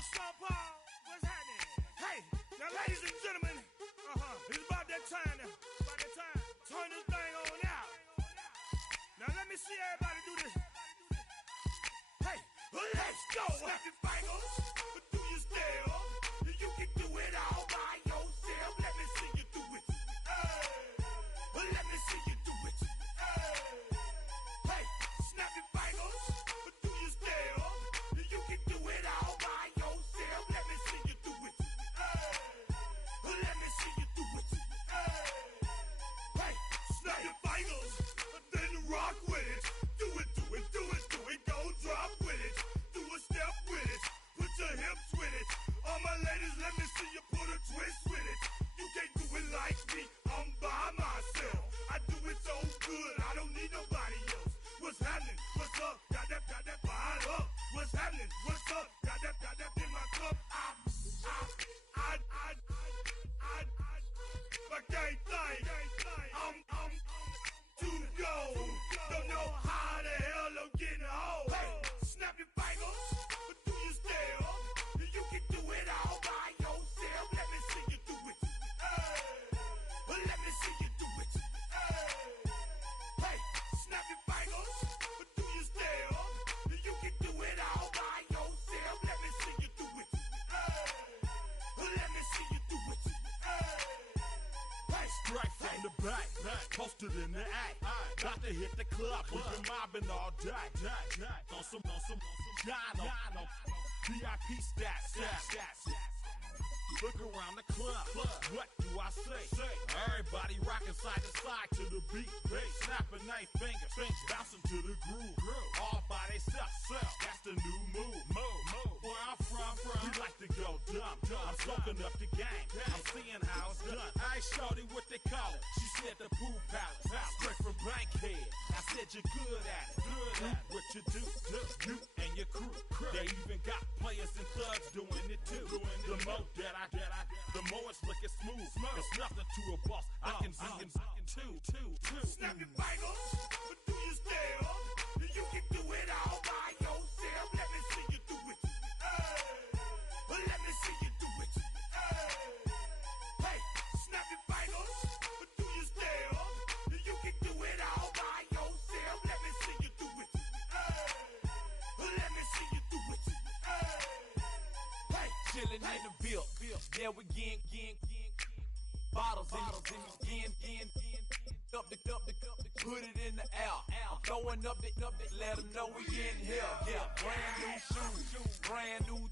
Sao Paul, what's happening? Hey, now ladies and gentlemen, it's about that time now. About that time. Turn this thing on out. Now let me see everybody do this. Hey, let's go. Snap your fingers, do your step. You can do it all by yourself. Let me see you do it. Let me see you do it. Hey, snap your fingers, do your step. You can do it all by yourself. Let me see you do it. Let me see you do it. Hey, snap your fingers, then rock with it. Do it, do it, do it, do it. Don't drop with it. Do a step with it. Put your hips with it. All my ladies, let me see you put a twist with it. You can't do it like me. I'm by myself. I do it so good. I don't need nobody else. What's happening? What's up? Got that fire up. What's happening? What's up? Got that in my cup. I can't think. I'm too go. Don't know how the hell I'm getting home. Hey, snap your fingers, do your step. You can do it all by yourself. Let me see you do it. Let me see you do it. Hey, snap your fingers, do your step. You can do it all by yourself. Let me see you do it. Let me see you do it. Hey, Straight from the back, posted in the act. Got to hit the club, we've been mobbing all day. On some Jono, VIP stats. Look around the club, what do I say? Everybody rocking side to side to the beat. Snapping their fingers, bouncing to the groove. All by themselves, that's the new move. Where I'm from, we like to go dumb. I'm soaking up the game, I'm seeing how it's done. I shorty what they call it, she said the pool palace. Straight from Bankhead, I said you're good at it. Do what you do, you and your crew. They even got players and thugs doing it too. The more that the more it's looking smooth. It's nothing to a boss. I can be in two. snap your fingers, do your step. You can do it all by yourself. Let me see you do it. Let me see you do it. Hey, snap your fingers, do your step. You can do it all by yourself. Let me see you do it. Let me see you do it. Hey, Chillin' in the bill, yeah we again. Bottles in again. Up the put it in the air. I'm throwing up the, let them know we in here. Yeah, brand new shoes, brand new.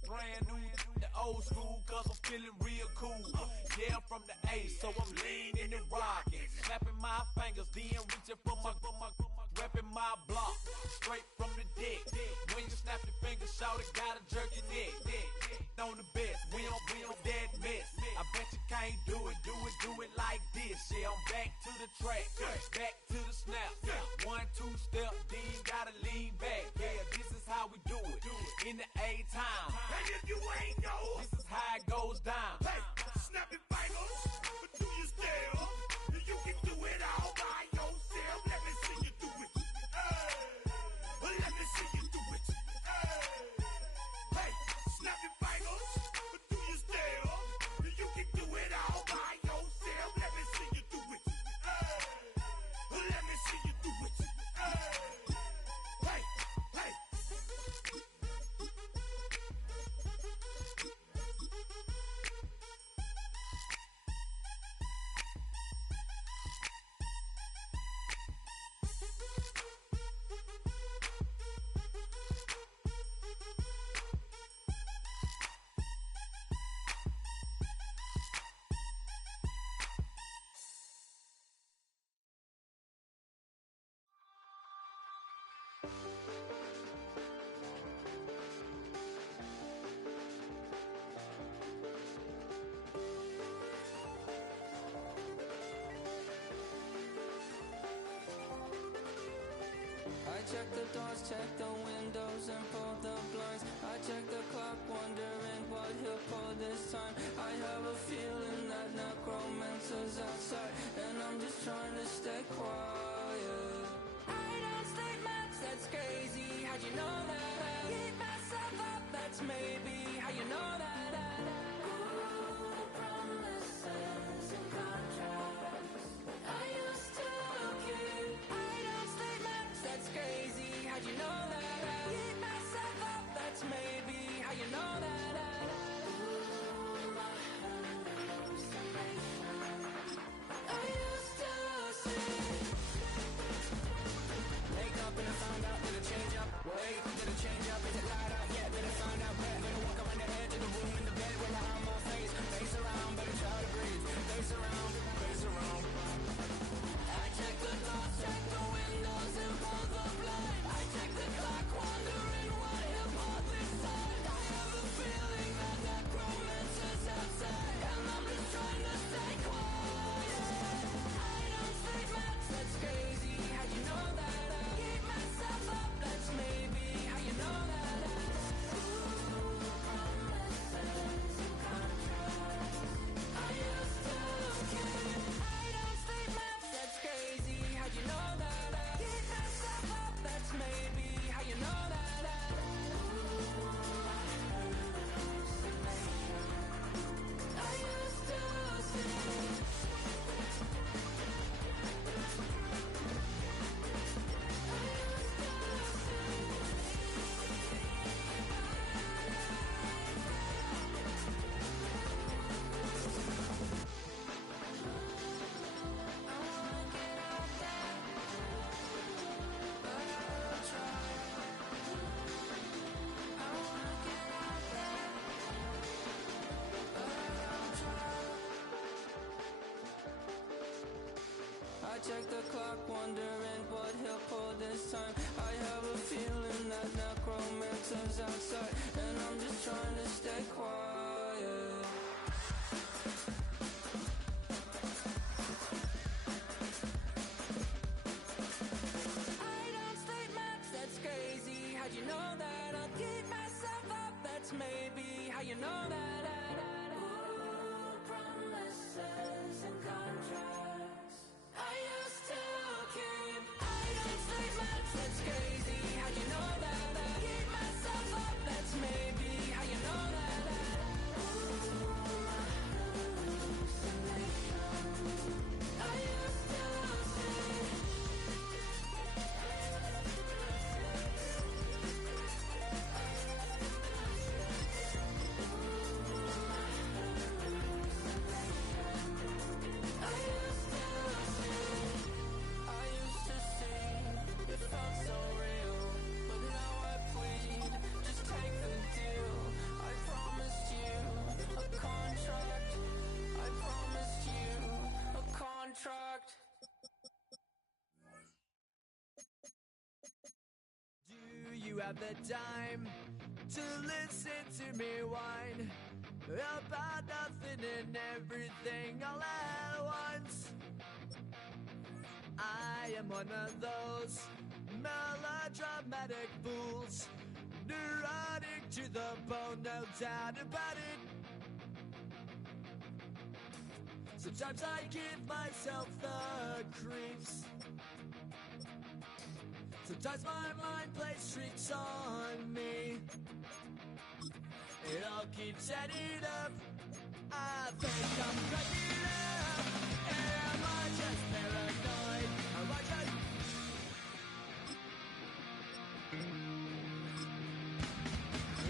The old school, cause I'm feeling real cool. Yeah, I'm from the A, so I'm leaning and rocking. Snapping my fingers, then reaching for my repping my block. Straight from the deck. When you snap your fingers, shout it, gotta jerk your neck. On the best, we don't that mess. I bet you can't do it like this. Yeah, I'm back to the track, back to the snap. 1, 2 step, then gotta lean back. Yeah, this is how we do it in the A time. and if you ain't know, This is how it goes down. hey, snap your fingers, do your step. You can do it all by yourself. Let me see you do it. Let me see you do it. Hey, snap your fingers, do your step. You can do it all by yourself. Let me see you do it. Let me see you do it. Hey, hey. I check the doors, check the windows and pull the blinds. I check the clock, wondering what he'll pull this time. I have a feeling that necromancer's outside, and I'm just trying to stay quiet. I don't sleep much, that's crazy, how'd you know that? Keep myself up, that's maybe how you know how'd you know that I beat myself up? That's maybe how you know that ooh, my hallucination. I used to see. Wake up and I found out, did it change up? Wait, did it change up? Is it light up? Yeah, did it find out? Better gonna walk around the edge of the room in the bed with my arm on face. Face around, better try to breathe. Face around, face around. I check the doors, check the windows and pull the blinds. I check the clock, wondering what he'll pull this time. I have a feeling that necromancer's outside, and I'm just trying to stay quiet. I don't sleep much, that's crazy. How'd you know that I keep myself up? That's maybe how you know that I ooh, promises and contracts. I used to keep. I don't sleep much, that's crazy. How'd you know that I keep myself up? That's maybe how you know that I ooh, hallucination. I used to see. I check the clock, wondering what he'll pull this time. I have a feeling that necromancer's outside, and I'm just trying to stay quiet. I don't sleep much, that's crazy. How'd you know that I'll keep myself up? That's maybe how you know that ooh, promises and contracts. I used to keep. I don't sleep much, that's crazy. How'd you know that I keep myself up? That's maybe how you know that ooh, my hallucination. I used to see. It felt so real, but now I plead. Just take the deal. I promised you a contract. I promised you a contract. Do you have the time to listen to me whine about nothing and everything all at once? I am one of those melodramatic fools, neurotic to the bone, no doubt about it. Sometimes I give myself the creeps. Sometimes my mind plays tricks on me. It all keeps adding up. I think I'm cracking up. Am I just paranoid? Am I just...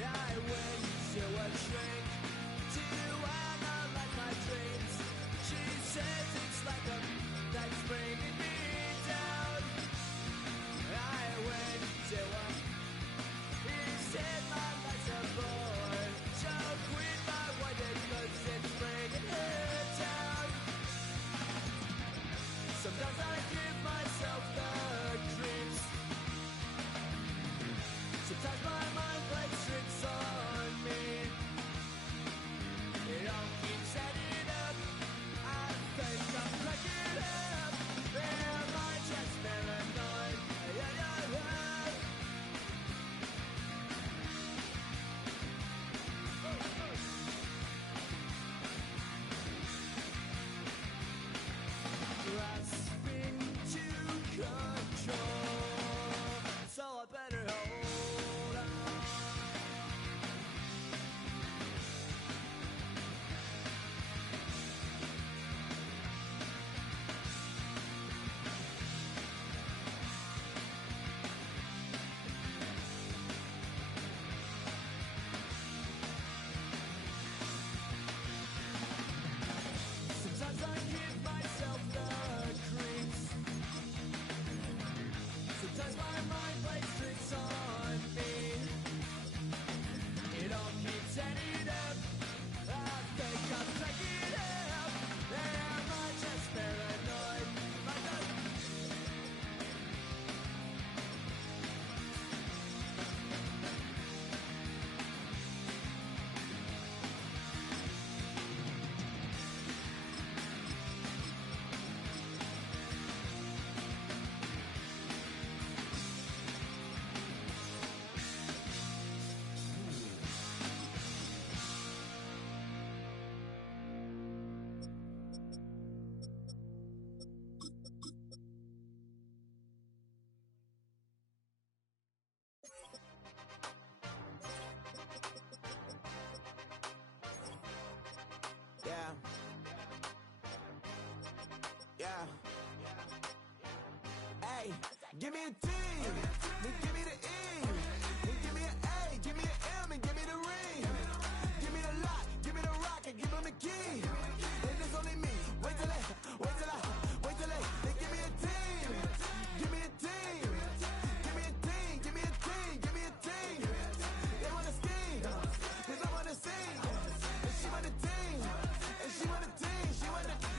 I went to a shrink to analyze my dreams. She says it's like a that's bringing me down. I went to a... He said my life's a bore, so quit my white cause it's bringing her down. Sometimes I give myself the creeps. Sometimes my mind plays tricks on me. Yeah. Hey, give me a T, then give me the E, then give me an A, give me an M, and give me the ring. Give me the lock, give me the rock, and give them the key. And it's only me. Wait till they, then give me a team. Give me a team. Give me a team, give me a team, give me a team. They wanna scheme, cause I wanna sing. And she want a team, and she want a team,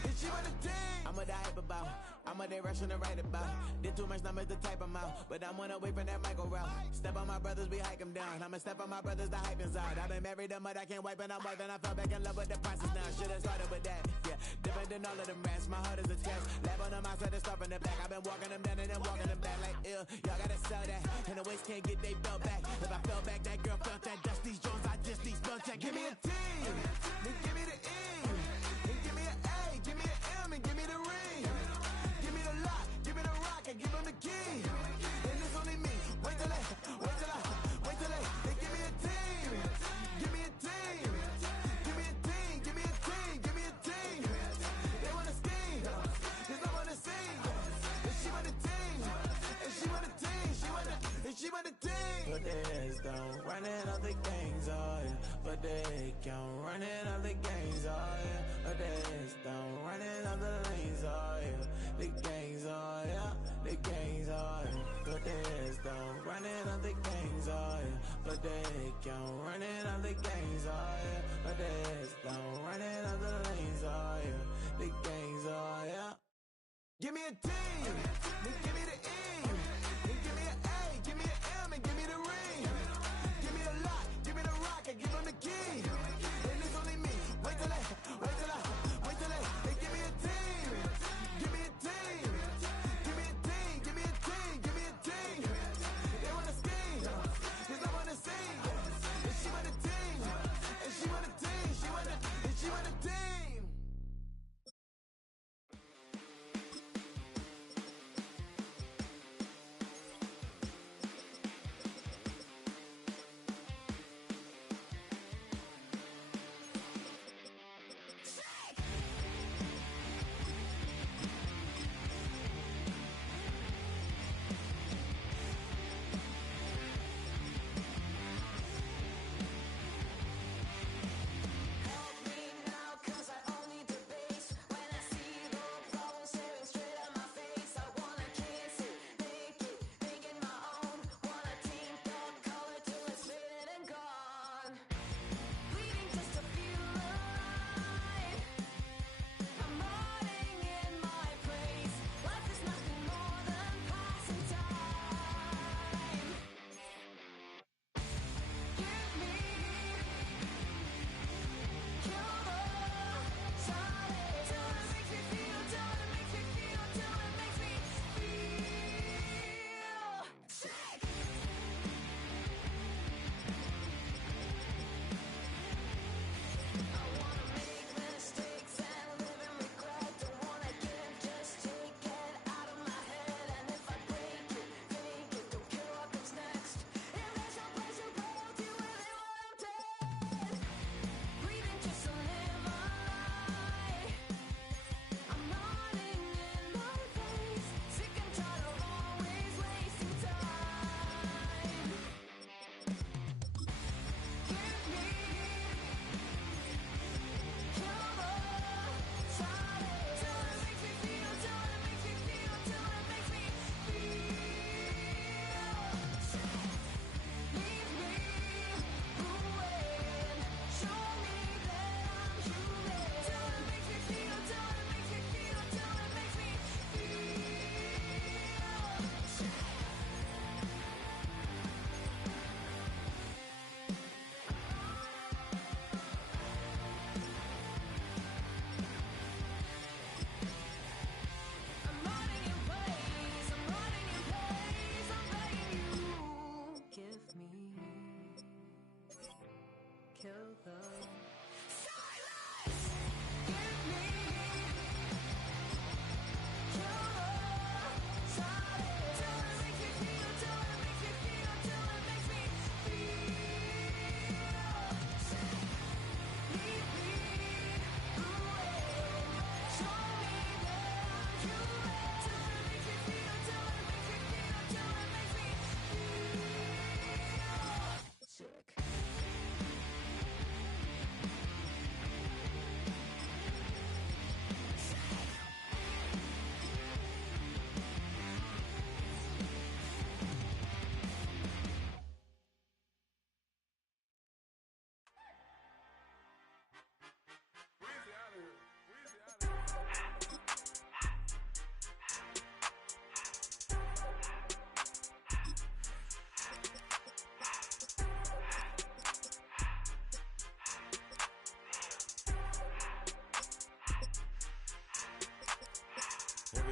and she want a team. I'm what I hype about, I'm what they rushing to write about. Did too much numbers to type them out, but I'm one away from that Michael route. Step on my brothers, we hike them down. I'ma step on my brothers, the hype inside. I've been married them, but I can't wipe and I'm wiping. I fell back in love with the process now. Should've started with that, yeah. Different than all of them rats, my heart is a test. Lab on them outside and start from the back. I've been walking them down and then walking them back like ill. Y'all gotta sell that, and the waist can't get they belt back. If I fell back, that girl felt that. Dust these Jones, I just these belt check. Give me a T, then give me the E, then give me an A, give me an M, and give me the ring. Give me the lock, give me the rock, and give them the key. And it's only me. Wait till they, then give me a team. Give me a team. Give me a team, give me a team, give me a team. They wanna scheme, cause I wanna sing. And she want a team, and she want a team, and she want a team. But there's don't running other gangs, oh yeah. But they can't running other gangs, oh yeah. But there's don't running other lanes, oh yeah. The gangs, oh yeah. The gangs, oh yeah. But there's don't running other gangs, oh yeah. But they can't running other gangs, oh yeah. But there's don't running other lanes, oh yeah. The gangs, oh yeah. Give me a team, then give me the E, then give me an A, give me an M, and give me the ring. Give me the lock, give me the rock, and give them the key. And it's only me. Wait till they, then give me a team. Give me a team. Give me a team, give me a team, give me a team. They wanna scheme, cause I wanna sing. And she want a team, and she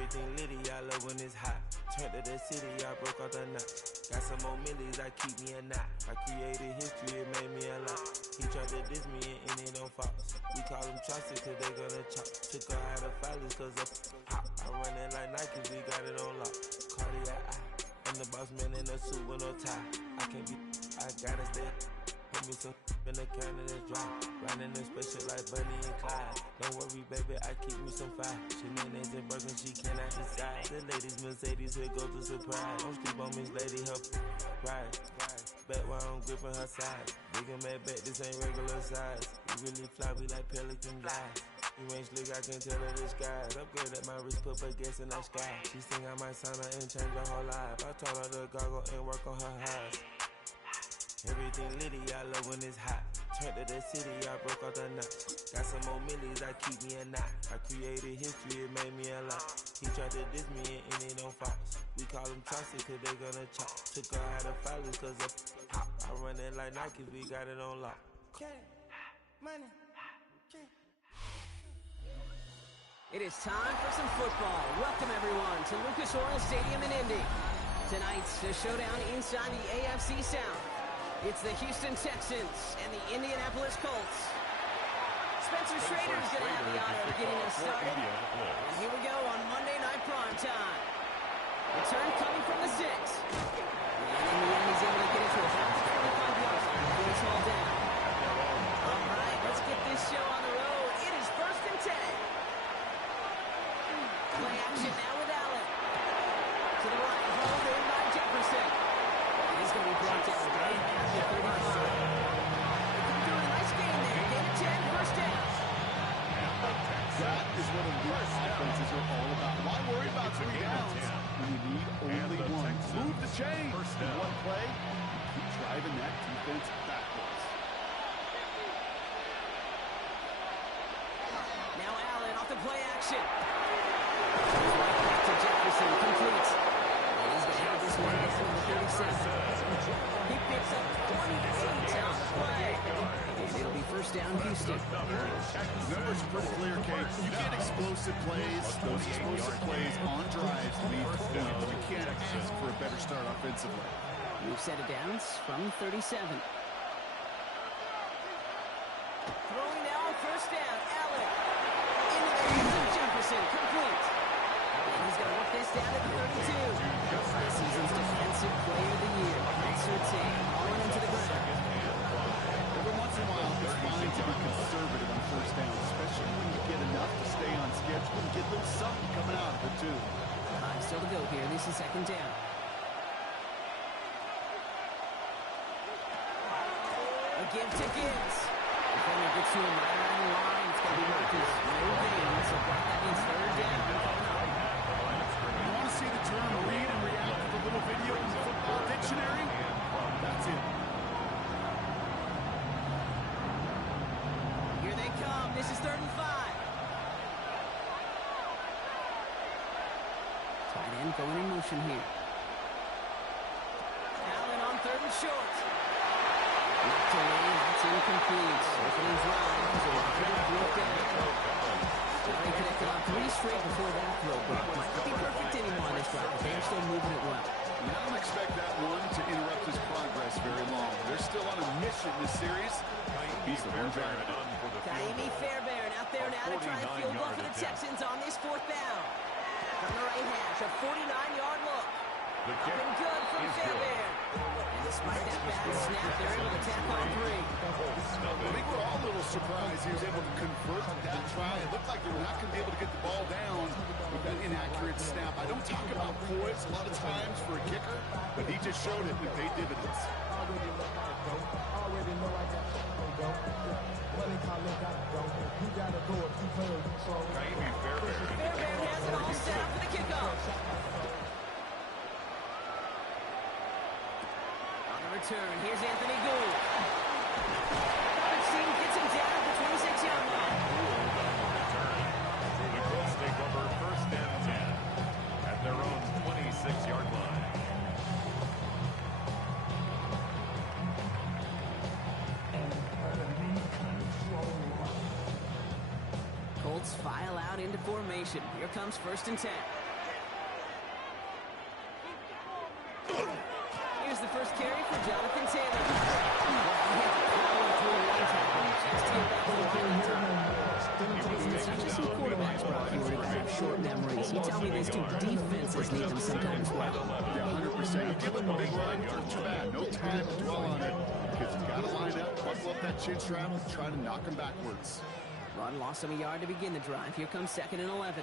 Everything litty, I love when it's hot. Turned to the city, I broke off the knot. Got some more millies, I keep me a knot. I created history, it made me a lot. He tried to diss me and it don't fall. We call them chopsticks cause they gonna chop. Took her out of filers cause of pop. I run it like Nike, we got it on lock. Cardiac eye. I'm the boss man in a suit with no tie. I can't be, I gotta stay. Put me some in the Canada dry. Riding the special like Bunny and Clyde. Don't worry, baby, I keep me some fire. She mayonnaise and burger, she cannot decide. The ladies Mercedes, here goes the surprise. Don't sleep on Miss Lady, help ride. Bet while I'm gripping her side. Big and mad bet, this ain't regular size. We really fly, we like pelican guys. You ain't slick, I can tell her the skies. Upgrade at my wrist, put her gas in the sky. She think I might sign her and change her whole life. I told her to goggle and work on her highs. Everything litty, I love when it's hot. Turned to the city, I broke off the knot. Got some more millies, I keep me a knot. I created history, it made me a lot. He tried to diss me and it don't fall. We call them chopsticks cause they gonna chop. Took her out of filers cause of pop. I run it like Nike, we got it on lock. Money. It is time for some football. Welcome everyone to Lucas Oil Stadium in Indy. Tonight's a showdown inside the AFC South. It's the Houston Texans and the Indianapolis Colts. Spencer Schrader is going to have the honor of getting us started. And here we go on Monday Night Primetime. Return coming from the 6. And in the end, he's able to get it to about the 45-yard line. It's all down. All right, let's get this show on the road. It is 1st and 10. Play action now with Allen. To the right, hauled in by Jefferson. He's going to be brought down right at the 35. They come through a nice game there. Gain of 10, first down. That is what elite offenses are all about. Why worry about 3 downs when you need only one? Move the chain. In one play, keep driving that defense backwards. Now Allen off the play action. Right back to Jefferson, complete. And he's going to have this one down to the 37. He picks up 28 on the play. And it'll be first down, Houston. Numbers are pretty clear, Kate. You get explosive plays, those explosive plays on drives lead to points. You can't ask for a better start offensively. Move set of downs from 37. Throwing now on first down, Allen. Into the hands of Jefferson, complete. And he's going to work this down to the 32. This season's defensive player of the year, Surtain, falling into the ground. Every once in a while, it's fine to be conservative on first down, especially when you get enough to stay on schedule and get a little something coming out of it, too. Time still to go here. This is second down. A give to Gibbs. Defender gets to him right around the line. It's going to be Marcus. No gain, so that means third down. You want to see the term read and react with a little video in the football dictionary? That's it. Here they come. This is 3rd and 5. Tight end going in motion here. Allen on 3rd and short. Knocked away. That's incomplete. Opening drive. So Rocket broke down. They connected on 3 straight before that throw. But might not be perfect anymore on this drive, but they're still moving it well. And I don't expect that one to interrupt his progress very long. They're still on a mission this series. He's the one driving it. Kaimi Fairbairn out there now to try and field goal for the Texans on this 4th down. From the right hash, a 49-yard look. Up and good from Fairbairn. And despite that bad snap, they're able to tap on 3. I think we're all a little surprised he was able to convert that try. It looked like they were not going to be able to get the ball down with that inaccurate snap. I don't talk about poise a lot of times for a kicker, but he just showed it and paid dividends. Fairbairn has it all set up for the kickoff. On the return, here's Anthony Gould. Coverage team gets him down at the 26-yard line. The Colts take over 1st and 10 at their own 26-yard line. Colts file out into formation. Here comes 1st and 10. is do defenses need them sometimes well? Yeah, 100%. You give them a big run, not too bad. No time to dwell on it because you got to line up, buckle up that chin strap, and try to knock them backwards. Rod lost him a yard to begin the drive. Here comes 2nd and 11.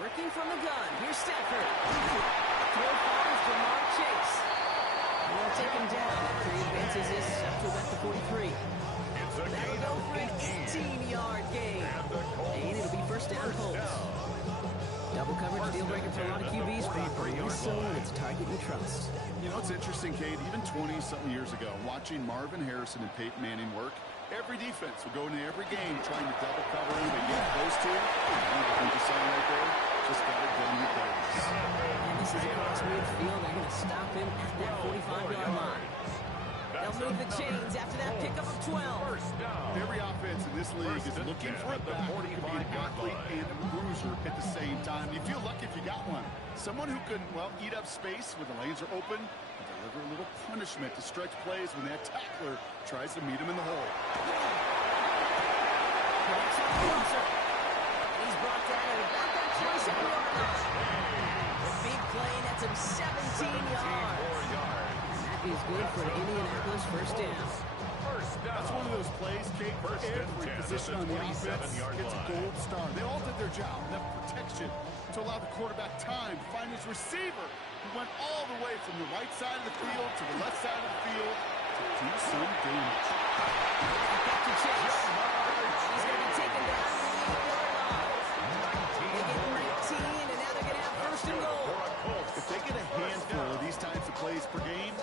Working from the gun. Here's Stafford. Throw falls to Mark Chase. And they'll take him down after he advances this up to about the 43. That'll go for an 18-yard gain. And it'll be first down Colts. Double coverage deal breaker for a lot of QBs, but so it's target you trust. You know, it's interesting, Kate, even 20-something years ago, watching Marvin Harrison and Peyton Manning work, every defense would go into every game trying to double cover him. They get close to him. I think the sign right there, just got it done with those. And this is across midfield. They're going to stop him at that 45-yard line. They'll move the chains after that pickup of 12. Every offense in this league is looking for a back who can be an athlete and a bruiser at the same time. You feel lucky if you got one. Someone who can, well, eat up space when the lanes are open and deliver a little punishment to stretch plays when that tackler tries to meet him in the hole. He's brought down at about that 27-yard line. The big play nets him 17 yards. Is good for an Indianapolis first down. That's one of those plays, Kate, where every position on the offense gets a gold star. They all did their job, enough protection to allow the quarterback time to find his receiver, who went all the way from the right side of the field to the left side of the field to do some damage. Back to Chase. He's going to be taken down to the 8-yard line. They get 19, and now they're going to have first and goal. If they get a handful of these types of plays per game,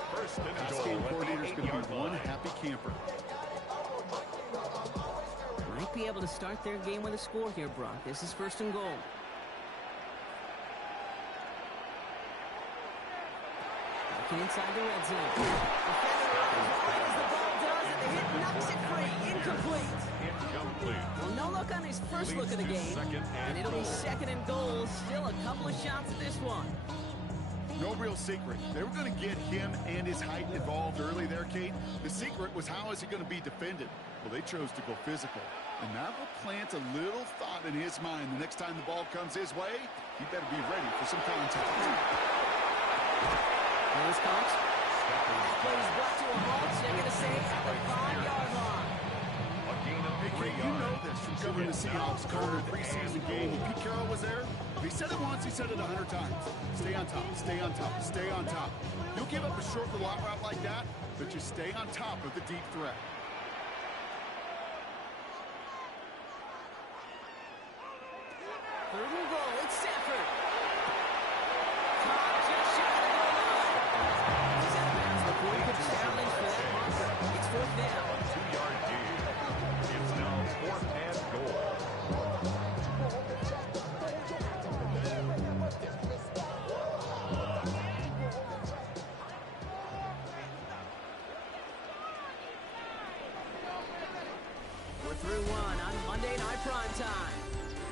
this game coordinator's going to be one happy camper. Might be able to start their game with a score here, Brock. This is first and goal. Looking inside the red zone. Defender runs wide as the ball does, and the hit knocks it free. Incomplete. Well, no look on his first look of the game, and it'll be 2nd and goal. Still a couple of shots at this one. No real secret. They were going to get him and his height involved early there, Kate. The secret was how is he going to be defended? Well, they chose to go physical. And that will plant a little thought in his mind. The next time the ball comes his way, he better be ready for some contact. Plays caught. Plays brought to a halt. They're going to say at the 5-yard line. Hey, you know this from covering the Seahawks during the preseason game. When Pete Carroll was there, if he said it once, he said it 100 times. Stay on top, stay on top, stay on top. You'll give up a short little out route like that, but you stay on top of the deep threat. Third and goal. It's Stafford. Caught just shy of the goal line. He's out of bounds before he could challenge for that marker. It's 4th down. 2-yard gain. It's now 4th and goal. We're through one on Monday Night Prime Time.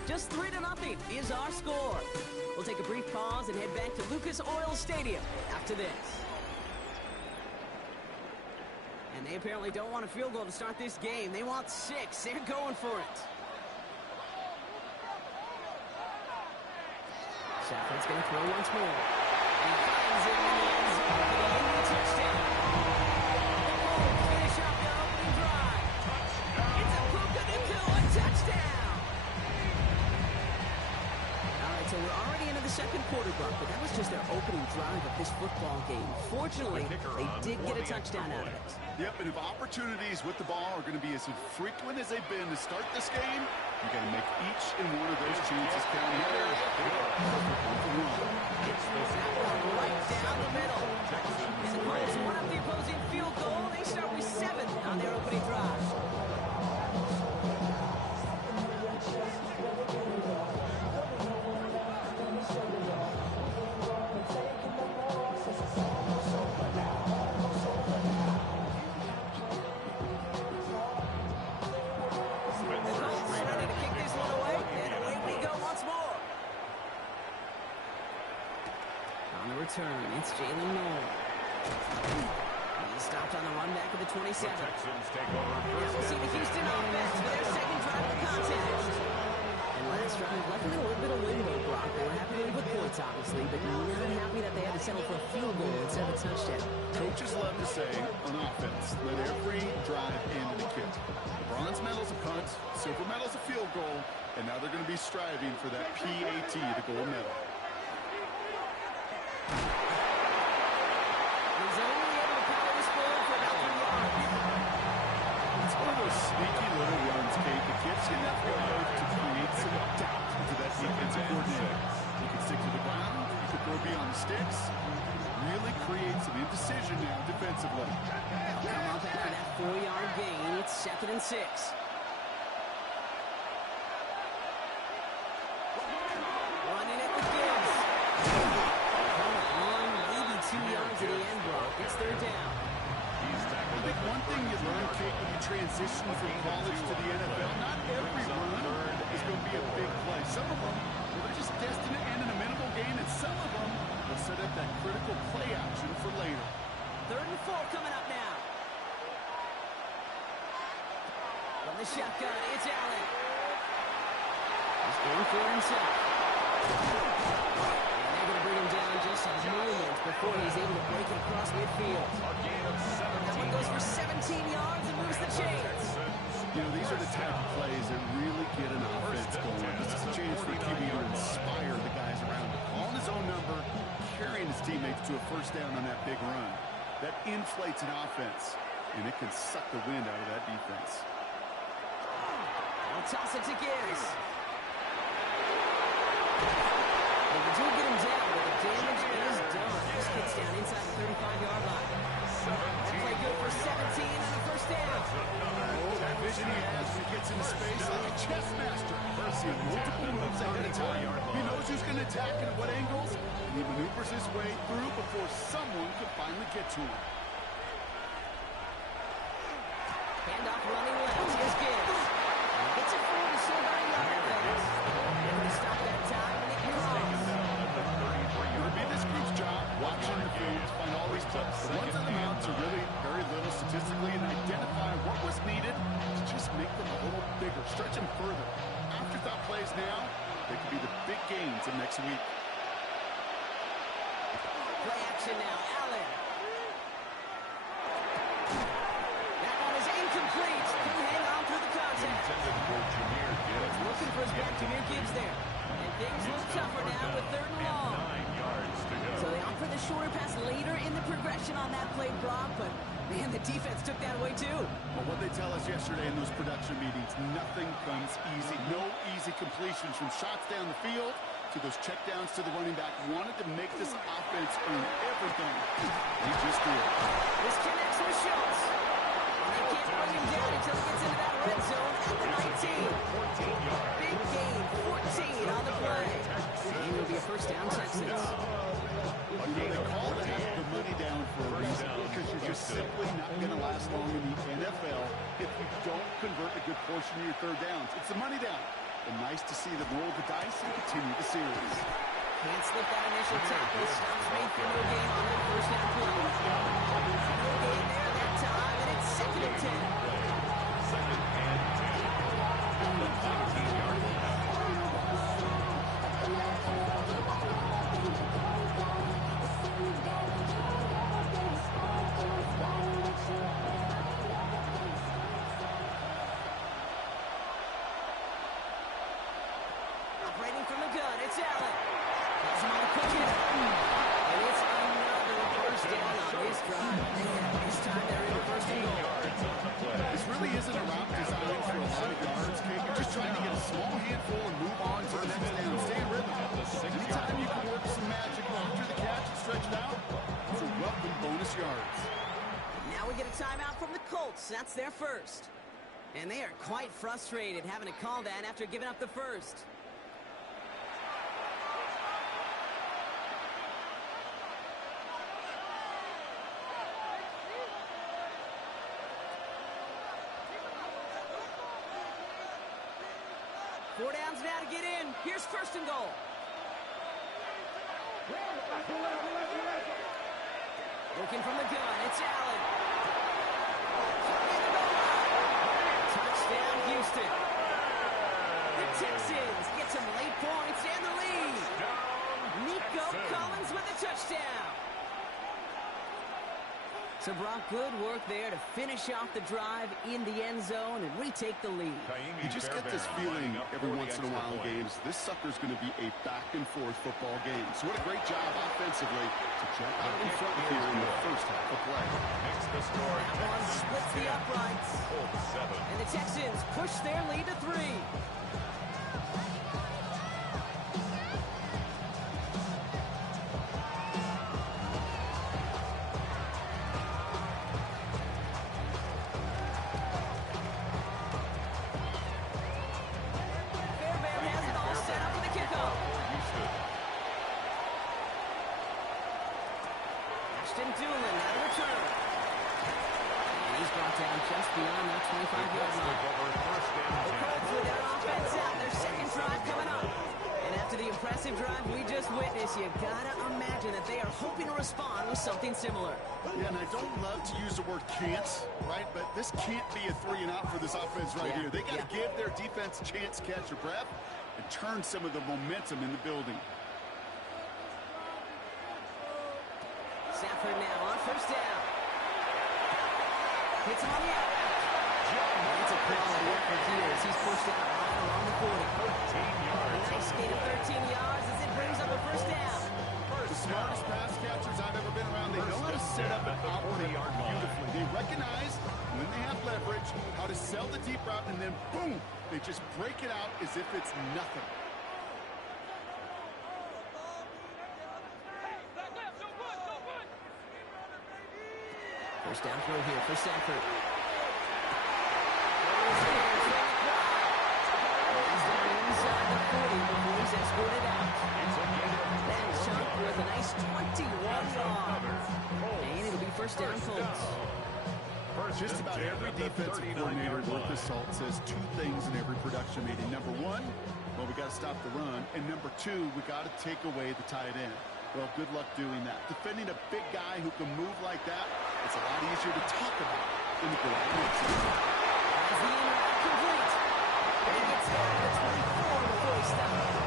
Just 3-0 is our score. We'll take a brief pause and head back to Lucas Oil Stadium after this. And they apparently don't want a field goal to start this game. They want 6. They're going for it. Stafford's going to throw once more. And he finds it in the end zone for the Indy touchdown. The Colts finish up their opening drive. It's a Puka Nacua touchdown. All right, so we're already into the second quarter, Buck, but that was just their opening drive of this football game. Fortunately, they did get a touchdown out of it. Yep, and if opportunities with the ball are going to be as frequent as they've been to start this game, you got to make each and one of those chances count. Right down the middle. And the Colts one up the opposing field goal. They start with 7 on their opening drive. It's Jalen Noel. He's stopped on the run back of the 27. Texans take over We'll see the Houston offense for their second drive of the contest. And last drive left them in a little bit of limbo, Brock. They were happy to leave with points, obviously, but not happy that they had to settle for a field goal instead of a touchdown. Coaches love to say on offense, let every drive end in a kick. Bronze medal's a punt, silver medal's a field goal, and now they're going to be striving for that PAT, the gold medal. He's only able to power this ball for about 3 yards. It's one of those sneaky little runs, Kate, that gets you enough yard to create some doubt into that defensive coordinator. You can stick to the ground, you can throw beyond the sticks, really create some indecision now defensively. Come up after that 4-yard gain. It's 2nd and 6. Running it with Gibbs. Come on, maybe 2 yards at the end, Brock. It's 3rd down. I think one thing you learn, Kate, when you transition from college to the NFL, not every run is going to be a big play. Some of them, they're just destined to end in a minimal gain, and some of them will set up that critical play action for later. 3rd and 4 coming up now. From the shotgun, it's Allen. He's going for himself. And they're going to bring him down just a moment before he's able to break it across midfield. That one goes for 17 yards and moves the chains. You know, these are the type of plays that really get an offense going. This is a chance for QB to inspire the guys around him. Calling his own number, carrying his teammates to a first down on that big run. That inflates an offense, and it can suck the wind out of that defense. I'll toss it to Gibbs. They do get him down, but the damage is done. This gets down inside the 35-yard line. That play good for 17 and a first down. Oh, that vision he has when he gets into space like a chess master. Seeing multiple moves ahead of time. He knows who's going to attack and at what angles, and he maneuvers his way through before someone can finally get to him. Handoff running left. Here's Gibbs. Gets it forward to still about a yard left. They're going to stop that time, and it crosses. It'll be this group's job watching the field to find all these plays. The ones on the mounts are really very little statistically and identify what was needed to just make them a little bigger, stretch them further. Afterthought plays now, they could be the big gains of next week. Play action now. Allen. That one is incomplete. Couldn't hang on through the contact. Looking for his back, Jahmyr Gibbs there. And things look tougher now with 3rd and long. So they opt for the shorter pass later in the progression on that play, Brock, but man, the defense took that away too. Well, what they tell us yesterday in those production meetings, nothing comes easy. No easy completions from shots down the field to those checkdowns to the running back. Wanted to make this offense earn everything. He just did. This connects with Schultz. And they can't bring him down until he gets into that red zone at the 19. Big gain, 14 on the play. And it will be a first down, Texans. You know, they call that the money down for a reason, because you're just simply not going to last long in the NFL if you don't convert a good portion of your 3rd downs. It's the money down. And nice to see them roll the dice and continue the series. Can't slip that initial tackle. Stops made for no gain on that first down play. No gain there that time, and it's 2nd and 10. Operating from the gun, it's Allen. Has him on a quick hit. And it's another first down on this drive. This time they're in the 1st and goal. This really isn't a route designed for a lot of yards, Kate. You're just trying to get a small handful and move on to the next down. Stay in rhythm. Anytime you can work some magic after the catch and stretch it out, it's a welcome bonus yards. Now we get a timeout from the Colts. That's their first. And they are quite frustrated having to call that after giving up the first. Four downs now to get in. Here's 1st and goal. Looking from the gun, it's Allen. Touchdown, Houston. The Texans get Brock, good work there to finish off the drive in the end zone and retake the lead. You just get this feeling every once in a while in games. This sucker's going to be a back-and-forth football game. So what a great job offensively to jump out in front here in the first half of play. That one splits the uprights. And the Texans push their lead to 3. Just beyond that 25-yard line. The Colts with their offense out. Their second drive coming up. And after the impressive drive we just witnessed, you gotta imagine that they are hoping to respond with something similar. Yeah, and I don't love to use the word can't, right? But this can't be a 3-and-out for this offense right here. They got to give their defense a chance to catch their breath and turn some of the momentum in the building. Stafford now on first down. Hits him on the out. That's a quality effort here as he's pushed out right along the 40. 13 yards. A nice gain of 13 yards as it brings up a first down. The smartest pass catchers I've ever been around. They know how to set up an operate beautifully. They recognize when they have leverage, how to sell the deep route, and then boom, they just break it out as if it's nothing. First down throw here for Stafford. He's down inside the 40 before he's escorted out. That chunk with a nice 21 yards. And it'll be first down Colts. Just about every defensive coordinator worth his salt says 2 things in every production meeting. Number 1, well, we got to stop the run. And number 2, we got to take away the tight end. Well, good luck doing that. Defending a big guy who can move like that, it's a lot easier to talk about than to go out and execute. As the in route complete. And he gets down to 24 before he stops.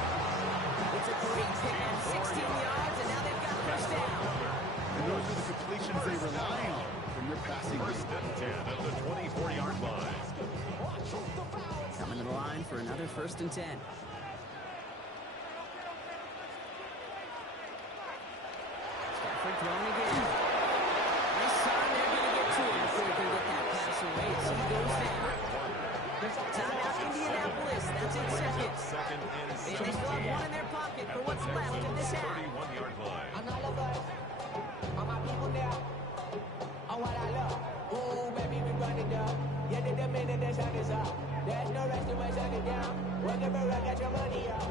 It's a great pick at 16 yards, and now they've got first down. And those are the completions they rely on from their passing game. First and 10 at the 24-yard line. Coming to the line for another first and 10. Stafford thrown again. This time they're going to get to him before he can get that pass away. So he goes down. Timeout Indianapolis. That's in seconds. And they still have one in their pocket for what's left in this half. 31-yard line. I'm not lovers. All my people there. On what I love. Ooh, baby, we run it up. Yeah, the minute the sun is up. There's no rest to my shut it down. Whenever I got your money up.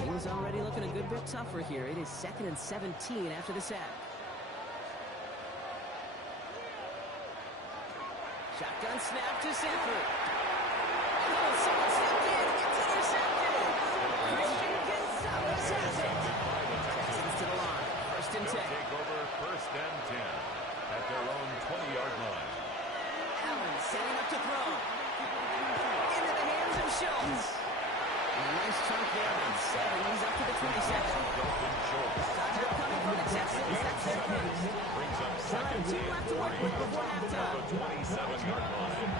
Things already looking a good bit tougher here. It is 2nd and 17 after the sack. Shotgun snap to Stafford. Oh, someone stepped in. It's intercepted. Christian Gonzalez has it. Texans to the line. First and 10. Take over first and 10 at their own 20-yard line. Allen setting up to throw. Into the hands of Schultz. And a nice chunk there on 7. He's up to the 27. Timeout coming from the Texans. That's their first. Brings up second 2 left to work with before halftime. 27-yard line.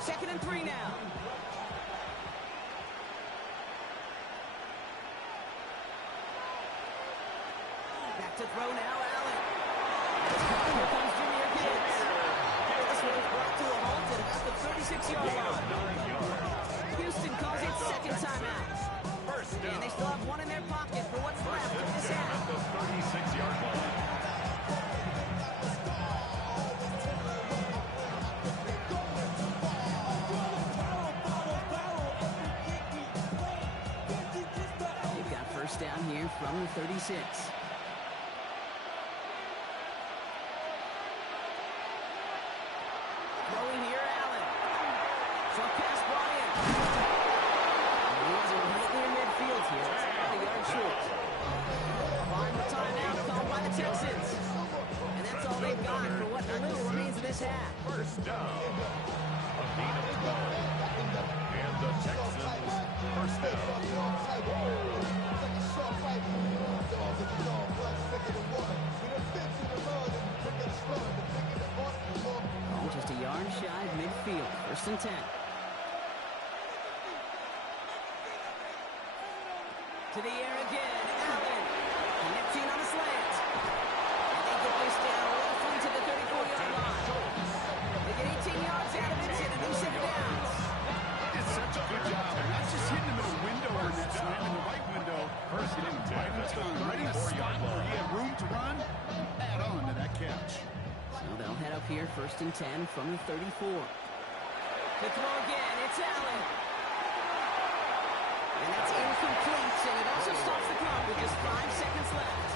Second and 3 now. Back to throw now, Allen. Here comes Jahmyr Gibbs. This one is brought to a halt at about the 36-yard line. Houston calls it second timeout. And they still have one in their pocket for what's left in this half. At the 36-yard line. They've got first down here from the 36. Throwing here, Allen. Short pass brought in. He is right near midfield here. It's about a yard short. Final timeout called by the Texans. And that's all they've got for what little remains of this half. First down. A gain of 12. and 10. To the air again, Allen. Connecting on the slant. And they get this down roughly to the 34-yard line. They get 18 yards out of it and a new second downs. It's such a good job. Not just hitting him in a window or net time, in the right window. First, get him right in time, right in a spot where he had room to run. Add on to that catch. So they'll head up here, 1st and 10 from the 34. The throw again, it's Allen. And that's incomplete, and it also stops the clock with just 5 seconds left.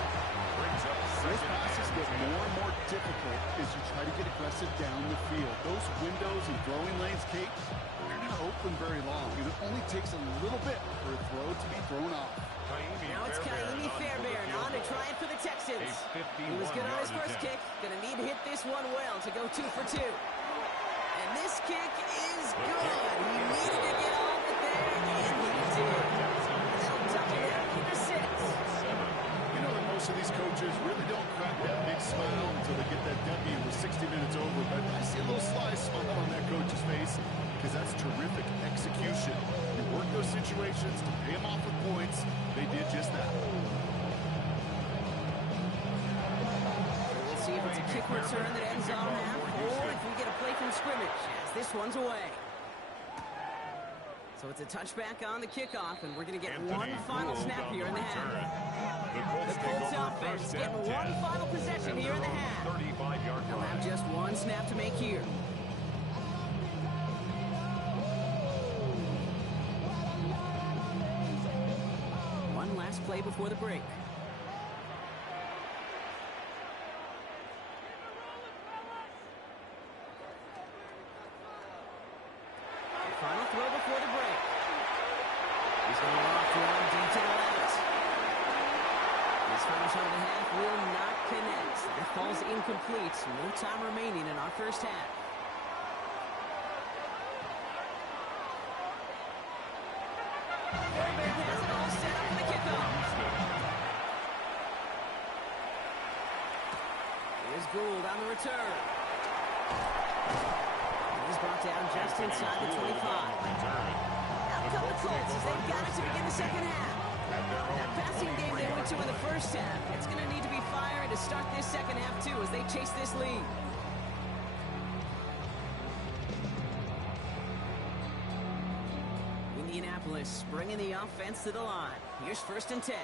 Those passes get more and more difficult as you try to get aggressive down the field. Those windows and throwing lanes, Kate, they're not open very long. And it only takes a little bit for a throw to be thrown off. Now it's Kaimi Fairbairn on to try it for the Texans. He was good on his first kick. Going to need to hit this one well to go 2 for 2. And this kick is good. He needed to get off it there, and he did. That'll double that into 6. You know that most of these coaches really don't crack that big smile until they get that W with 60 minutes over. But I see a little sly smile on that coach's face because that's terrific execution. You work those situations to pay them off with points. They did just that. We'll see if it's a kick return that ends on half, or if we get a play from scrimmage, as this one's away. So it's a touchback on the kickoff, and we're going to get one final snap here in the half. The Colts offense getting one final possession here in the half. They'll have just one snap to make here. One last play before the break. Final throw before the break. He's going to walk around deep to the left. This final shot of the half will not connect. That falls incomplete. No time remaining in our first half. Fairbairn has it all set up for the kickoff. Here's Gould on the return. He's brought down just inside the 25. Out come the Colts as they've got it to begin the second half. That passing game they went to in the first half, it's going to need to be firing to start this second half too as they chase this lead. Indianapolis bringing the offense to the line. Here's 1st and 10.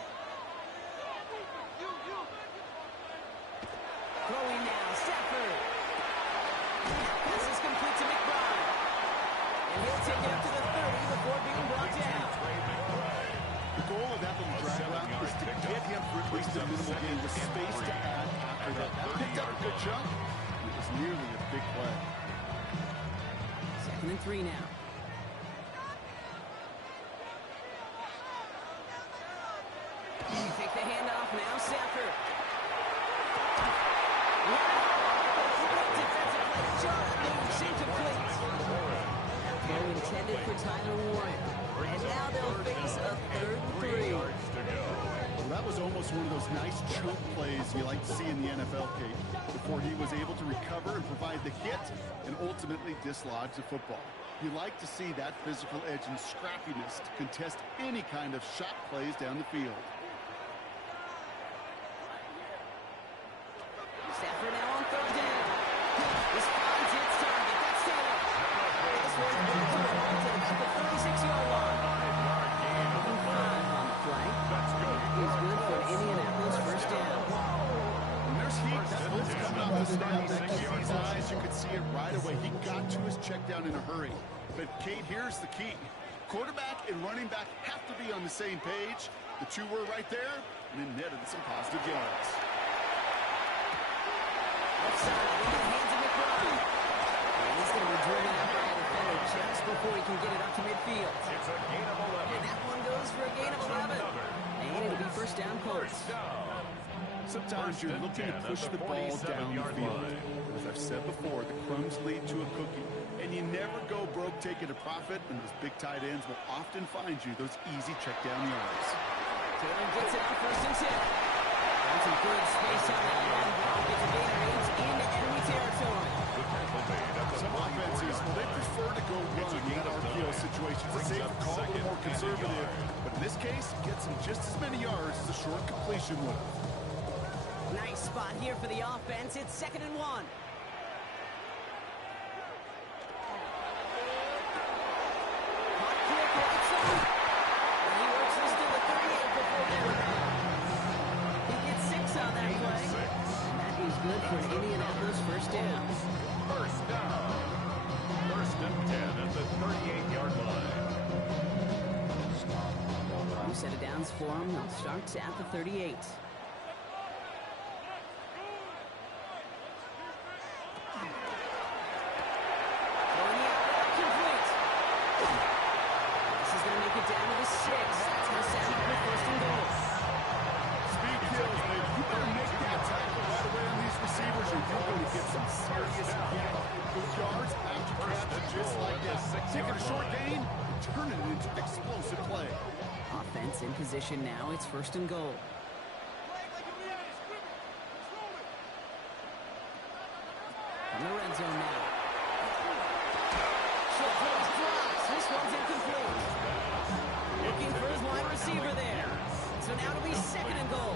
Throwing now, Stafford. Pass is complete to McBride. And he'll take it up to the 30 before being brought down. The goal of that little drag route is to get him for at least a minimal gain with space to add after that. That picked up a good chunk. It was nearly a big play. 2nd and 3 now. You take the handoff now, Stafford. Defensive play, John moves incomplete. That throw intended for Tyler Warren. And now they'll face a 3rd and 3. Well, that was almost one of those nice chunk plays you like to see in the NFL, Kate, before he was able to recover and provide the hit and ultimately dislodge the football. You like to see that physical edge and scrappiness to contest any kind of shot plays down the field. Stafford now on 3rd down. This finds its target. That's Taylor. This one's going to about the 36-yard line. 5 on the play. That is good for an Indianapolis 1st down. When there's heat, that blitz coming off the snap, that Casey's eyes, you could see it right away. He got to his check down in a hurry. But, Kate, here's the key. Quarterback and running back have to be on the same page. The two were right there, and it netted some positive yards. Left side, into the hands of McBride. And he's going to be driven out by a defender just before he can get it up to midfield. It's a gain of 11. And that one goes for a gain of 11. And it'll be 1st down Colts. Sometimes you're looking to push the ball down the field. As I've said before, the crumbs lead to a cookie. And you never go broke taking a profit, and those big tight ends will often find you those easy check down yards. Taylor gets it out 1st and 10. Got some good space on that long ball. Gets a gain of 8 into enemy territory. Some offenses, well, they prefer to go run in that RPO situation. It's a safe call, a little more conservative. But in this case, gets them just as many yards as a short completion would. Nice spot here for the offense. It's 2nd and 1. Hot kick, right side. And he works this to the 38 before down. He gets 6 on that play. And that is good for an Indianapolis first down. First down. 1st and 10 at the 38-yard line. New set of downs for him. They'll start at the 38. In position now, it's 1st and goal. From the red zone now. Short pass drops. This one's incomplete. Looking for his wide receiver there. So now it'll be 2nd and goal.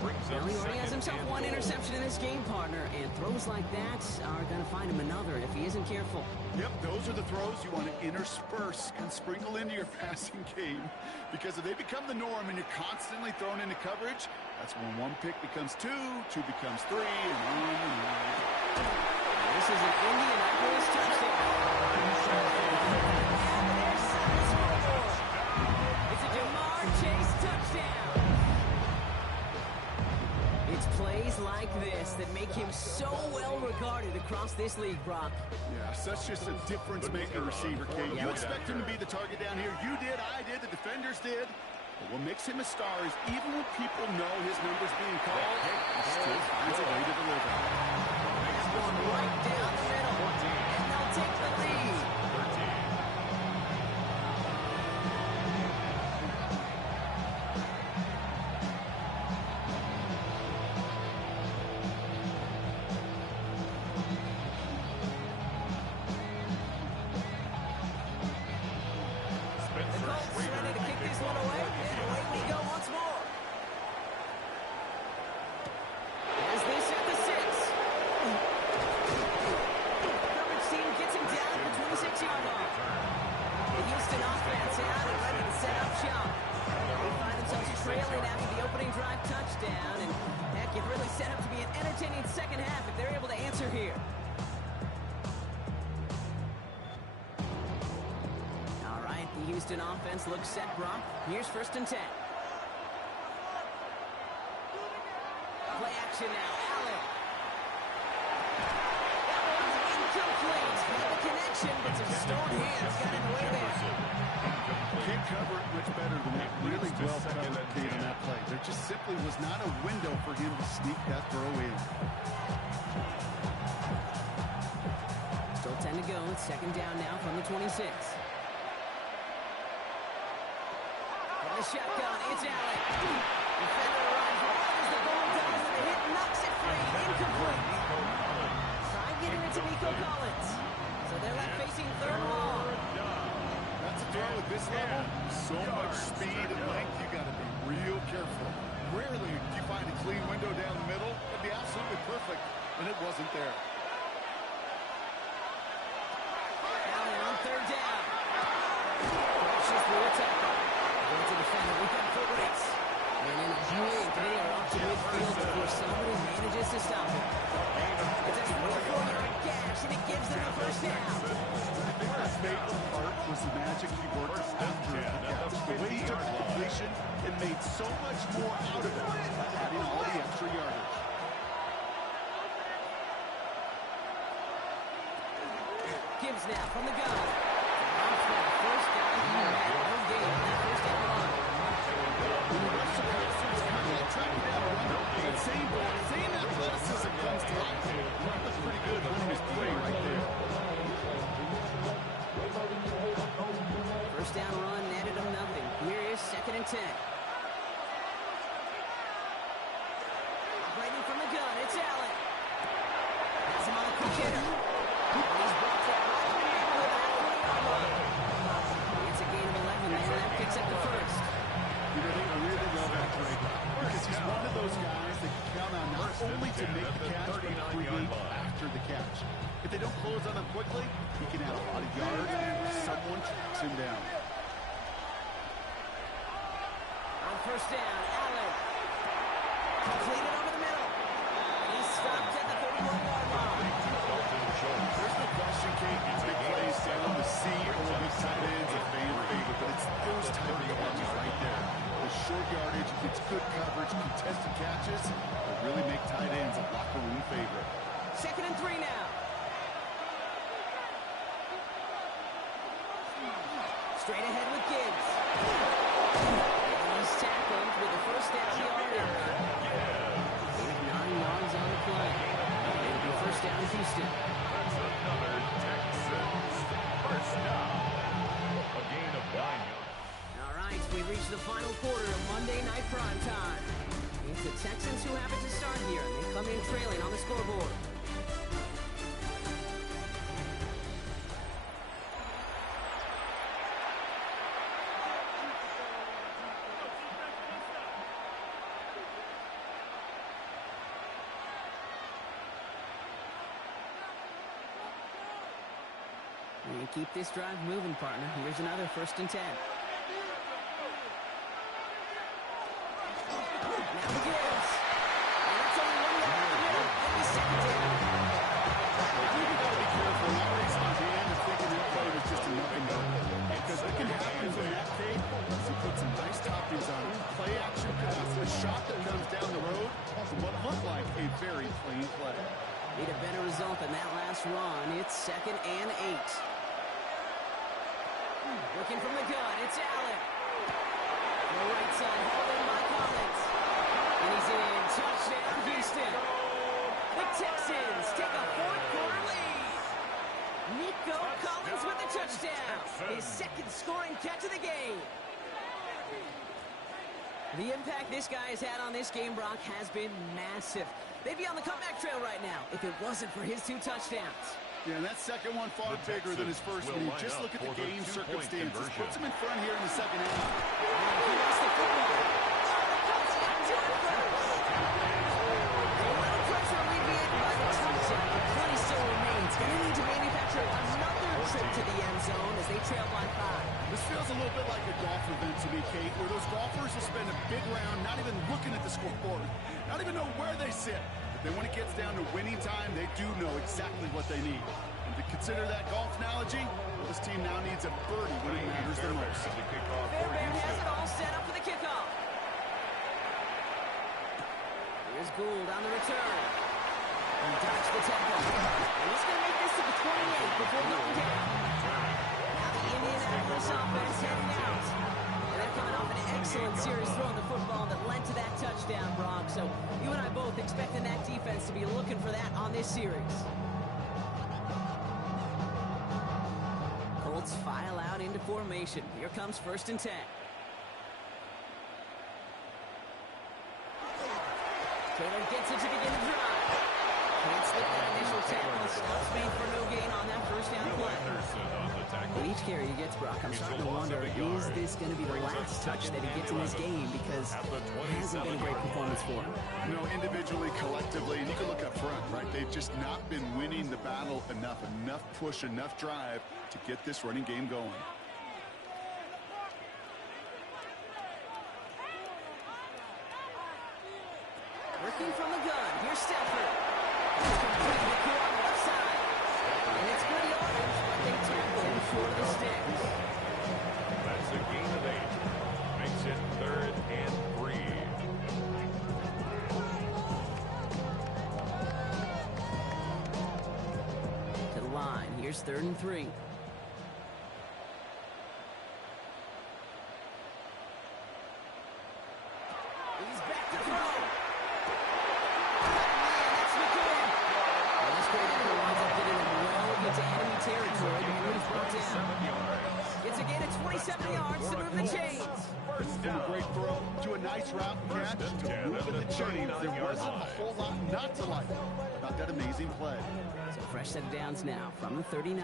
Well, he already has himself one interception in this game, partner, and throws like that are going to find him another if he isn't careful. Yep, those are the throws you want to intersperse and sprinkle into your passing game, because if they become the norm and you're constantly thrown into coverage, that's when 1 pick becomes 2, 2 becomes 3, and on and on. This is an Indianapolis touchdown. It's a Jamar Chase touchdown. It's plays like this that make him so well regarded across this league, Brock. Yeah, such just a difference-maker receiver, Kate. You expect him to be the target down here. You did, I did, the defenders did. But what makes him a star is even when people know his number's being called, he still finds a way to deliver. That's one right down the middle. And they'll take the lead. Houston offense looks set, Brock. Here's 1st and 10. Play action now. Allen. That one's incomplete. Had the connection, but some stone hands got in the way there. Can't cover it much better than that. Really well covered Kate in that play. There just simply was not a window for him to sneak that throw in. Still 10 to go. It's 2nd down now from the 26. Shotgun, it's Allen. Defender runs wide as the ball does, and the hit knocks it free. Incomplete. Try getting it to Nico Collins. So they're left facing 3rd and long. That's a throw at this level. So much speed and length, you got to be real careful. Rarely do you find a clean window down the middle. It'd be absolutely perfect, and it wasn't there. Allen on 3rd down. Crashes through a tackle. To defender, we got foot race. And in a blink, they are off to midfield before somebody manages to stop him. It's a 24-yard gash, and it gives them a 1st down. I think the favorite part was the magic he worked after the catch. The way he took the completion and made so much more out of it by adding all the extra yardage. Gibbs now from the gun. Off that 1st down, he had no gain on that 1st down run. Same athleticism comes to life. That was pretty good on his play right there. 1st down run netted him nothing. Here is 2nd and 10. Operating from the gun, it's Allen. Has him on the quick hitter. quickly, he can add a lot of yards if someone tracks him down. On first down, Allen. Completed over the middle. He's stopped at the 31-yard line. There's no question, Kate. Big plays down the sea or the tight ends are fan favorite, but it's those type of catches right there. The short yardage, it's good coverage, contested catches that really make tight ends a locker room favorite. 2nd and 3 now. Straight ahead with Gibbs. And he's tackled with a first down yardage. 9 yards on the play. It'll be first down Houston. That's another Texans first down. A gain of 9 yards. All right, we reached the final quarter of Monday Night Primetime. It's the Texans who have it to start here, and they come in trailing on the scoreboard. And keep this drive moving, partner. Here's another 1st and 10. Now Gibbs. And that's only 1 yard in the middle. It'll be 2nd down. You've got to be careful. Not raising his hand and thinking that play was just a nothing goal. Because what can happen from that tape is he put some nice toppings on it. Play action pass, a shot that comes down the road from what looked like a very clean play. Need a better result than that last run. It's 2nd and 8. Looking from the gun, it's Allen. On the right side, hauled in by Collins. And he's in. Touchdown, Houston. The Texans take a 4th quarter lead. Nico Collins with the touchdown. His 2nd scoring catch of the game. The impact this guy has had on this game, Brock, has been massive. They'd be on the comeback trail right now if it wasn't for his 2 touchdowns. Yeah, and that second one far bigger than his first one. You just look at the game circumstances. Puts him in front here in the second half. He lost the football. To it first. A little pressure alleviated by the touchdown, but plenty still remains. Going to need to manufacture another trip to the end zone as they trail by 5. This feels a little bit like a golf event to me, Kate, where those golfers will spend a big round not even looking at the scoreboard, not even know where they sit. Then when it gets down to winning time, they do know exactly what they need. And to consider that golf analogy, this team now needs a birdie when it matters the most. Fairbairn has it all set up for the kickoff. Here's Gould on the return. He dodged the tackle. And he's going to make this to the 28 before going down. Now the Indianapolis offense heading out. They're coming off an excellent series throwing the football that led to that touchdown, Brock. So you and I both expecting that defense to be looking for that on this series. Colts file out into formation. Here comes 1st and 10. Taylor gets it to begin the drive. Can't slip that initial tackle. Stops made for no gain on that 1st down play. With each carry he gets, Brock, I'm starting to wonder, is this going to be the last touch that he gets in this game? Because it hasn't been a great performance for him. You know, individually, collectively, and you can look up front, right? They've just not been winning the battle enough push, enough drive to get this running game going. Working from the gun, here's Stafford. He's completely clear on the left side. And it's good yardage, but they tackle him short of the sticks. That's a gain of 8. Makes it 3rd and 3. To the line, here's 3rd and 3. He's back to throw. Into enemy territory before he's brought down. It's a gain of 27 yards to move the chains. From a great throw to a nice route catch to moving the chains. There wasn't a whole lot not to like about that amazing play. So fresh set of downs now from the 39.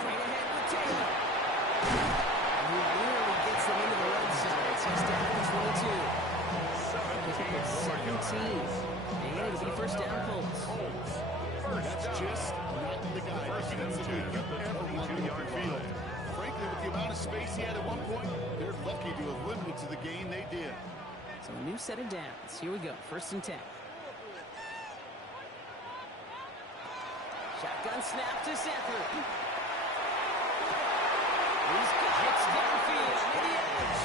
Straight ahead with Taylor. And he nearly gets them into the red zone. He's down to 22. 17. And it'll be first down, Colts. That's just not the guy defensively you ever want to field. Frankly, with the amount of space he had at one point, they're lucky to have limited to the gain they did. So a new set of downs. Here we go. First and 10. Shotgun snap to Sanford. He's got it downfield. Near the edge.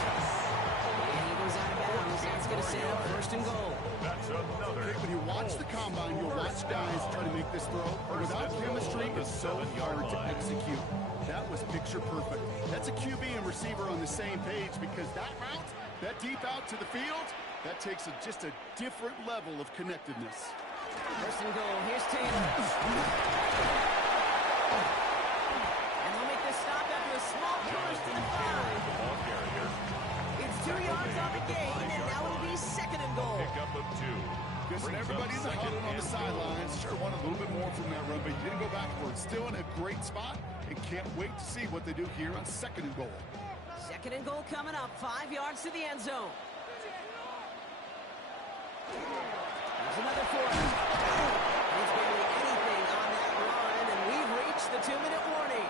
And he goes out of bounds. That's going to set up first and goal. That's another. When you watch the combine, you'll watch guys try to make this throw. But without chemistry, it's so hard to execute. That was picture perfect. That's a QB and receiver on the same page because that route, that deep out to the field, that takes just a different level of connectedness. First and goal. Here's Taylor. And they'll make the stop after a small push to the 5. It's 2 yards on the gain, and now it'll be second and goal. Pick up of 2. Because everybody in the huddle on the sidelines sure wanted a little bit more from that run, but he didn't go backwards. Still in a great spot, and can't wait to see what they do here on second and goal. Second and goal coming up. 5 yards to the end zone. There's another 4. It's barely anything on that run, and we've reached the 2-minute warning.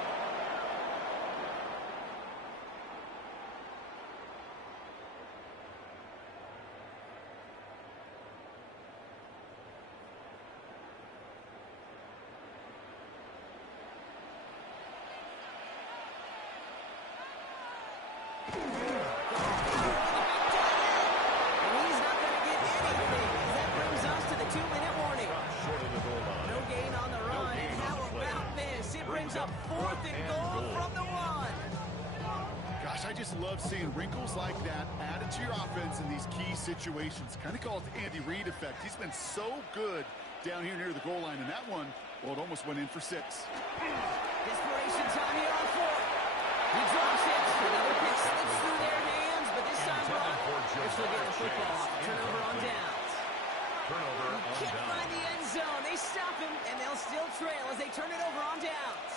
Seeing wrinkles like that added to your offense in these key situations. Kind of called the Andy Reid effect. He's been so good down here near the goal line, and that one, well, it almost went in for 6. Desperation time here on 4. He drops it. Another pick slips through their hands, but this time they're still getting the football. Turnover on downs. He can't find the end zone. They stop him, and they'll still trail as they turn it over on downs.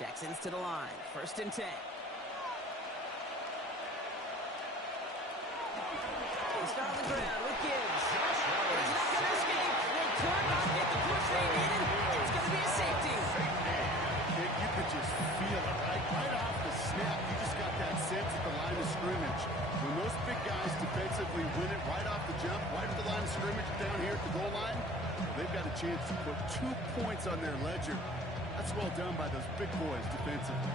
Texans to the line. First and 10. They start on the ground with Gibbs. He's not going to escape. They could not get the push they needed. It's going to be a safety. You could just feel it, right off the snap. You just got that sense at the line of scrimmage. When those big guys defensively win it right off the jump, right at the line of scrimmage down here at the goal line, they've got a chance to put 2 points on their ledger. That's well done by those big boys defensively.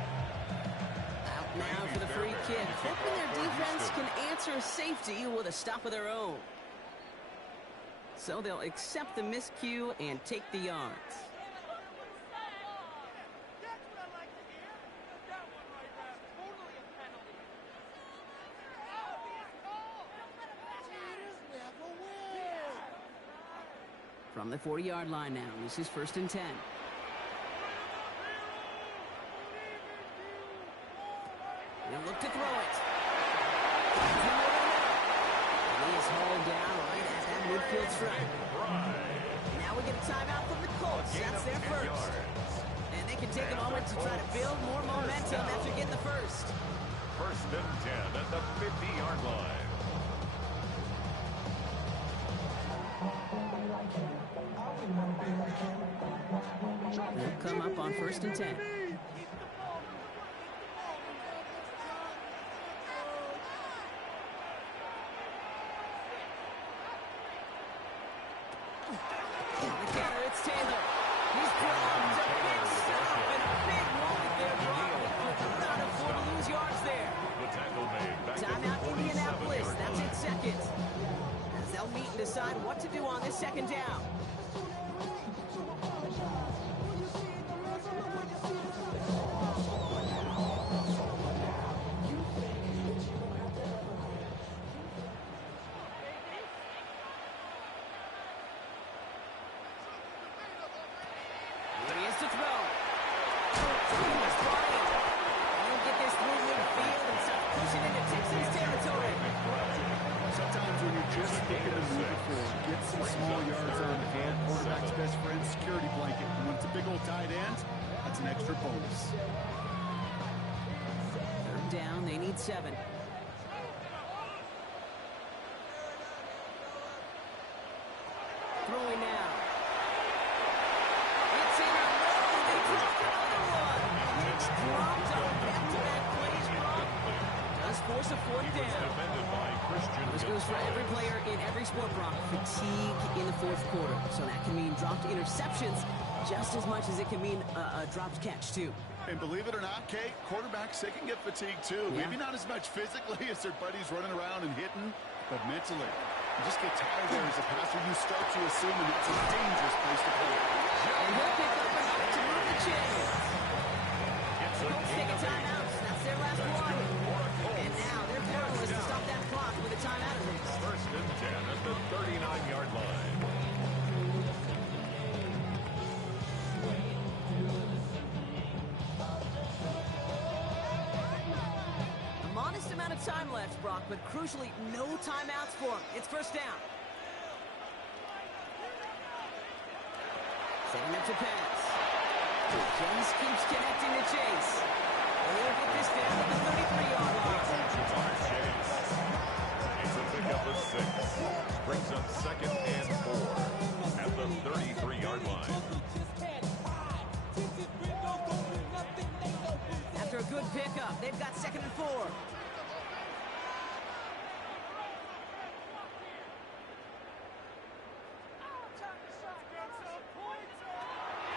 Out now for the free kick. Hoping their defense can answer safety with a stop of their own. So they'll accept the miscue and take the yards. From the 40-yard line now, this is first and 10. He'll look to throw it. And he is hauled down right at that midfield stripe. Now we get a timeout from the Colts. That's their first. And they can take a moment to try to build more momentum after getting the first. First and 10 at the 50-yard line. They'll come up on first and 10. Decide what to do on this second down. Here he is to throw. He's trying. He'll get this through midfield and start pushing into Texans territory. Sometimes when you're just looking to move it forward, get some small yards on the field, quarterback's best friend, security blanket. And when it's a big old tight end, that's an extra bonus. Third down, they need 7. throwing now. It's in a row. They dropped another one. It's dropped on back-to-back plays, Brock. Does force a fourth down. This goes for every player in every sport, Brock. Fatigue in the fourth quarter. So that can mean dropped interceptions just as much as it can mean a dropped catch, too. And believe it or not, Kate, quarterbacks, they can get fatigued, too. Yeah. Maybe not as much physically as their buddies running around and hitting, but mentally. You just get tired there as a passer. You start to assume that it's a dangerous place to play. And he'll pick up enough to move the chains. The Colts take a timeout. That's their last one. And now their goal is to stop that clock with a timeout at least. 1st and 10 at the 39-yard line. A modest amount of time left, Brock, but crucially, no timeouts for him. It's first down. Setting up to pass. Chase keeps connecting to Chase. And he'll get this down at the 33-yard line. It's a pickup of 6. Brings up 2nd and 4 at the 33-yard line. After a good pickup, they've got 2nd and 4.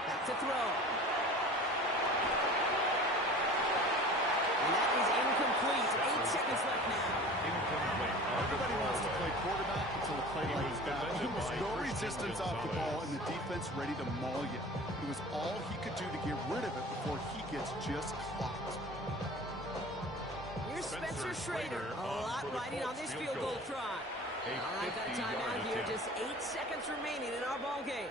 Back to throw. And that is incomplete. 8 seconds left now. Incomplete. Everybody wants to play quarterback until a play like that. There was no resistance off the ball and the defense ready to maul you. It was all he could do to get rid of it before he gets just clocked. Here's Spencer Schrader. A lot riding on this field goal try. All right, got a timeout here. Just 8 seconds remaining in our ball game.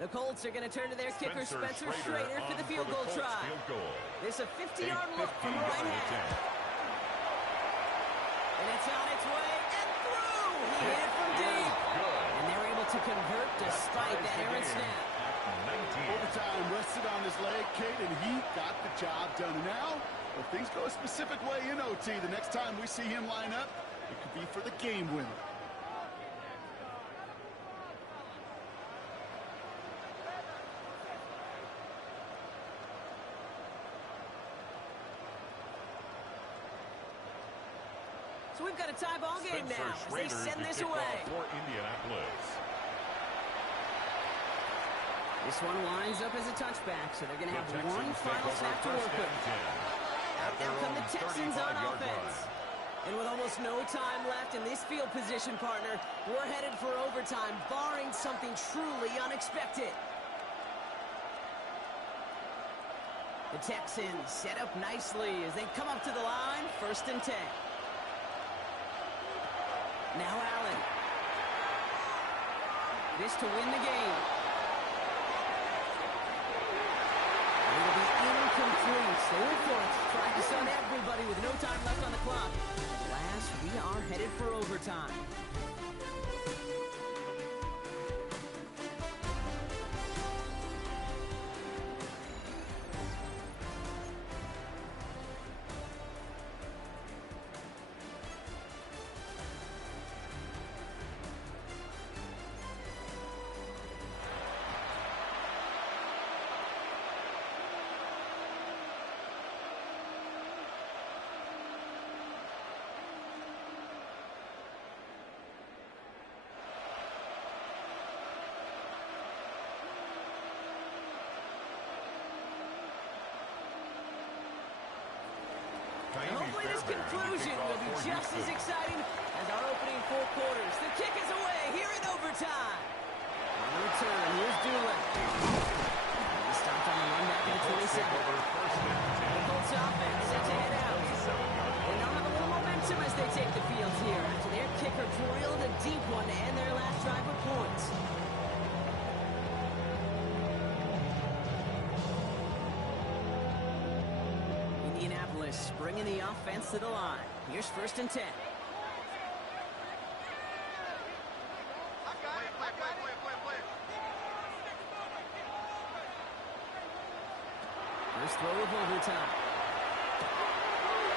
The Colts are going to turn to their kicker, Spencer Schrader, for the field goal try. This a 50-yard look from right half. And it's on its way and through. He hit it from deep. And they're able to convert despite that errant snap. Overtime rested on his leg, Kate, and he got the job done. And now, if things go a specific way in OT, the next time we see him line up, it could be for the game winner. So we've got a tie ball game now as they send this away. For Indianapolis. This one lines up as a touchback, so they're going to have one final snap to work with. Out now come the Texans on offense. And with almost no time left in this field position, partner, we're headed for overtime, barring something truly unexpected. The Texans set up nicely as they come up to the line, 1st and 10. Now Allen. This to win the game. It'll be incomplete. They went for it. Trying to stun everybody with no time left on the clock. At last, we are headed for overtime. And hopefully this conclusion will be just as exciting as our opening 4 quarters. The kick is away here in overtime. On the return, here's Doolin. He stopped on the run back at the 27. The Colts offense set to head out. And they'll have a little momentum as they take the field here after their kicker drilled a deep one to end their last drive with points. specialists bringing the offense to the line. Here's 1st and 10. First throw of overtime.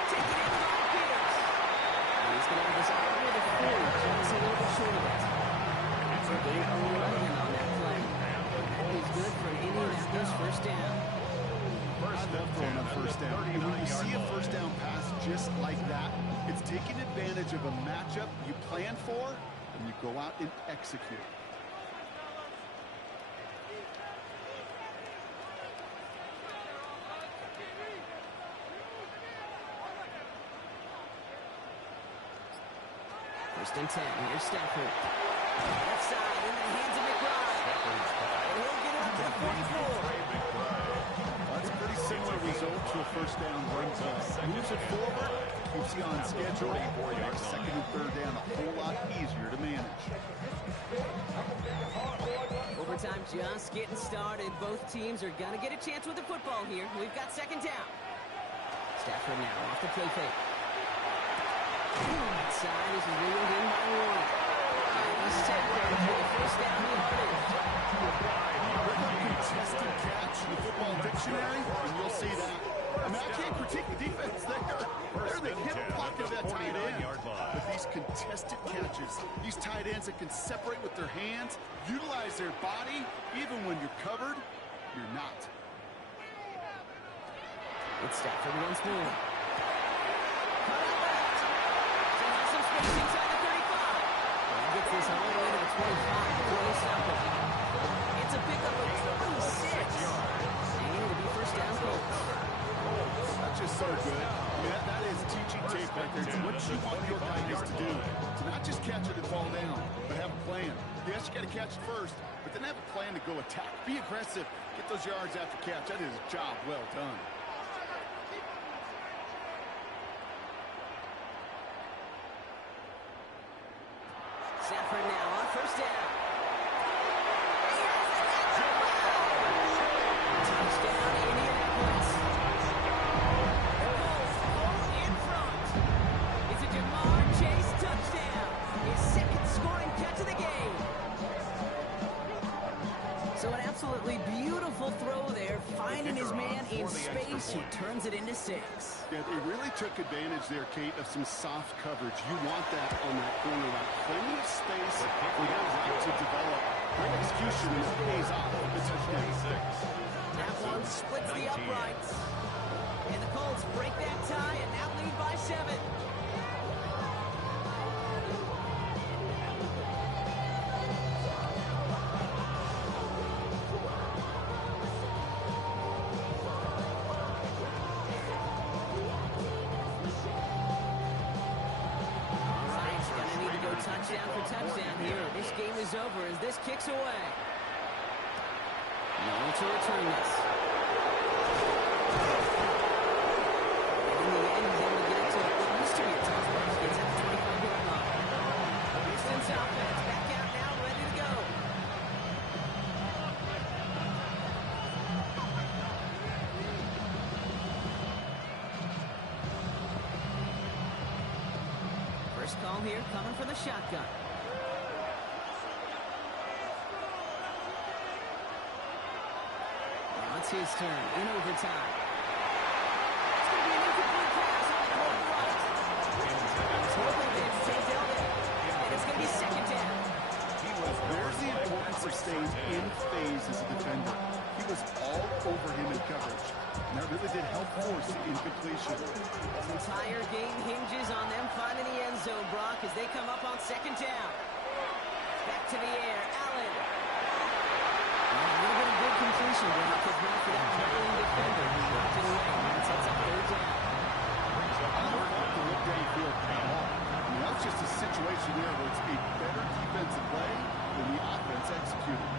Take it in by Pierce. He's going to have this arm with a 4, just a little bit short of it. That's a big run on that play. That is good for an Indianapolis first down. I love throwing a first down. And when you see a first down pass just like that, it's taking advantage of a matchup you plan for, and you go out and execute. First and 10. Here's Stafford. Left side in the hands of McBride. And he'll get it up to the 44. That's a pretty similar result to a first down run play. Moves it forward, keeps you on schedule. Makes 2nd and 3rd down a whole lot easier to manage. Overtime just getting started. Both teams are going to get a chance with the football here. We've got 2nd down. Stafford now off the play fake. Side is reeled in by 1. And he's tackled for the first down yardage. Contested catch in the football dictionary, and you'll see that. I mean, I can't critique the defense there. They're the hip pocket of that tight end. But these contested catches, these tight ends that can separate with their hands, utilize their body, even when you're covered, you're not. It's Stafford once more. Inside the 35. And gets this all the way to the 25 before they stop it. It's a pickup of 26. And it'll be first down Colts. That's just so good. I mean, that is teaching tape right there. It's what you want your guys to do. To not just catch it and fall down, but have a plan. Yes, you got to catch it first, but then have a plan to go attack. Be aggressive. Get those yards after catch. That is a job well done. Stafford now on first down. Touchdown, Indianapolis. The Colts pull in front. It's a Jamar Chase touchdown. His 2nd scoring catch of the game. So an absolutely beautiful throw there. Finding his man in space, he turns it into 6. Yeah, they really took advantage there, Kate, of some soft coverage. You want that on that corner line. Plenty of space for that route to develop. Great execution, and it pays off with the touchdown. That one splits the uprights. And the Colts break that tie and now lead by 7. Touchdown for touchdown here. This game is over as this kicks away. No one to return this. And in the end, he's able to get it to what used to be a touchdown. He gets at the 25-yard line. Houston's offense back out now, ready to go. First call here coming from the shotgun. Now it's his turn in overtime. It's going to be an incomplete pass on the right. Totally missed. They dealt it. And it's going to be 2nd down. There's the importance of staying in phase as a defender. He was all over him in coverage. And that really did help force the incompletion. This entire game hinges on them finding the end zone, Brock, as they come up on 2nd down. Back to the air, Allen. And a little bit of good completion, Brock, if not for that middling defender who knocked it away. And sets up 3rd down. I don't like the look downfield at all. I mean, that's just a situation there where it's a better defensive play than the offense executed.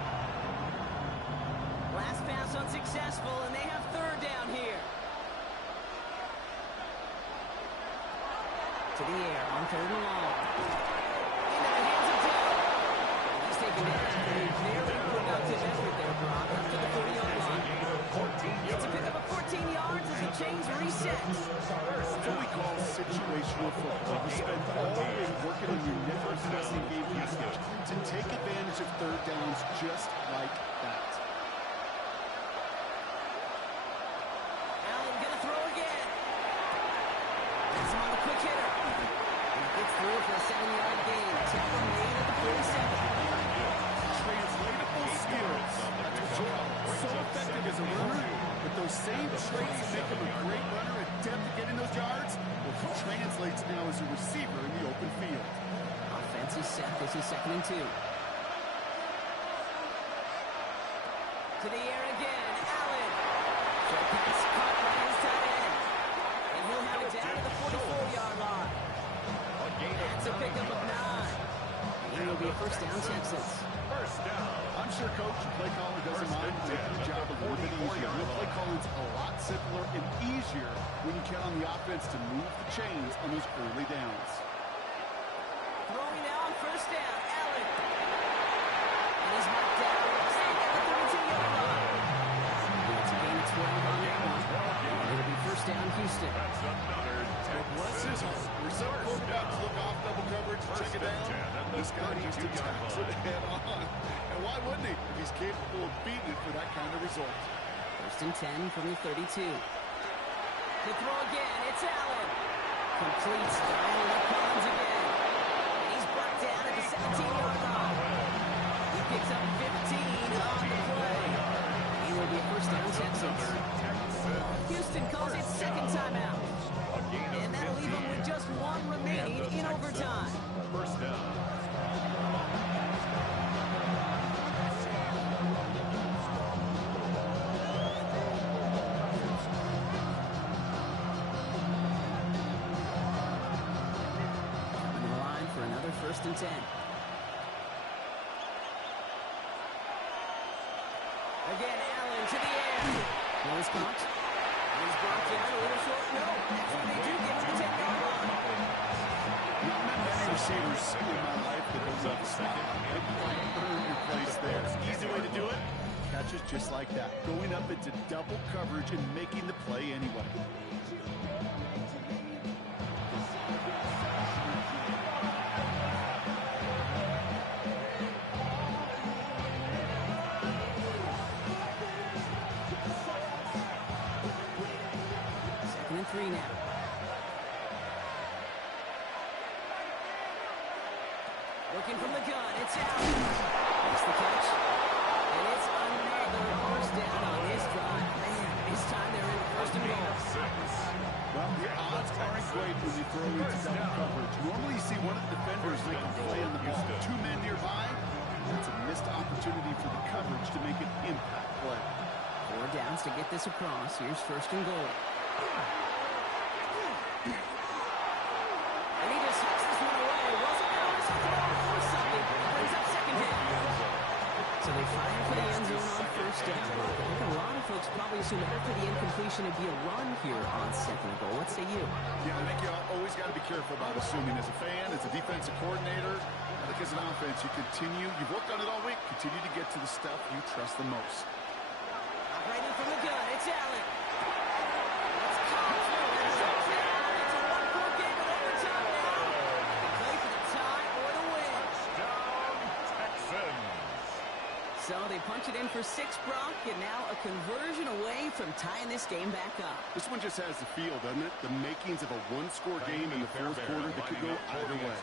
Last pass unsuccessful, and they have 3rd down here. To the air on 3rd and long. Into the hands of Joe. He's taken down after a very productive effort there, Brock, up to the 40-yard line. It's a pick up of 14 yards as he chains reset. That's what we call situational football. You spend all day working on your never-passing game package to take advantage of third downs just like that. Allen gonna throw again. That's him on the quick hitter. And he gets through for a 7-yard gain. Tackle made at the 47. Translatable skills. That's what you call so effective as a runner, but those same traits make him a great runner, adept at getting those yards. Well, he translates now as a receiver in the open field. Offense is set. This is 2nd and 2. To the air again. Allen. Short pass caught by his tight end. And he'll have it down to the 44-yard line. That's a pickup of 9. It will be a first down, Texans. I'm sure Coach and play caller doesn't mind making the job a little bit easier. The play calling's a lot simpler and easier when you count on the offense to move the chains on those early downs. Throwing now on first down. Allen. And he's marked down at the 32-yard line. It's a gain of 12 on that one. And it'll be first down, Houston. Bless his heart. We're some quarterbacks look off double coverage and check it down. This guy needs to tackle it head on. And why wouldn't he if he's capable of beating it for that kind of result? First and 10 from the 32. To throw again, it's Allen. Completes Donald Collins again. And he's brought down at the 17-yard line. He picks up 15 on the play. He will be a first down, Texans. Houston calls it second timeout. And that'll leave them with just one remaining in overtime. First down. On the line for another first and 10. Again, Allen to the air. Nose caught. He's brought down a little short. No, that's when they do get to the 10-yard line. Not many receivers in my life that goes up to stop. Earn your place there. Easy way to do it. Catches just like that. Going up into double coverage and making the play anyway. Second and 3 now. Looking from the gun, it's Allen. Makes the catch. And it's another first down on this drive. Man, this time they're in first and goal. Well, the odds aren't great when you throw into double coverage. Normally you see one of the defenders make a play on the ball. 2 men nearby. That's a missed opportunity for the coverage to make an impact play. 4 downs to get this across. Here's first and goal. And he just hits this one away. Wasn't going to risk a throw for something. Brings up second down. So they fire for the end zone on first down. I think a lot of folks probably assume after the incompletion it'd be a run here on second and goal. What say you? Yeah, I think you always got to be careful about assuming as a fan, as a defensive coordinator. I think as an offense, you've worked on it all week, continue to get to the stuff you trust the most. Operating from the gun, it's Allen. Let's call through. It's a touchdown. It's a one-point game in overtime now. They play for the tie or the win. Texans. So they punch it in for 6, Brock, and now a conversion away from tying this game back up. This one just has the feel, doesn't it? The makings of a one-score game in the fourth quarter that could go either way.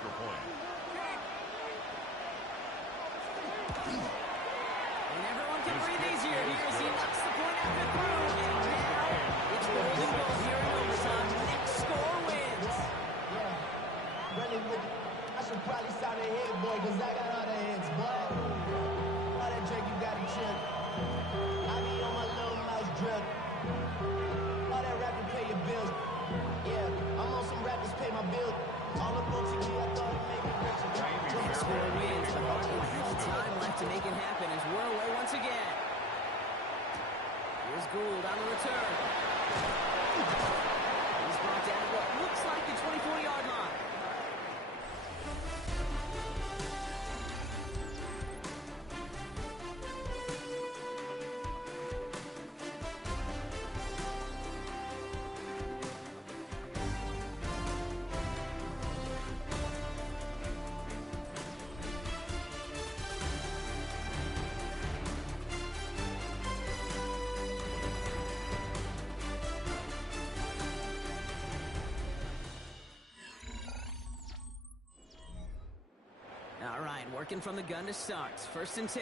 And everyone can breathe easier here as he knocks the point after through. And now it's golden goal here in overtime. Next score wins. Running with I should probably sound a head boy, cause I got all the heads, boy. All that drink you got to chill. I be on my little mouse drip. All that rapping pay your bills. Yeah, I'm on some rappers pay my bills. All the books me, I thought it made me richer. Next score wins, but Martin, full time left to make it happen. Working from the gun to start. 1st and 10.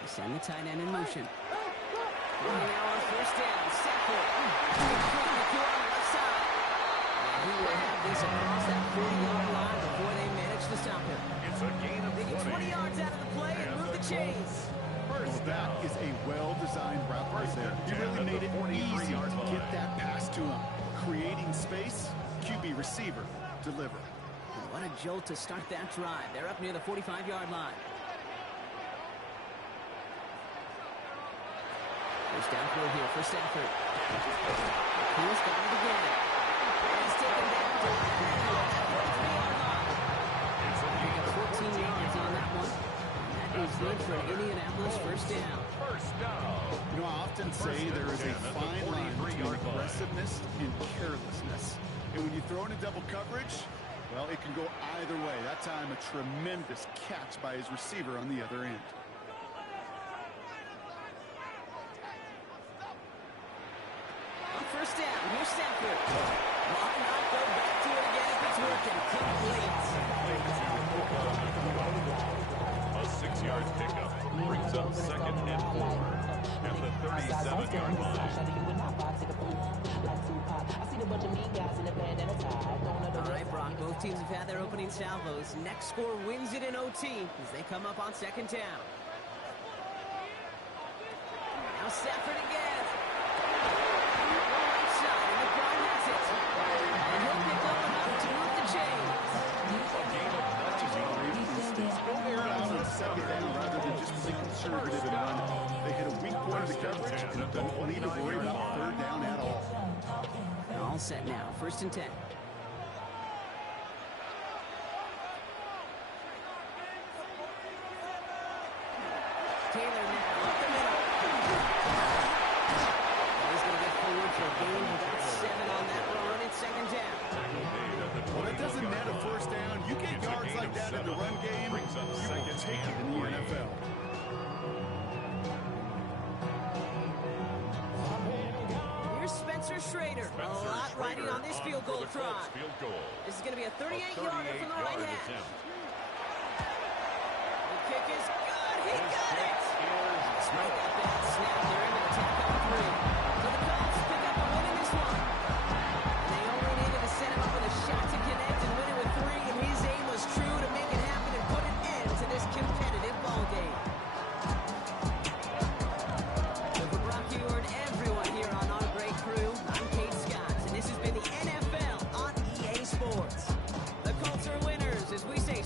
They send the tight end in motion. Now on 1st down, Stafford. Completing the corner on the left side. And he will have this across that 40-yard line before they manage to stop him. It's a gain of They get 20 yards out of the play and move the chains. Well, that is a well-designed route right there. He really made it easy to get that pass to him. Creating space, QB receiver, deliver. And what a jolt to start that drive. They're up near the 45-yard line. 1st down throw here for Stafford. He's got it again. And he's taken down to the 43-yard line. He got 14 yards on that one. That is good for Indianapolis 1st down. You know, I often say there is a fine line between aggressiveness and carelessness. And when you throw into double coverage, well, it can go either way. That time, a tremendous catch by his receiver on the other end. On 1st down, here's Stafford. Why not go back to it again if it's working? Complete. A 6-yard pickup brings up 2nd and 4 at the 37-yard line. All right, Brock, both teams have had their opening salvos. Next score wins it in OT as they come up on 2nd down. Now Stafford again. Right side, and the guard has it. And he'll pick up enough to move the chains. A gain of 9. Go air out on 2nd down rather than just be conservative and run. They hit a weak point of the coverage and don't need to worry about 3rd down at all. They're all set now. 1st and 10. Taylor now up the middle. He's going to get forward for a gain of about 7 on that run. It's 2nd down. Well, it doesn't net a 1st down. You get yards like that in the run game, you will take it in the NFL. Here's Spencer Schrader. A lot riding on this field goal try. This is going to be a 38-yarder from the right hash. The kick is good. He got it. Despite that bad snap, they're able to tack on 3. So the Colts pick up a win in this one. And they only needed to set him up with a shot to connect and win it with 3. And his aim was true to make it happen and put an end to this competitive ball game. So for Brock Ewart, everyone here on our great crew, I'm Kate Scott, and this has been the NFL on EA Sports. The Colts are winners as we say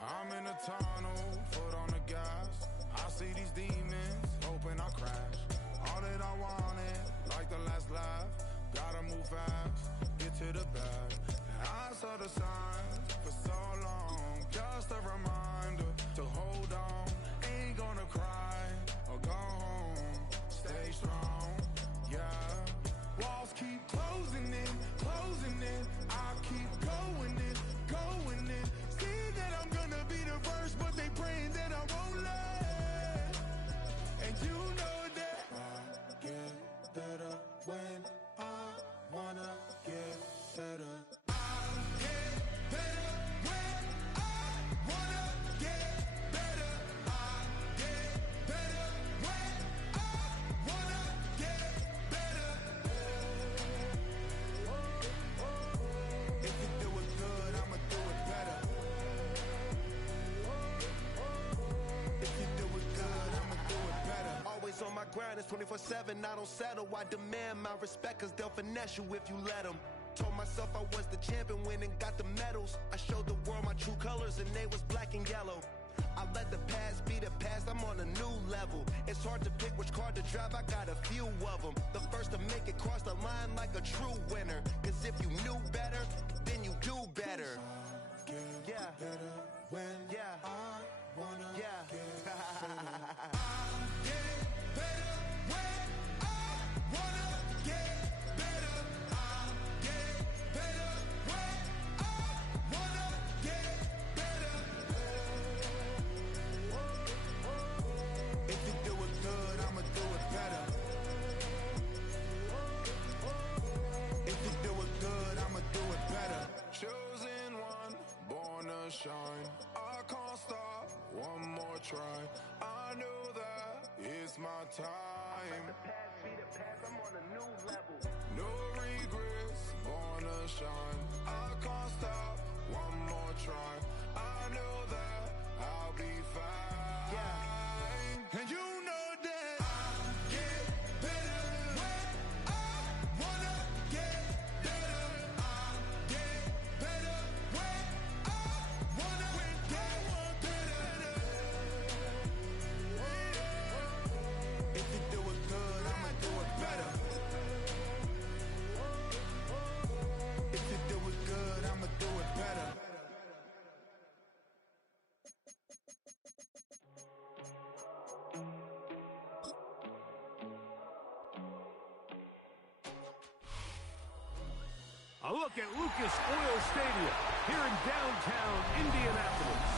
I'm in a tunnel, foot on the gas. I see these demons, hoping I crash. All that I wanted, like the last laugh. Gotta move fast, get to the bag. I saw the signs for so long. Just a reminder to hold on. Ain't gonna cry or go home. Stay strong, yeah. Walls keep closing in, closing in. I keep going in, going in. See that I'm gonna be the first, but they praying that I won't let. And you know that I get better when I wanna get better. I get better when I wanna get better. I get better when I wanna get better. If you do it good, I'ma do it better. If you do it good, I'ma do it better. Always on my grind, it's 24/7, I don't settle. I demand my respect, cause they'll finesse you if you let them. Told myself I was the champion, went and got the medals. I showed the world my true colors and they was black and yellow. I let the past be the past, I'm on a new level. It's hard to pick which car to drive, I got a few of them. The first to make it cross the line like a true winner. Cause if you knew better, then you do better. Yeah. Better when I wanna Yeah. get better. I get better when I wanna get better. I get better when I wanna get better. If you do it good, I'ma do it better. If you do it good, I'ma do it better. Chosen one, born to shine. I can't stop, one more try. I know that it's my time. The past be the past, I'm on a new level. No regrets, born to shine. I can't stop, one more try. I know that I'll be fine. Yeah. And you know that I get better when I wanna get better. I get better when I wanna get better. If you do it good, I'ma do it better. If you do it good, I'ma do it better. A look at Lucas Oil Stadium here in downtown Indianapolis.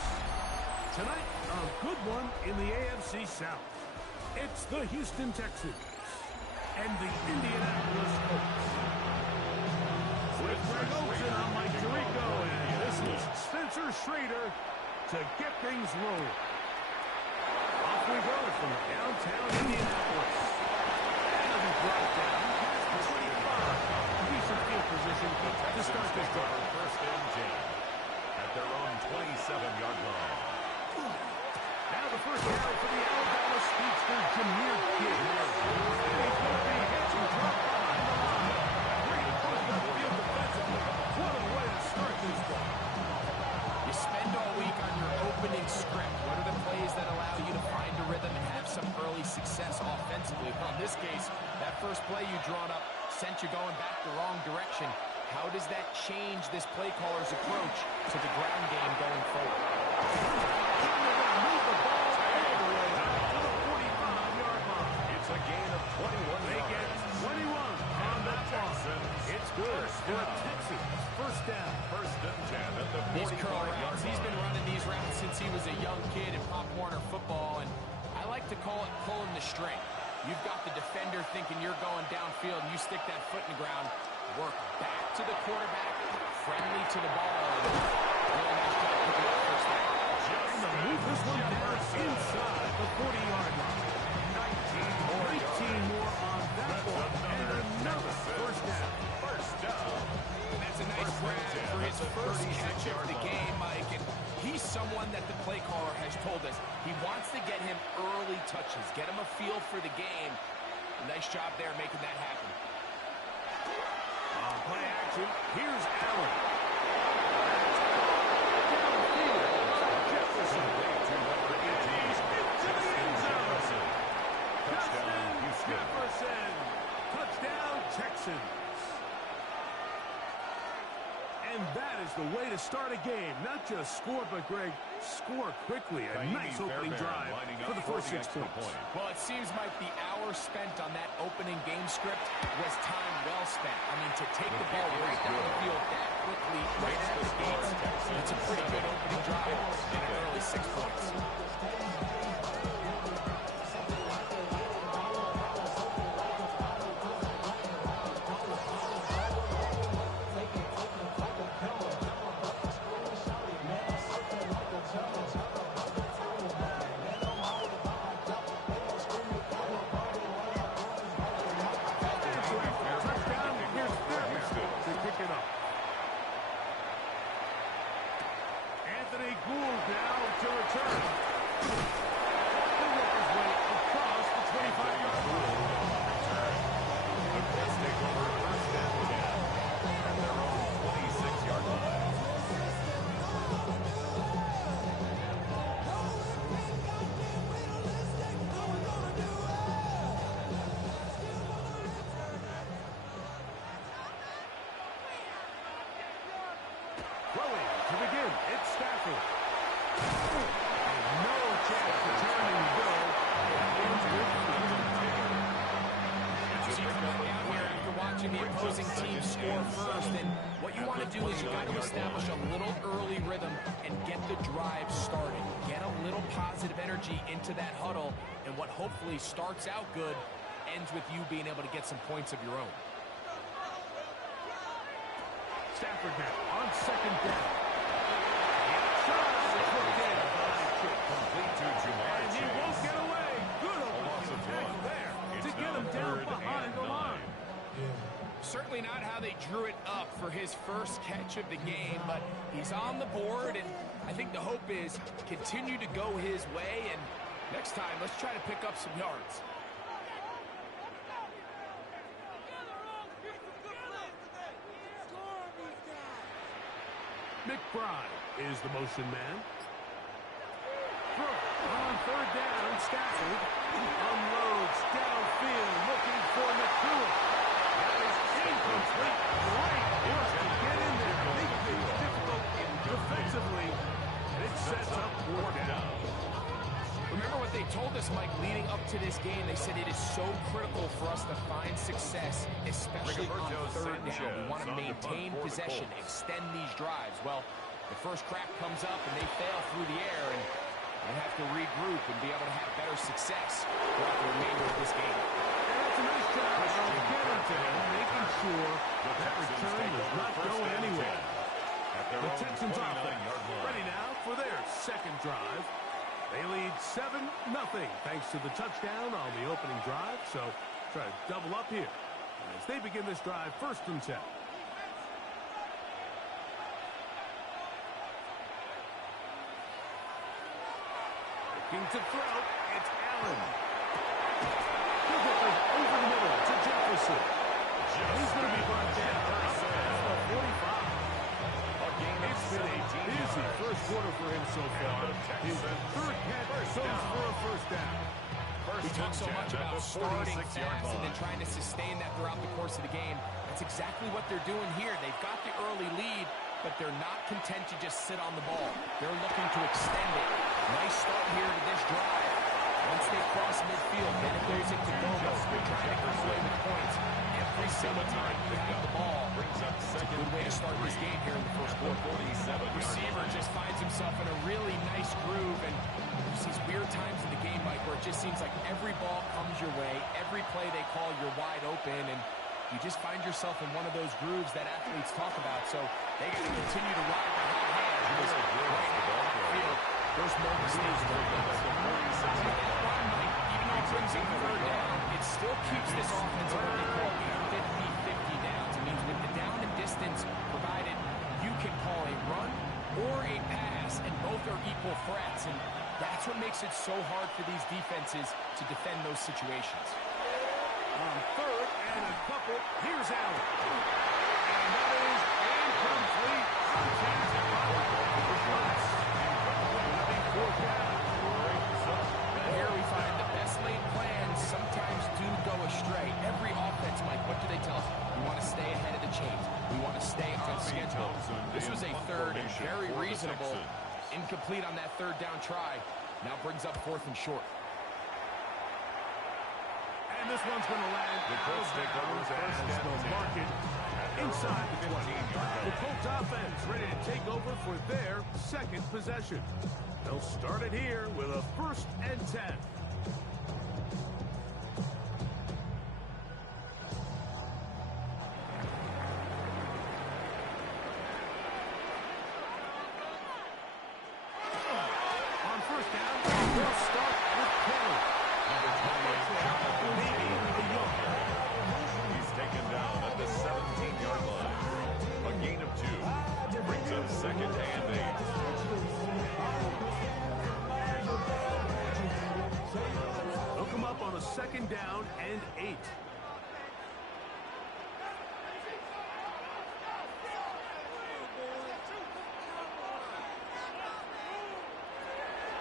Tonight, a good one in the AFC South. It's the Houston Texans and the Indianapolis Colts. With Greg Olsen, I'm Mike Tirico, and this is Spencer Schrader to get things rolling. Off we go from downtown Indianapolis. And it'll be brought down past the 25. Decent field position to start this drive. First and 10 at their own 27-yard line. Now the first down for the Alabama speedster, Jahmyr Gibbs. And he's going to be hit and dropped behind the line. Great across the field defensively. What a way to start this ball. You spend all week on your opening script. What are the plays that allow you to find a rhythm and have some early success offensively? Well, in this case, that first play you drawn up sent you going back the wrong direction. How does that change this play caller's approach to the ground game going forward? Move the ball all the way to the 45-yard line. It's a gain of 21 They get 21 on that ball. It's good for the Texans. First down. First and 10 at the 45-yard line. These curl routes, he's been running these routes since he was a young kid in Pop Warner football, and I like to call it pulling the string. You've got the defender thinking you're going downfield, and you stick that foot in the ground, work back to the quarterback, friendly to the ball, and really nice job picking up first down. And to move this one down inside the 40-yard line. 19 more on that one, and another first down. First down. And that's a nice grab for his first catch of the game, Mike. And he's someone that the play caller has told us he wants to get him early touches, get him a feel for the game. Nice job there making that happen. On play action, here's Allen. Downfield. to start a game. Not just score, but, Greg, score quickly. A nice opening drive for the first 6 points. Well, it seems like the hour spent on that opening game script was time well spent. I mean, to take the ball right down the field that quickly, right out of the gates, it's a pretty good opening drive and an early 6 points. The opposing team score first, and what you want to do is you got to establish a little early rhythm and get the drive started. Get a little positive energy into that huddle, and what hopefully starts out good ends with you being able to get some points of your own. Stafford now on second down. Complete to Jamar and he won't get away. Good open tackle there to get him down behind the line. Certainly not how they drew it up for his first catch of the game, but he's on the board, and I think the hope is continue to go his way, and next time, let's try to pick up some yards. McBride is the motion man. On third down, Stafford unloads downfield, looking for McCool. That is incomplete. Great work to get in there. Make things difficult defensively, and it sets up fourth down. Remember what they told us, Mike, leading up to this game. They said it is so critical for us to find success, especially on third down. We want to maintain possession, extend these drives. Well, the first crack comes up, and they fail through the air, and they have to regroup and be able to have better success throughout the remainder of this game. And that's a nice job of getting to him, making sure that return does not go anywhere. The Texans offense ready now for their second drive. They lead 7-0 thanks to the touchdown on the opening drive. So try to double up here as they begin this drive, 1st and 10. Looking to throw, it's Allen. He'll get this over the middle to Jefferson. He's going to be brought down at the 45. It's been a busy first quarter for him so far. His third catch goes for a first down. We talk so much about starting fast and then trying to sustain that throughout the course of the game. That's exactly what they're doing here. They've got the early lead, but they're not content to just sit on the ball. They're looking to extend it. Nice start here to this drive. Once they cross midfield, then it goes into go-go. They're trying to come away with points every single time you have the ball. It's a good way to start this game here in the first quarter. Receiver just finds himself in a really nice groove, and there's these weird times in the game, Mike, where it just seems like every ball comes your way, every play they call, you're wide open, and you just find yourself in one of those grooves that athletes talk about. So they got to continue to ride the hot hand. There's no mistakes. Even though it brings in third down, it still keeps this offense what they call 50-50 downs. It means with the down and distance provided, you can call a run or a pass, and both are equal threats. And that's what makes it so hard for these defenses to defend those situations. On third and a couple, here's Allen. And that is incomplete. Here we find the best laid plans sometimes do go astray. Every offense, Mike, what do they tell us? We want to stay ahead of the chains. We want to stay on schedule. This was a 3rd and Incomplete on that third down try. Now brings up 4th and short. And this one's going to land The Colts take over as they'll mark it inside the 20. The Colts offense ready to take over for their second possession. They'll start it here with a 1st and 10. On 1st down, they'll start with Kelly. He's taken down at the 17-yard line. A gain of 2 brings up 2nd and 8. They'll come up on a 2nd down and 8.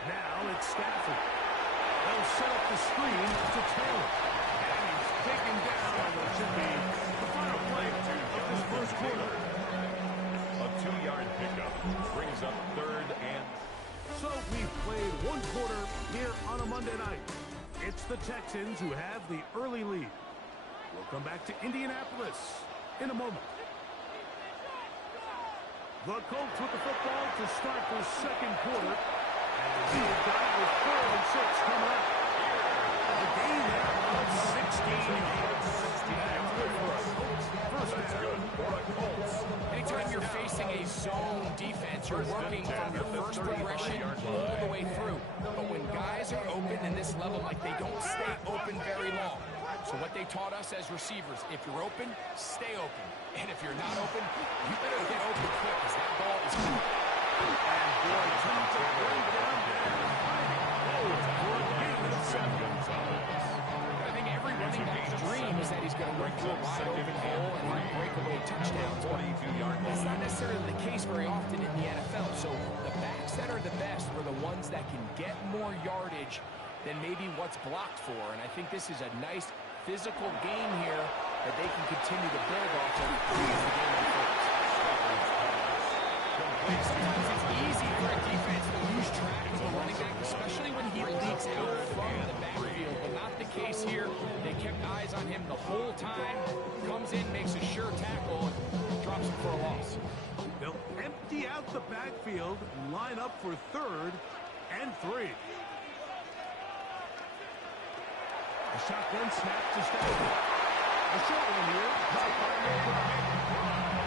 Now it's Stafford. They'll set up the screen to Taylor. And he's taken down on what should be the final play of this first quarter. A 2-yard pickup brings up 3rd and... So we've played 1 quarter here on a Monday night. It's the Texans who have the early lead. We'll come back to Indianapolis in a moment. The Colts with the football to start the second quarter. And they've got it with 4 and 6 coming up. The gain there of 16. Anytime you're facing a zone defense, you're working from your first progression all the way through. But when guys are open in this level, like they don't stay open very long. So what they taught us as receivers, if you're open, stay open. And if you're not open, you better get open quick because that ball is coming. And boy, Tom to bring down there. I think every running back's dream is that he's going to run through a wide open hole and breakaway touchdowns. That's not necessarily the case very often in the NFL. So the backs that are the best are the ones that can get more yardage than maybe what's blocked for. And I think this is a nice physical game here that they can continue to build off of as the game unfolds. Sometimes it's easy for a defense to lose track of the running back, especially when he leaks out from the backfield, but not the case here. They kept eyes on him the whole time. Comes in, makes a sure tackle, and drops him for a loss. They'll empty out the backfield and line up for 3rd and 3. A shotgun snap to Stafford. A short one here.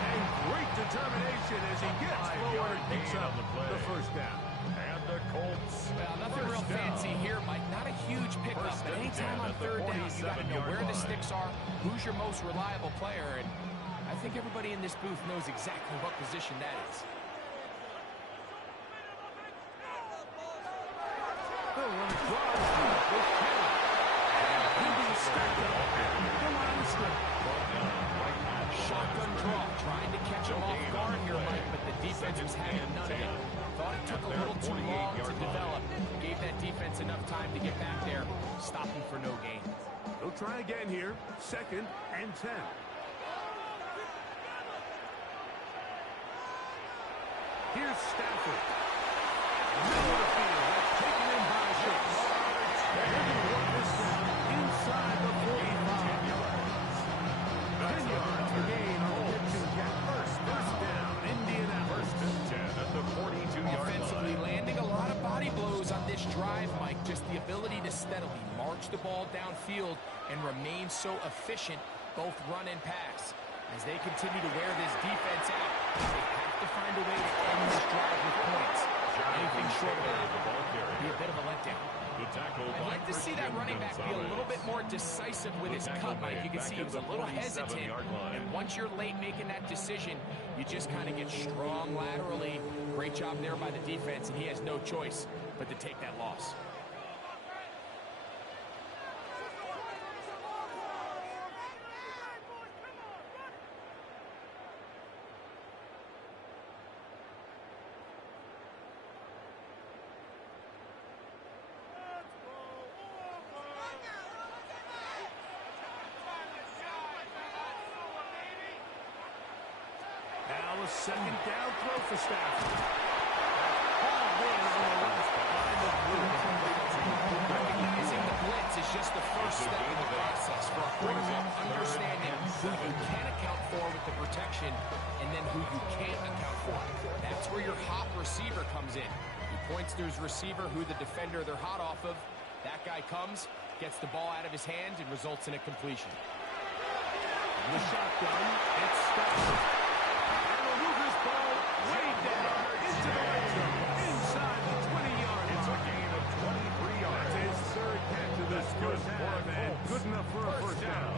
And great determination as he gets forward and picks up the 1st down. And the Colts. Well, nothing real fancy here, Mike. Not a huge pickup, but anytime on 3rd down, you got to know where the sticks are, who's your most reliable player, and I think everybody in this booth knows exactly what position that is. They'll run a drive with Kelly. He'll be stacked up at the line of scrimmage. Shotgun draw, trying to catch him off guard here, Mike, but the defense was having none of it. Thought it took a little too long to develop. Gave that defense enough time to get back there, stopping for no gain. They'll try again here, 2nd and 10. Here's Stafford. Middle of the field, taken in by Schultz. They're going to work this down inside the 45 yards. 10 yards for gain on the pitch and catch. First down, Indianapolis. 1st and 10 at the 42-yard line. Offensively landing a lot of body blows on this drive, Mike. Just the ability to steadily march the ball downfield and remain so efficient, both run and pass. As they continue to wear this defense out, they have to find a way to end this drive with points. Anything short of that would be a bit of a letdown. I'd like to see that running back be a little bit more decisive with his cut, Mike. You can see he was a little hesitant, and once you're late making that decision, you just kind of get strong laterally. Great job there by the defense, and he has no choice but to take that loss. Now a 2nd down throw for Stafford. Ball in. He points to his receiver, who the defender they're hot off of. That guy comes, gets the ball out of his hand, and results in a completion. The shotgun, it's Stafford. And he'll move this ball way down into the red zone, inside the 20-yard line. It's a gain of 23 yards. That's his third catch of this first half, and good enough for a first down.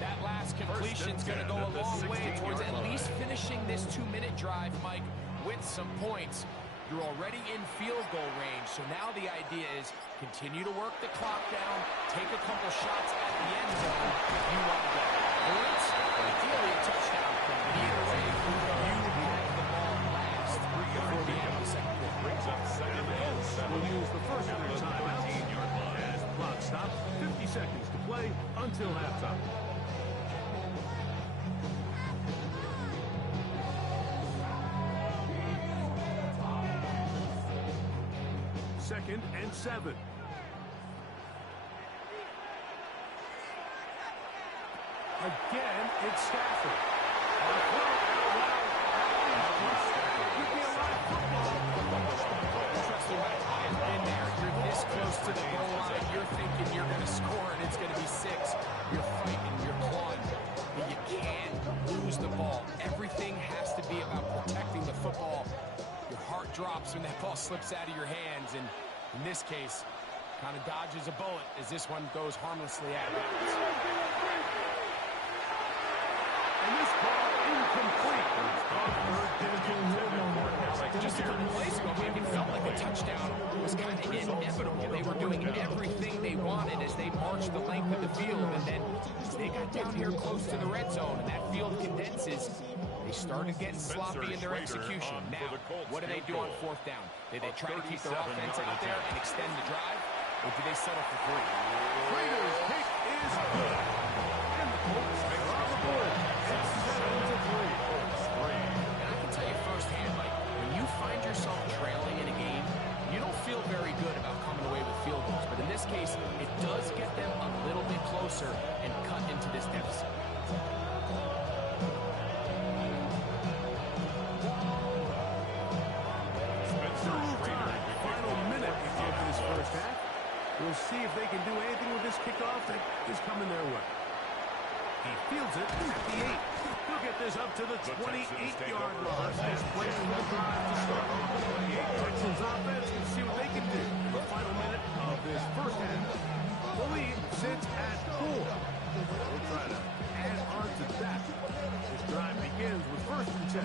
That last completion's going to go a long way towards at least finishing this 2-minute drive, Mike, with some points. You're already in field goal range, so now the idea is continue to work the clock down, take a couple shots at the end zone if you want to get points, or ideally a touchdown. But either way, you have the ball last before the end of the second quarter. Brings up second and 7. We'll use the first of their timeouts as the clock stops. 50 seconds to play until halftime. Second and 7. Again, it's Stafford. Trust me, Mike, I have been there. You're this close to the goal line. You're thinking you're going to score and it's going to be 6. You're fighting, you're clawing. But you can't lose the ball. Everything has to be about protecting the football. Your heart drops when that ball slips out of your hands, and in this case, kind of dodges a bullet as this one goes harmlessly out of bounds. And this ball incomplete. Just a couple plays ago, Mike, it felt like a touchdown was kind of inevitable. They were doing everything they wanted as they marched the length of the field, and then as they got down here close to the red zone and that field condenses, they started getting sloppy in their execution. Now, what do they do on fourth down? Do they try to keep their offense out there and extend the drive, or do they settle for 3? Raiders' kick is good. And the Colts are on the board. It's 7-3. And I can tell you firsthand, Mike, when you find yourself trailing in a game, you don't feel very good about coming away with field goals. But in this case, it does get them a little bit closer and cut into this deficit. Final minute of this first half. We'll see if they can do anything with this kickoff that is coming their way. He fields it at the 8. He'll get this up to the 28-yard line. This place for the drive to start. Texans offense, we'll see what they can do in the final minute of this first half. The lead sits at 4. We'll try to add on to that. This drive begins with 1st and 10.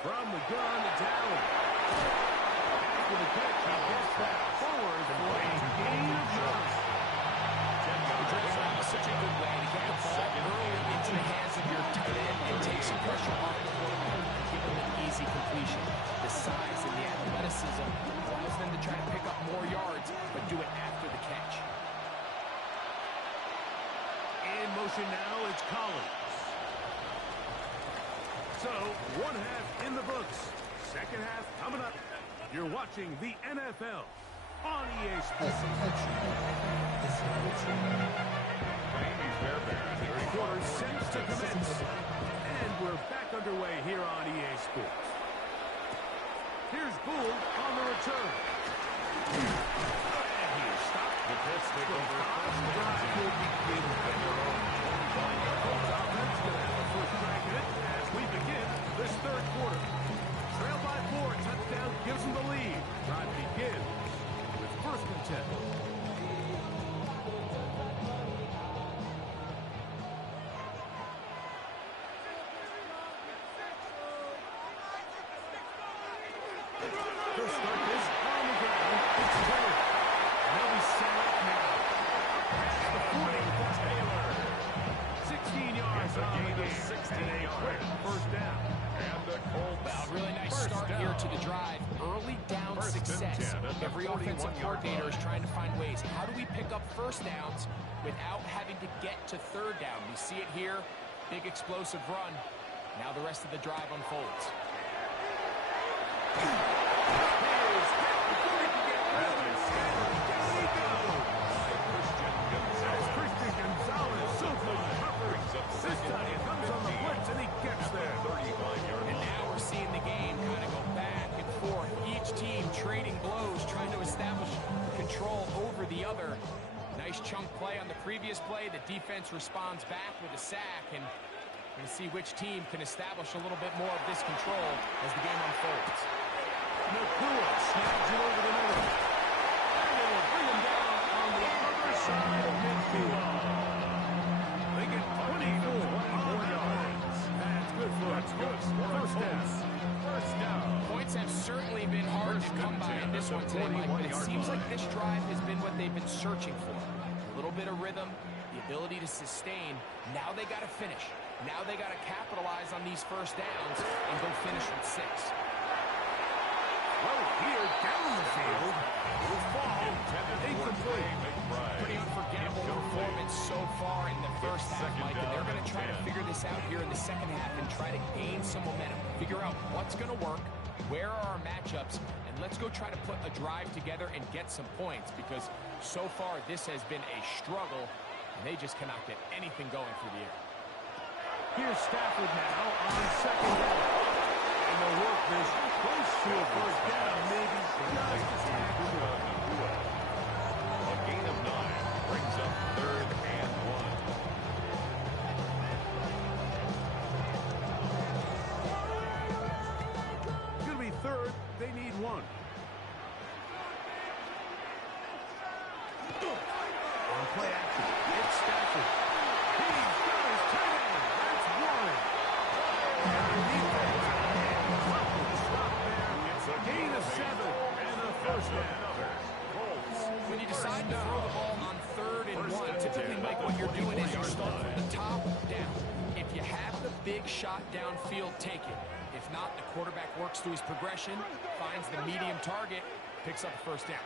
From the gun, it's Allen. After the catch, he gets that forward for a gain of yards. Such a good way to get the ball early into the hands of your tight end and take some pressure off the quarterback and give them an easy completion. The size and the athleticism allows them to try to pick up more yards, but do it after the catch. In motion now, it's Collins. So, one half in the books. Second half coming up. You're watching the NFL on EA Sports. Quarter set to commence. And we're back underway here on EA Sports. Here's Gould on the return. And he is stopped. The pitch takeover. Drive will begin at their own 20-yard line. Offense going to have a first crack at it as we begin this third quarter. Trail by 4, touchdown gives them the lead. Drive begins with 1st and 10. First start is on the ground. It's Taylor. And they'll be set up now. Past the 40 for Taylor. 16 yards on the game. 16 quick first down. And the Colts. Really nice start here to the drive. Early down success. Every offensive coordinator is trying to find ways. How do we pick up first downs without having to get to third down? We see it here. Big explosive run. Now the rest of the drive unfolds. Christian Gonzalez the other. Nice chunk play on the previous play. The defense responds back with a sack, and we're going to see which team can establish a little bit more of this control as the game unfolds. Nakua snags it over the middle. And they will bring him down on the other side of midfield. They get 24 yards. That's good for us. First down. First down. Points have certainly been hard to come by in this one today, Mike, but it seems like this drive has been what they've been searching for. A little bit of rhythm, the ability to sustain. Now they got to finish. Now they got to capitalize on these first downs and go finish with 6. Well, here down the field will fall. Incomplete. Pretty unforgettable performance so far in the first half, Mike, and they're going to try to figure this out here in the second half and try to gain some momentum. Figure out what's going to work, where are our matchups, and let's go try to put a drive together and get some points, because so far this has been a struggle, and they just cannot get anything going through the air. Here's Stafford now on second down. And they'll work this close to a first down, maybe just a tad short. A gain of 9 brings up 3rd and 1. Going to be 3rd. They need 1. On play action, it's Stafford. He's got his tight end. That's 1. And the defense stop there. It's a gain of 7 and a first down. When you decide to throw the ball on 3rd and 1, typically, Mike, what you're doing is you start from the top down. If you have the big shot downfield, take it. If not, the quarterback works through his progression, finds the medium target, picks up the first down.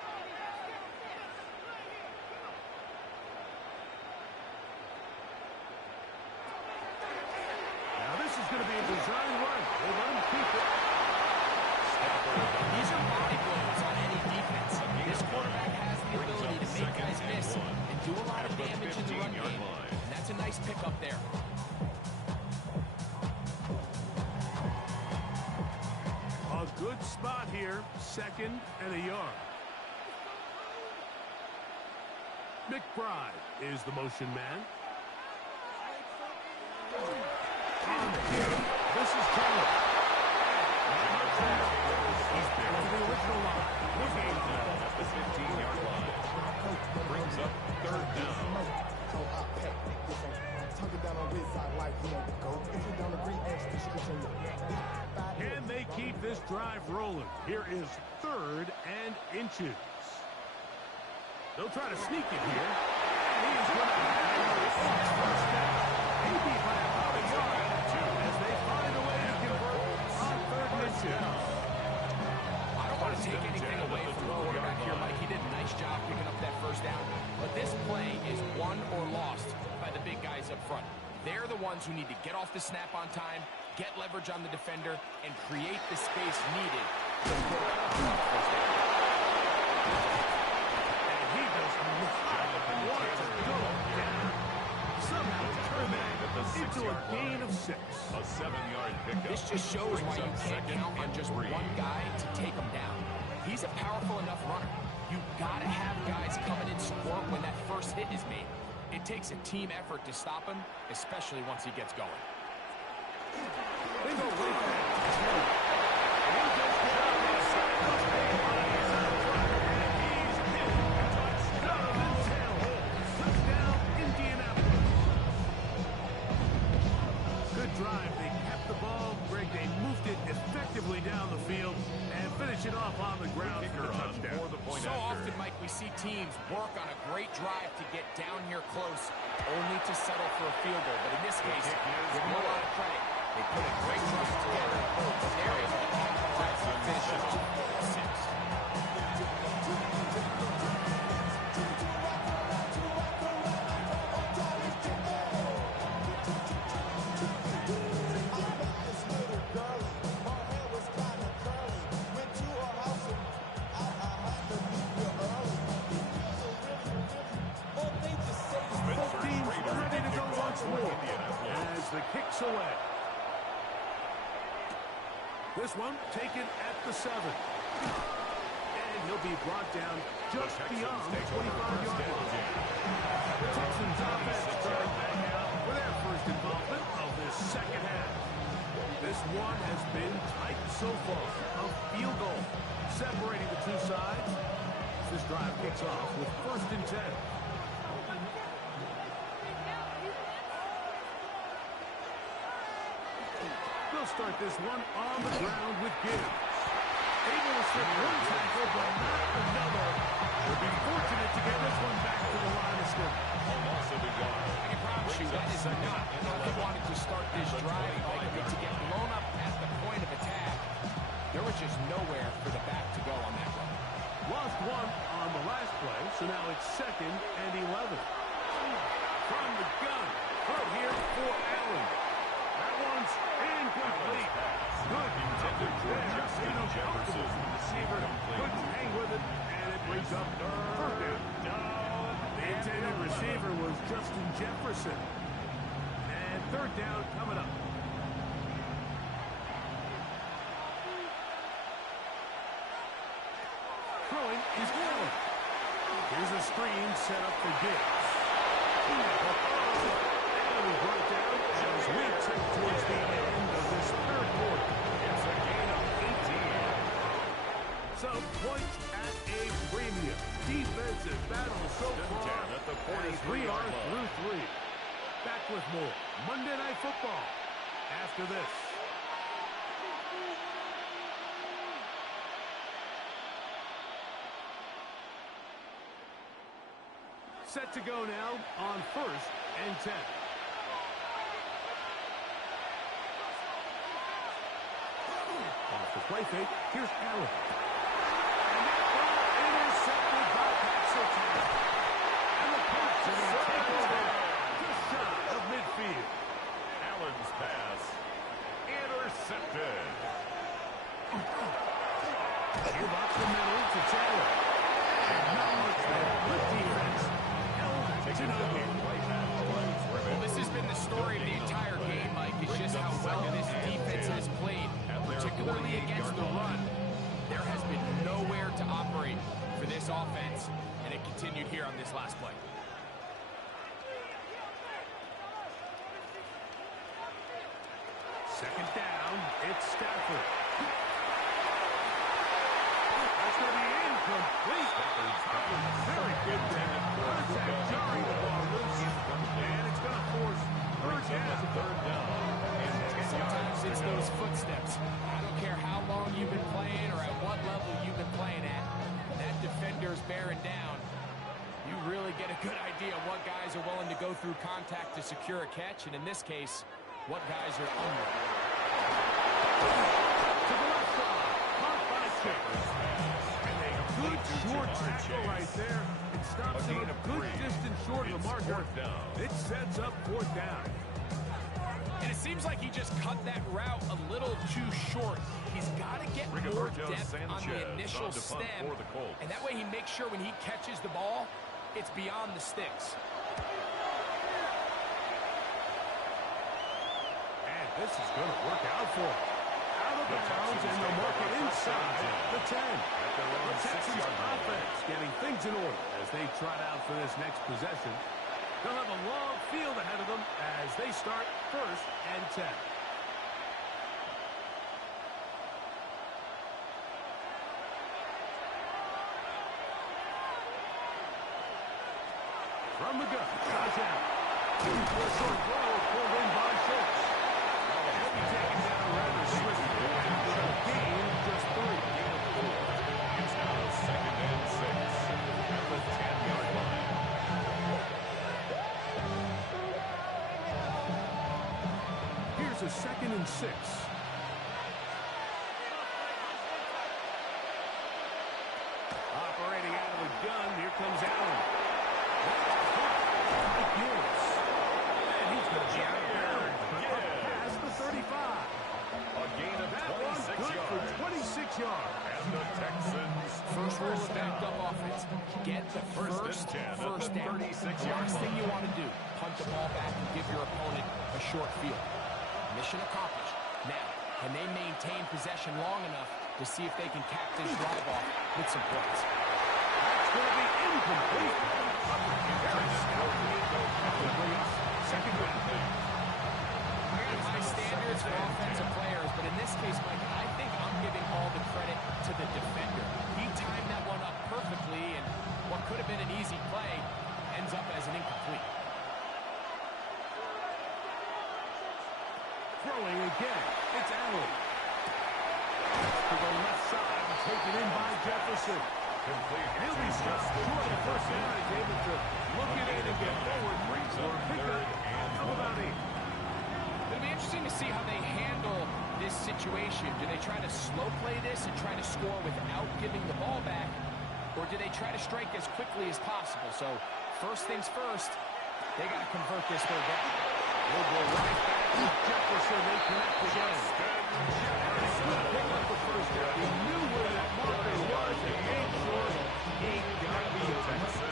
Now this is going to be a design run. They let him keep it. These are body blows on any defense. This quarterback has the ability to make guys miss and do a lot of damage in the run game. And that's a nice pickup there. A good spot here. 2nd and a yard. McBride is the motion man. On the kick. This is Taylor. He's back to the original line. At the 15-yard line. Brings up 3rd down. Can they keep this drive rolling? Here is 3rd and inches. They'll try to sneak it here. And he's going to have his first down. Maybe by about a yard as they find a way to convert on 3rd and inches. I don't want to take anything away from the quarterback here, Mike. He did a nice job picking up that first down. But this play is won or lost by the big guys up front. They're the ones who need to get off the snap on time, get leverage on the defender, and create the space needed to put up the first down. And he does not want to go down. Somehow turn that into a gain of 6. A 7-yard pickup. This just shows why you can't count on just one guy to take him down. He's a powerful enough runner. You've got to have guys coming in support when that first hit is made. It takes a team effort to stop him, especially once he gets going. They go way fast. And he just gets out of the side. He's hit. Donovan Taylor. Touchdown, Indianapolis. Good drive. They kept the ball. Greg, they moved it effectively down the field and finish it off on the ground for the touchdown. So often, Mike, we see teams work on a great drive to get down here close, only to settle for a field goal. But in this case, give them a lot of credit. They put a great drive together, and they're able to capitalize and finish it off with 6. The kicks away. This one taken at the 7. And he'll be brought down just beyond the 25-yard line. The Texans offense starting back out for their first involvement of this second half. This one has been tight so far. A field goal separating the two sides. This drive kicks off with 1st and 10. They'll start this one on the ground with Gibbs. Able to slip one tackle, but not another. They'll be fortunate to get this one back to the line of scrimmage. I can promise you that is not how they wanted to start this drive. Like to get blown up at the point of attack. There was just nowhere for the back to go on that run. Lost one on the last play, so now it's 2nd and 11. From the gun, throw here for Allen. That one's incomplete. Good intended there. Jefferson, receiver, couldn't hang with it, and it brings up 3rd down. The intended receiver was Justin Jefferson. And 3rd down coming up. Throwing is Allen. Here's a screen set up for Gibbs. And we brought down as we take towards the end of this 3rd quarter. It's a gain of 18. Some points at a premium. Defensive battle so far as we are through 3. Back with more Monday Night Football after this. Set to go now on 1st and 10. Off the play fake, here's Allen. And that ball intercepted by Pat Surtain. And the Pats are going to take over just shy of midfield. Allen's pass intercepted. Give up the middle to Taylor. And not much there. Good defense. Well, this has been the story of the entire game, Mike. It's just how well this defense has played, particularly against the run. There has been nowhere to operate for this offense, and it continued here on this last play. Second down, it's Stafford. That's going to be incomplete. Very good there. Contact jarring the ball loose. And it's going to force 3rd down. Sometimes it's those footsteps. I don't care how long you've been playing or at what level you've been playing at. That defender's bearing down. You really get a good idea of what guys are willing to go through contact to secure a catch, and in this case, what guys are unwilling. To the left side, caught by Chambers. And a good short tackle right there. It stops him a good distance short of the marker. It sets up 4th down. And it seems like he just cut that route a little too short. He's got to get more depth on the initial stem, and that way he makes sure when he catches the ball, it's beyond the sticks. And this is going to work out for him. Out of bounds, and they'll mark it inside the 10. The Texans offense getting things in order as they trot out for this next possession. They'll have a long field ahead of them as they start 1st and 10. From the gun, Josh Allen. A short throw pulled in by Schultz. He'll be taken down rather swiftly after a gain of just 3. It's now 2nd and 6 at the 10-yard line. Here's a 2nd and 6. Operating out of the gun, here comes Allen. Mike Ewers. And he's going to be out of bounds. Past the 35. A gain of 26 good yards. for 26 yards. And the Texans. First rule of backed up offense. Get the first down. Last thing you want to do, punt the ball back and give your opponent a short field. Mission accomplished. Now, can they maintain possession long enough to see if they can cap this drive off with some points. That's going to be incomplete. Second down. I got high standards for offensive players, but in this case, Mike, I think I'm giving all the credit to the defender. He timed that one up perfectly, and what could have been an easy play ends up as an incomplete. Throwing again. It's Allen. To the left side, taken in by Jefferson. He'll be just short of first down. He's able to look it in and get forward. Brings up third and about 8. It'll be interesting to see how they handle this situation. Do they try to slow play this and try to score without giving the ball back? Or do they try to strike as quickly as possible? So first things first, they got to convert this third down. We'll go right back to Jefferson. They connect again. Jefferson pick up the first down. He knew where that marker was and made sure he got the offense.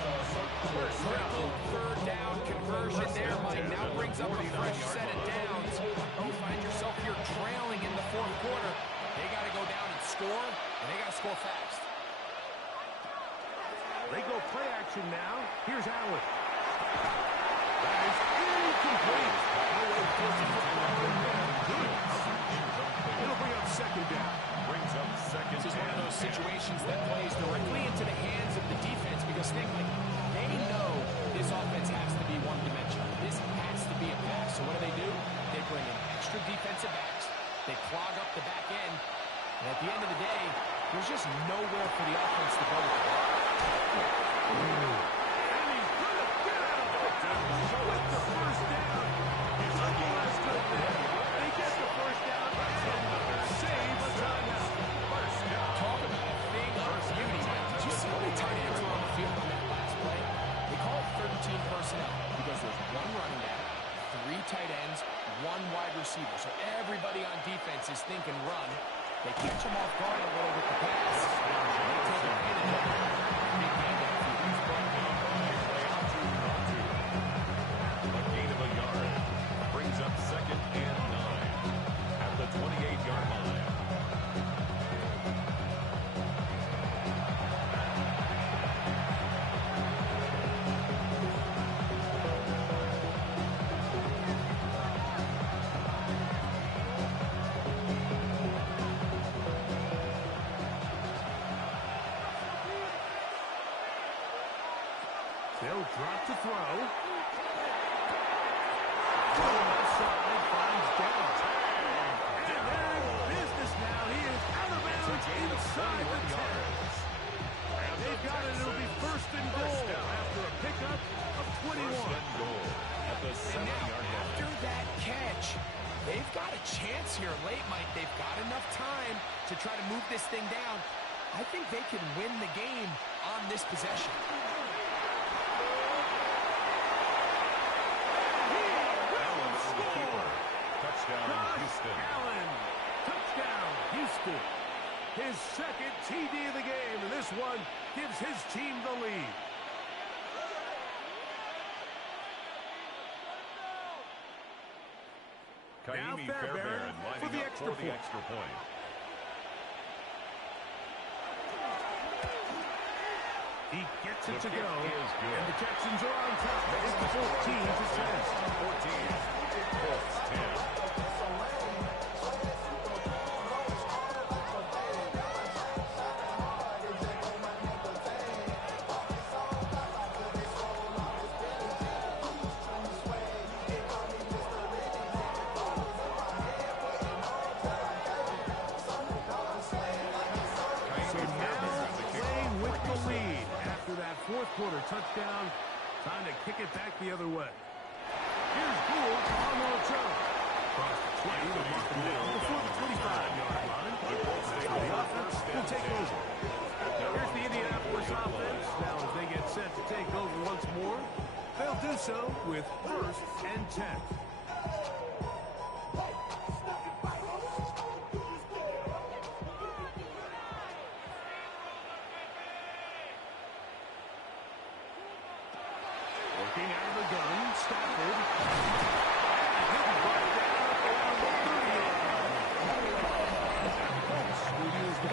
Triple third down conversion there, Mike. Now brings up a fresh set of downs. You find yourself here trailing in the fourth quarter. They got to go down and score, and they got to score fast. They go play action now. Here's Allen. That is incomplete. It'll bring up second down. Brings up second. This is one of those situations that plays directly into the hands of the defense because think like they know this offense has to be one-dimensional. This has to be a pass. So what do? They bring in extra defensive backs. They clog up the back end. And at the end of the day, there's just nowhere for the offense to go with the ball. And he's going to get out of it with the first down. He's almost good there. They get the first down and save a timeout. Talk about a thing of beauty. Did you see how many tight ends were on the field on that last play? They call it 13 personnel because there's one running back, 3 tight ends, 1 wide receiver. So everybody on defense is thinking run. They catch him off guard a little with the pass. They take advantage of it. Big game downfield. A gain of a yard. Brings up second and 9 at the 28-yard line. They'll drop to throw. Running left side, finds Downs. And they're in business now. He is out of bounds inside the 10. And they've got it. It'll be first and goal after a pickup of 21. First and goal at the 7-yard line. After that catch, they've got a chance here late, Mike. They've got enough time to try to move this thing down. I think they can win the game on this possession. Touchdown, Houston. Allen. Touchdown, Houston. His second TD of the game, and this one gives his team the lead. Kaimi Now Fairbairn for lining the up extra for the point. extra point. He gets it The to kick go, is good. and the Texans are on top. It's 14-10. 14. Colts 10. Fourth quarter touchdown. Time to kick it back the other way. Here's Gould on the return. Across the 20 to mark him down before the 25-yard line. The offense will take over. Here's the Indianapolis offense. Now as they get set to take over once more, they'll do so with 1st and 10. Working out of the gun, Stafford. He'll be brought down around the 30-yard line. Colts will use the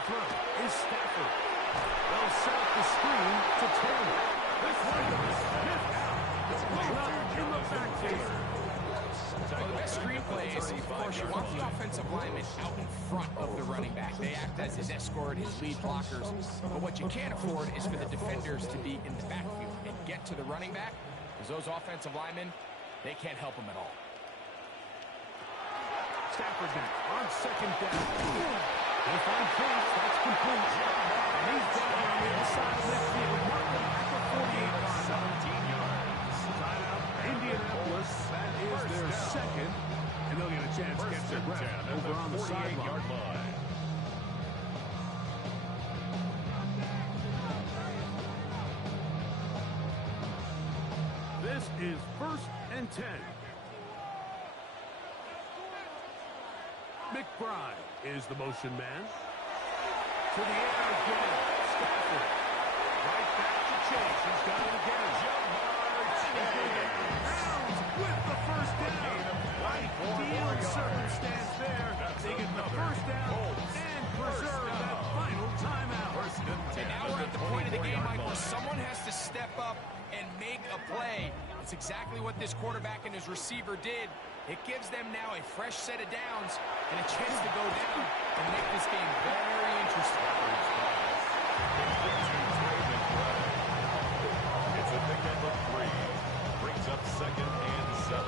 to throw is Stafford. They'll set up the screen to Taylor. This one goes sniffed out. It's caught up in the backfield. Well, the best screen play is, of course, you want the offensive lineman out in front of the running back. They act as his escort, his lead blockers. But what you can't afford is for the defenders to be in the backfield and get to the running back, because those offensive linemen, they can't help him at all. Stafford now on second down. They find Chase. That's complete. And he's down on the other side of midfield. Marking at the 48-yard line. 17 yards. Timeout, Indianapolis. That is their second. And they'll get a chance to get their breath over on the sideline. This is 1st and 10. McBride is the motion man. To the air again. Stafford. Right back to Chase. He's got it again. Browns with the first down. Ideal circumstance there. They get the first down and preserve that final timeout. And now we're at the point of the game, Mike, where someone has to step up and make a play. It's exactly what this quarterback and his receiver did. It gives them now a fresh set of downs and a chance to go down and make this game very interesting. It's a pickup of 3. Brings up 2nd and 7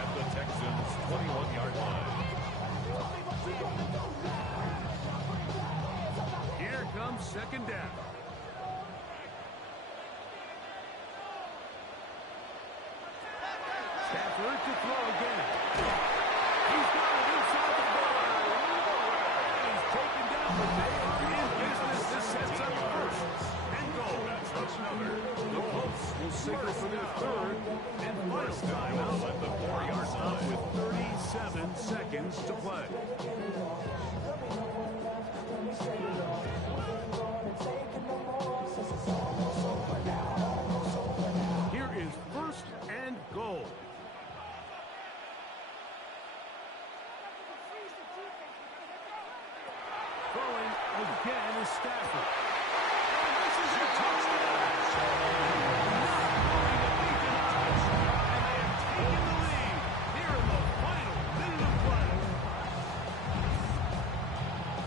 at the Texans' 21-yard line. Here comes 2nd down. Stafford to throw again. He's got it inside the ball. He's taken down, but they are in business. This sets up 1st and goal. The Colts will signal for their 3rd and final timeout at the 4-yard line with 37 seconds to play. Here is 1st and goal. Throwing again is Stafford. And this is a touchdown. Not going to be denied. And they have taken the lead here in the final minute of play.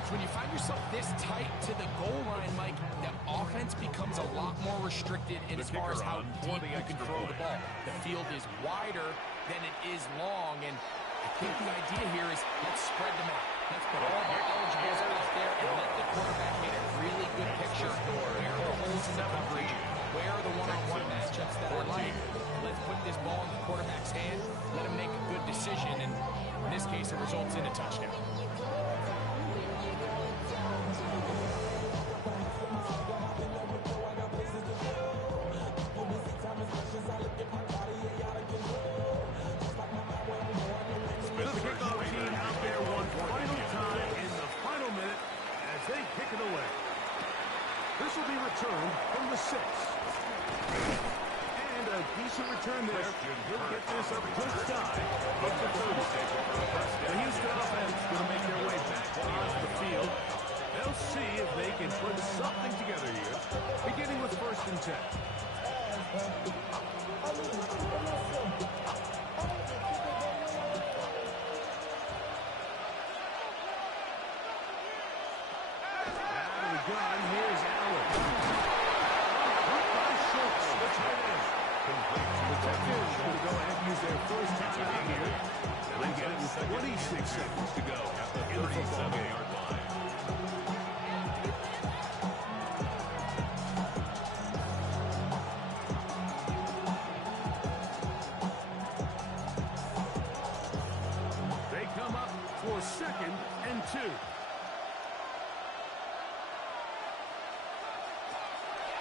So when you find yourself this tight to the goal line, Mike, the offense becomes a lot more restricted in as far as how deep you can throw the ball. The field is wider than it is long, and I think the idea here is let's spread them out. Let's put all of our eligibles out there and let the quarterback get a really good picture of where are the holes in the coverage, where are the one-on-one matchups that I like. Let's put this ball in the quarterback's hand, let him make a good decision, and in this case, it results in a touchdown. This will be returned from the 6. And a decent return there. He'll get this up just shy of the 30. The Houston offense going to make their way back onto the field. They'll see if they can put something together here, beginning with 1st and 10. Gun, here's Allen. Up by Schultz, the tight end. The Texans going to go ahead and use their first timeout here. And they get it with 26 seconds to go at the 37-yard line. They come up for 2nd and 2.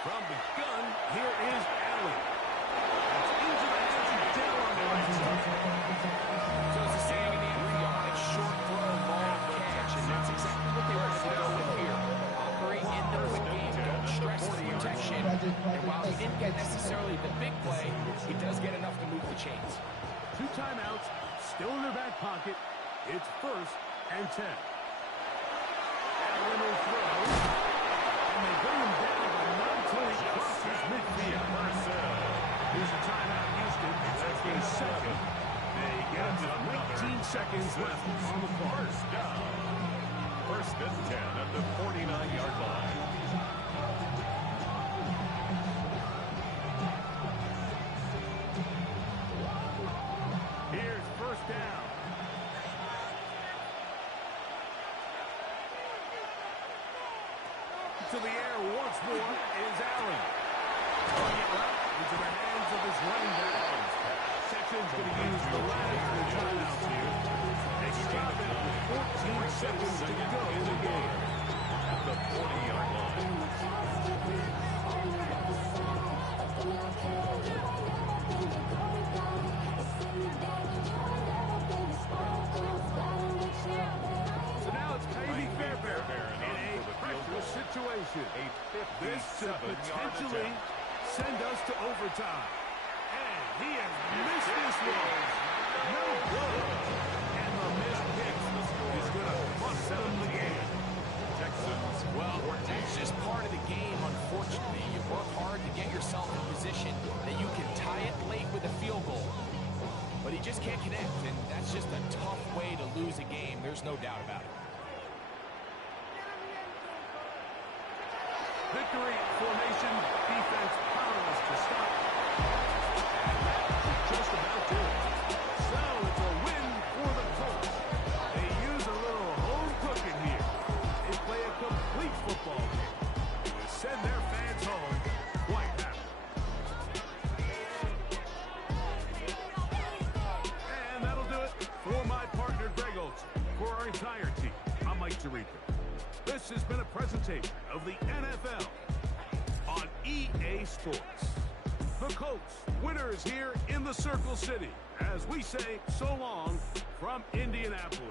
From the gun, here is Allen. It's into the hands of Dell on the right side. So it's the saying in the NFL, you want a short throw, long catch, and that's exactly what they wanted to go with here. Operate in the quick game, don't stress the protection, and while he didn't get necessarily the big play, he does get enough to move the chains. 2 timeouts, still in their back pocket. It's 1st and 10. Allen will throw. And they bring him down until he crosses midfield. Here's a timeout, Houston. It's a second. They get him with 19 seconds left on the clock. First down. First and 10 at the 49-yard line. Here's first down. To the air once more is Allen. Throwing it right into the hands of his running back. Sexton's going to use the last of the timeouts here. They stop it with 14 seconds to go in the game. At the 40-yard line. So now it's Kaimi Fairbairn in a pressure situation. This could potentially send us to overtime. And he has missed this one. No good. And the missed kick is going to bust them the game. Texans, well, that's just part of the game, unfortunately. You work hard to get yourself in position that you can tie it late with a field goal. But he just can't connect, and that's just a tough way to lose a game. There's no doubt about it. Victory formation, defense powerless to stop. And that should just about do it. So it's a win for the Colts. They use a little home cooking here. They play a complete football game. They send their fans home quite happy. And that'll do it for my partner, Greg Olsen. For our entire team, I'm Mike Tirico. This has been a presentation of the NFL on EA Sports. The Colts, winners here in the Circle City, as we say so long from Indianapolis.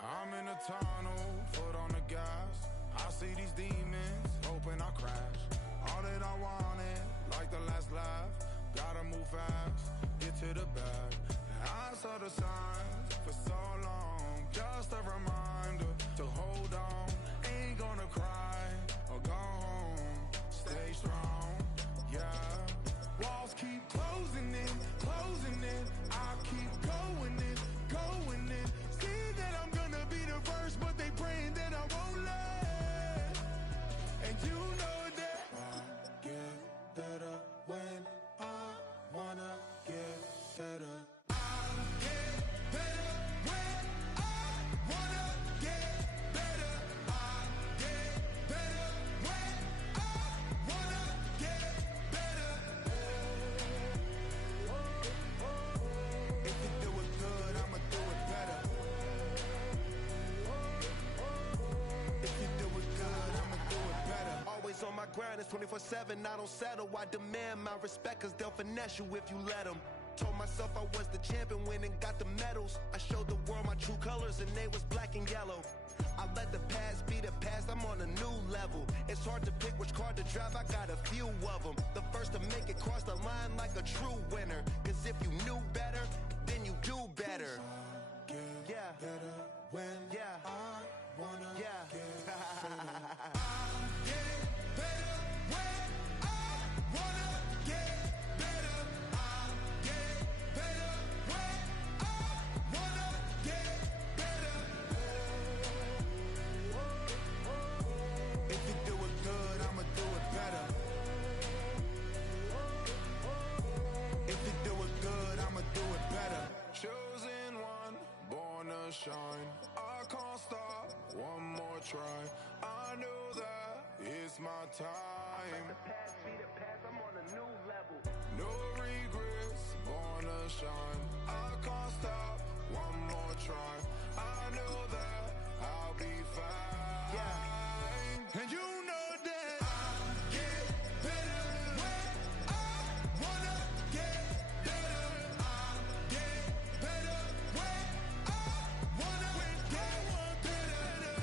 I'm in a tunnel, foot on the gas. I see these demons, hoping I crash. All that I wanted, like the last laugh. Gotta move fast, get to the bag. I saw the signs for so long, just a reminder to hold on. Ain't gonna cry or go home, stay strong, yeah. Walls keep closing in, I keep going in, going in. See that I'm gonna be the first, but they praying that I won't let. And you know that I get better when I wanna get better. I get better when I wanna get better. I get better when I wanna get better. If you do it good, I'ma do it better. If you do it good, I'ma do it better. Always on my grind, it's 24/7, I don't settle. I demand my respect, cause they'll finesse you if you let them. Told myself I was the champion, went and got the medals. I showed the world my true colors and they was black and yellow. I let the past be the past, I'm on a new level. It's hard to pick which car to drive, I got a few of them. The first to make it cross the line like a true winner. Cause if you knew better, then you do better. Yeah. Better when I wanna Yeah. get better. I get better when I wanna get better. I get better when I wanna get better. If you do it good, I'ma do it better. If you do it good, I'ma do it better. Chosen one, born to try. I know that it's my time. No regrets, born to shine. I can't stop, one more try. I know that I'll be fine. Yeah. And you know that I get better when I wanna get better. I get better when I wanna get better.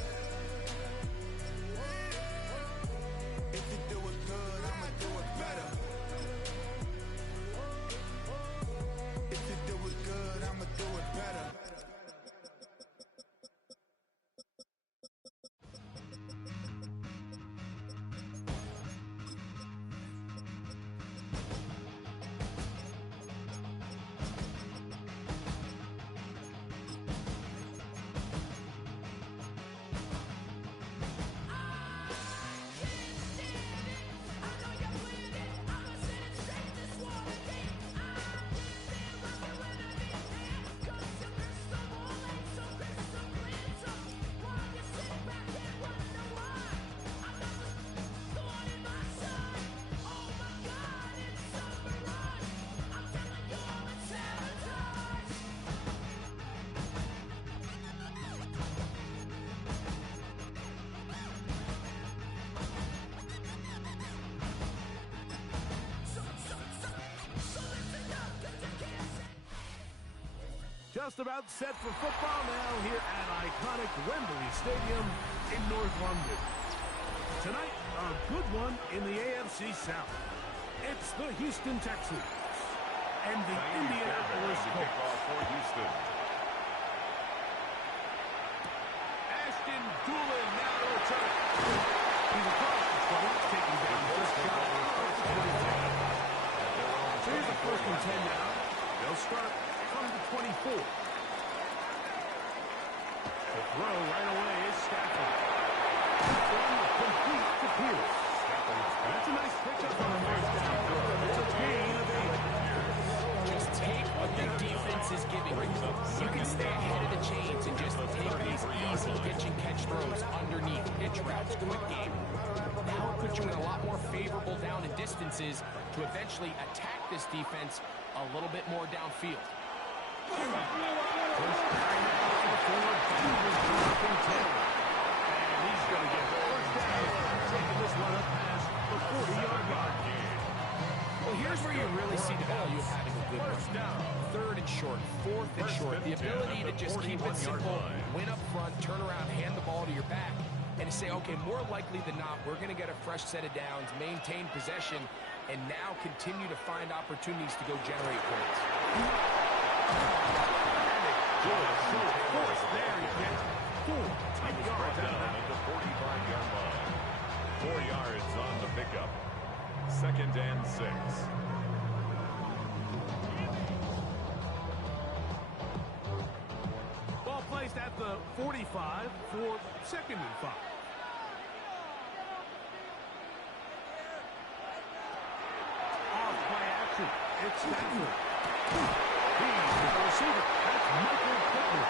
If you do it good, I'ma do it better. If you do it good, I'ma do it better. Just about set for football now here at iconic Wembley Stadium in North London. Tonight, a good one in the AFC South. It's the Houston Texans and the Indianapolis Colts. For Houston. Ashton Dulin now to return. He's across the 20, taking down the first shot. So here's the 1st and 10 now. They'll start from the 24. The throw right away is Stafford. Complete to Pierce. That's a nice pickup on the first down. It's a gain of 8. Just take what the defense is giving you. You can stay ahead of the chains and just take these easy pitch and catch throws underneath pitch routes. Good game. Now it puts you in a lot more favorable down and distances to eventually attack this defense a little bit more downfield. First down for Jonathan Taylor. And he's going to get first down, taking this one up past the 40-yard line. Well, here's where you really see the value of having a good first down. 3rd and short, 4th and short. The ability to just keep it simple, win up front, turn around, hand the ball to your back, and to say, okay, more likely than not, we're going to get a fresh set of downs, maintain possession, and now continue to find opportunities to go generate points. Force there, you get 4 yards out at the 45-yard line. 4 yards on the pickup. 2nd and 6. Ball placed at the 45 for 2nd and 5. Off play action. It's Stafford. He's the receiver. That's Michael Pittman.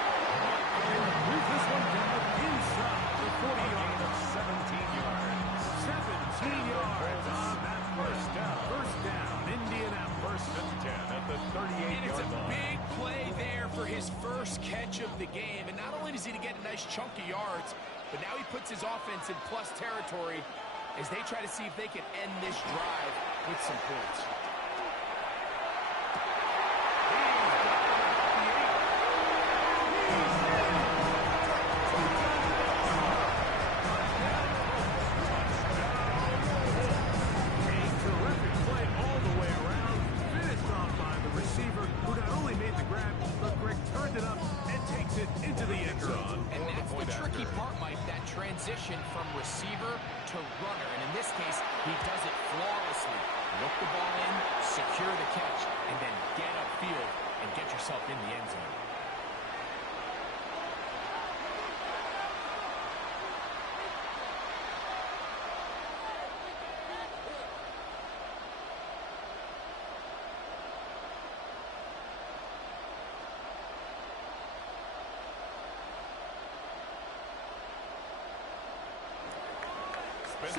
And moves this one down inside the 40-yard. 17 yards. 17 yards on that first down. First down, Indianapolis. 10 at the 38-yard line. And it's a big play there for his first catch of the game. And not only does he get a nice chunk of yards, but now he puts his offense in plus territory as they try to see if they can end this drive with some points. From receiver to runner, and in this case, he does it flawlessly. Look the ball in, secure the catch, and then get upfield and get yourself in the end zone.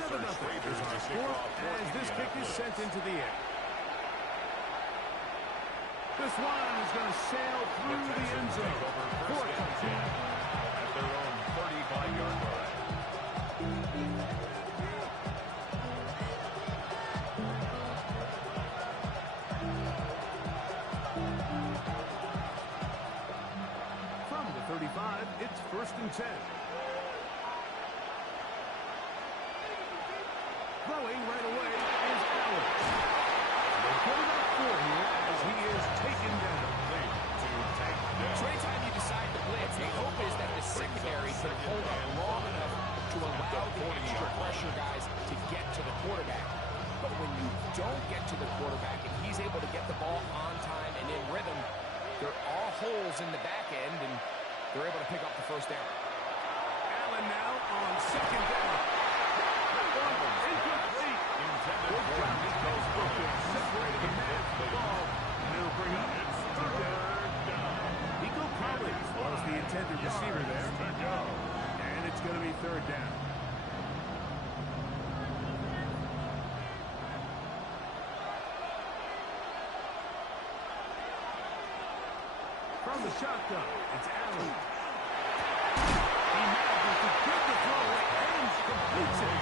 7-0 is our score as this kick is sent into the air. This one is going to sail through the end zone for a touchdown at their own 35-yard line. From the 35, it's 1st and 10. Throwing right away is Allen. They put it up 4 here as he is taken down. So anytime you decide to blitz, the hope is that the secondary can hold up long enough to allow the extra pressure guys to get to the quarterback. But when you don't get to the quarterback and he's able to get the ball on time and in rhythm, there are holes in the back end, and they're able to pick up the first down. Allen now on 2nd down. Incomplete. Good job. Separated the man from the ball. And it'll bring up 3rd down. Nico Collins was the intended receiver there. And it's going to be 3rd down. From the shotgun, it's Allen. He manages to get the throw and completes it.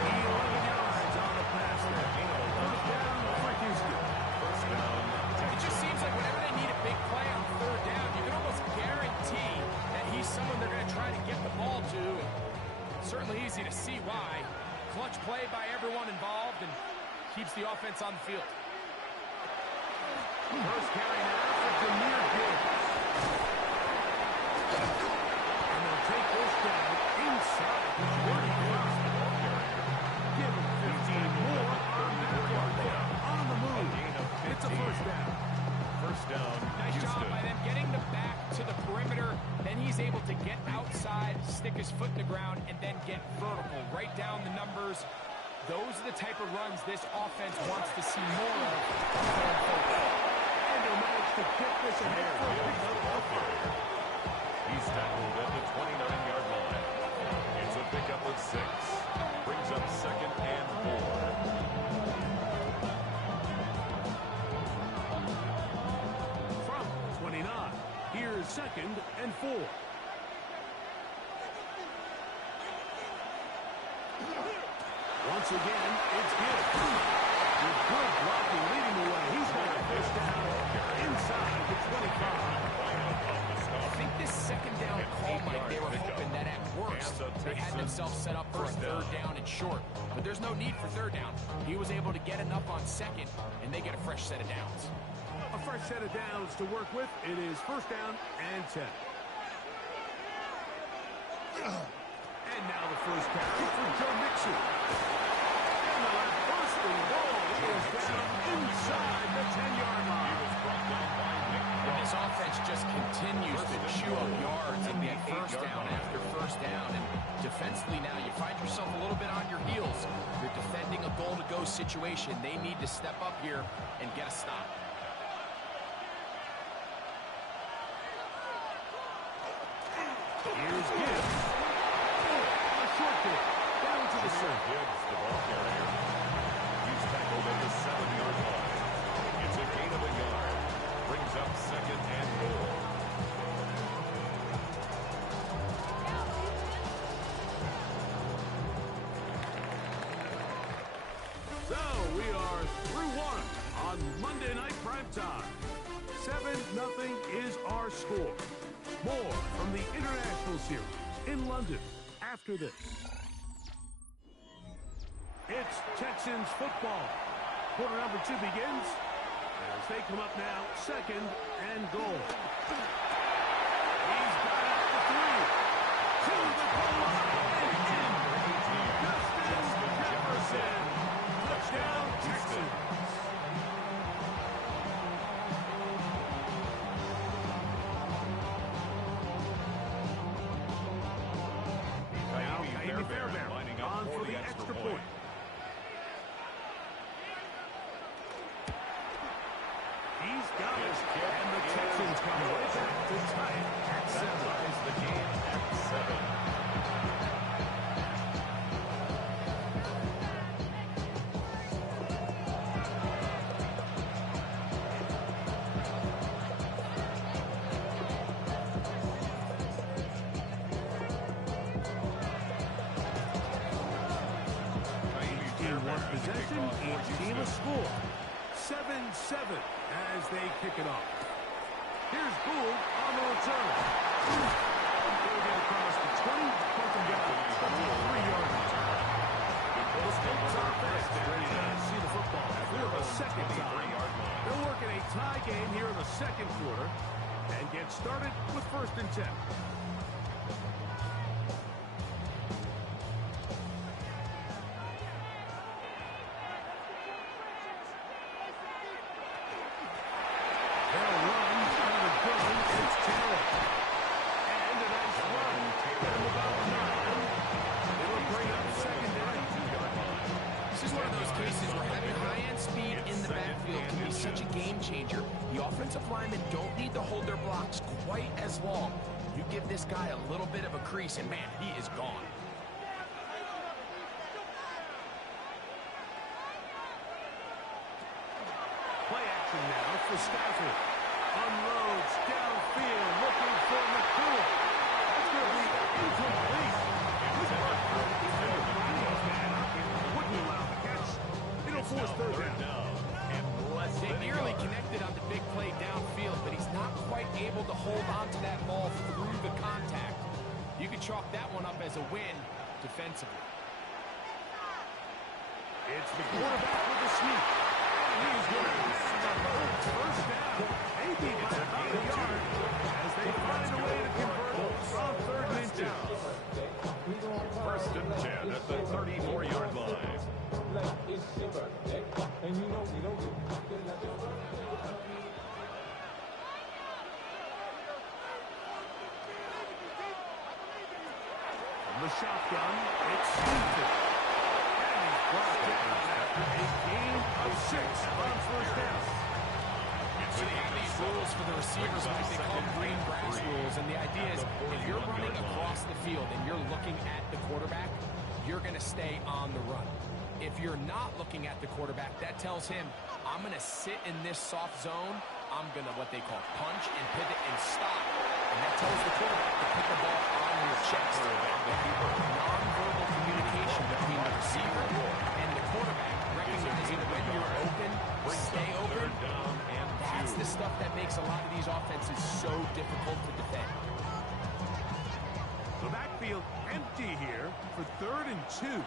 11 yards on the pass there. 1st down for Houston. It just seems like whenever they need a big play on 3rd down, you can almost guarantee that he's someone they're going to try to get the ball to. Certainly easy to see why. Clutch play by everyone involved and keeps the offense on the field. First carry now for Jahmyr Gibbs. And they'll take this down inside. Give him 15 more on that one there. On the move. It's a 1st down. 1st down, Nice Houston. job by them getting the back to the perimeter. Then he's able to get outside, stick his foot in the ground, and then get vertical. Right down the numbers. Those are the type of runs this offense wants to see more of. And he'll manage to kick this ahead for a pickup. He's tackled at the 29-yard line. It's a pickup of 6. Brings up 2nd and 4. From 29, here's 2nd and 4. Once again, it's Gibbs. With good blocking leading the way. He's got a 1st down inside the 25. I think this 2nd down call, Mike, they were hoping that at worst they had themselves set up for a 3rd down and short. But there's no need for 3rd down. He was able to get enough on 2nd, and they get a fresh set of downs. A fresh set of downs to work with. It is 1st down and 10. And now the first carry for Joe Mixon. And the first and goal is down inside the 10-yard line. And this offense just continues to chew up yards and get 1st down after 1st down. And defensively now, you find yourself a little bit on your heels. You're defending a goal-to-go situation. They need to step up here and get a stop. Here's Gibbs. A short kick. Down to the center. Gibbs, the ball carrier. He's tackled at the 7-yard line. It's a gain of a yard. Brings up 2nd and 4. So we are through one on Monday Night Primetime. 7-0 is our score. More from the International Series in London after this. It's Texans football. Quarter number 2 begins as they come up now, 2nd and goal. He's got it at the 3. To the goal line. Justin Jefferson. Touchdown, Texans. Kaimi Fairbairn on for the extra point. He's got it. And the Texans come right back to tie it at 7. That ties the game at 7. possession, each team a score. 7-7 as they kick it off. Here's Gould on the return. They'll get across the 20, punt them down, 23-yard line. The States offense ready to see the football for a second time. They'll work in a tie game here in the second quarter and get started with 1st and 10. You give this guy a little bit of a crease, and man, he is gone. Play action now for Stafford. Unloads downfield, looking for McCool. That's going to be incomplete. Wouldn't allow the catch. It'll force 3rd down. They nearly connected on the big play downfield, but he's not quite able to hold on to that ball through the contact. You could chalk that one up as a win defensively. It's the quarterback with the sneak. And he's going to miss the first down. Maybe by about a yard as they find a way to convert on 3rd and 2. 1st and 10 at the 34-yard line. And you know, From the shotgun, it's Sneed. And he's brought down after a gain of 6 on 1st down. So they have these rules for the receivers, like they call green grass rules, and the idea is if you're running across the field and you're looking at the quarterback, you're going to stay on the run. If you're not looking at the quarterback, that tells him, I'm going to sit in this soft zone. I'm going to, what they call, punch and pivot and stop. And that tells the quarterback to put the ball on your chest. Non-verbal communication between the receiver and the quarterback, recognizing when you're open, stay open. That's the stuff that makes a lot of these offenses so difficult to defend. The backfield empty here for 3rd and 2.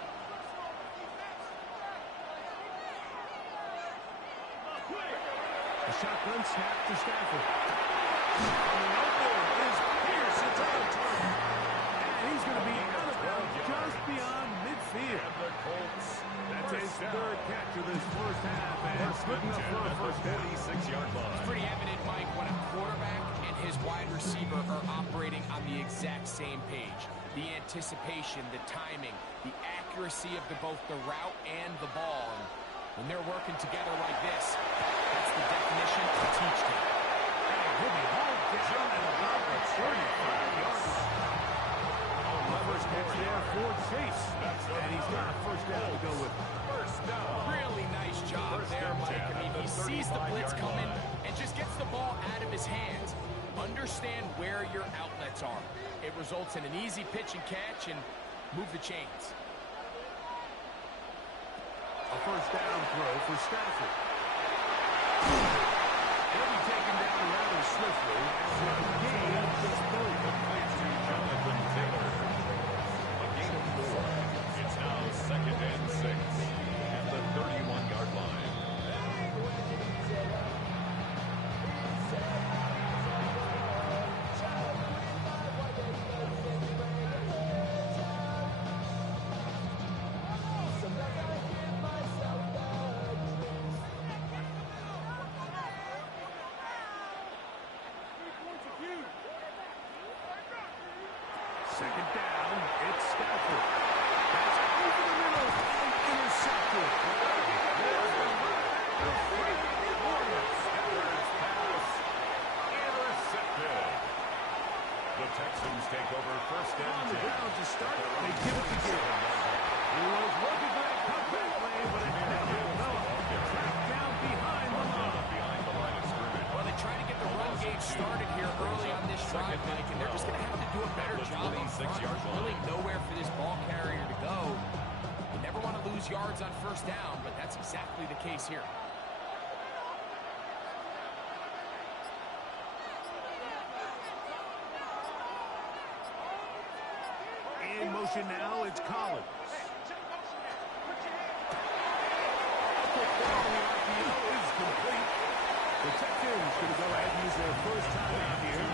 A shotgun snap to Stafford. Coming up there is Pierce. It's on the target. And he's going to be out of bounds just beyond midfield. That's his 3rd catch of this first half. And good enough for a first down. 46-yard line. It's pretty evident, Mike, when a quarterback and his wide receiver are operating on the exact same page. The anticipation, the timing, the accuracy of both the route and the ball. And when they're working together like this, that's the definition of teach them. And he'll be hauled down at about the 35-yard line. Leverage catch there for Chase. And he's got a first down to go with. First down. Really nice job there, Mike. I mean, he sees the blitz coming and just gets the ball out of his hands. Understand where your outlets are. It results in an easy pitch and catch and move the chains. A first down throw for Stafford. He'll be taken down rather swiftly. So the gain is 3. To Jonathan Taylor. A gain of 4. It's now 2nd and 6 at the 31-yard line. Second down, it's Stafford. That's over the middle and intercepted. Intercepted. The Texans take over 1st and 10. On the ground to start, they give it to Gibbs. He was looking for that cutback lane, but it never developed. Tracked down behind the line of scrimmage. Well, they try to get the run game started here early on this drive, Mike, and they're just going to have to do a better job up front. There's really nowhere for this ball carrier to go. You never want to lose yards on 1st down, but that's that's exactly the case here. In motion now, it's Collins. Is complete. The Texans going to go ahead and use their first time out here.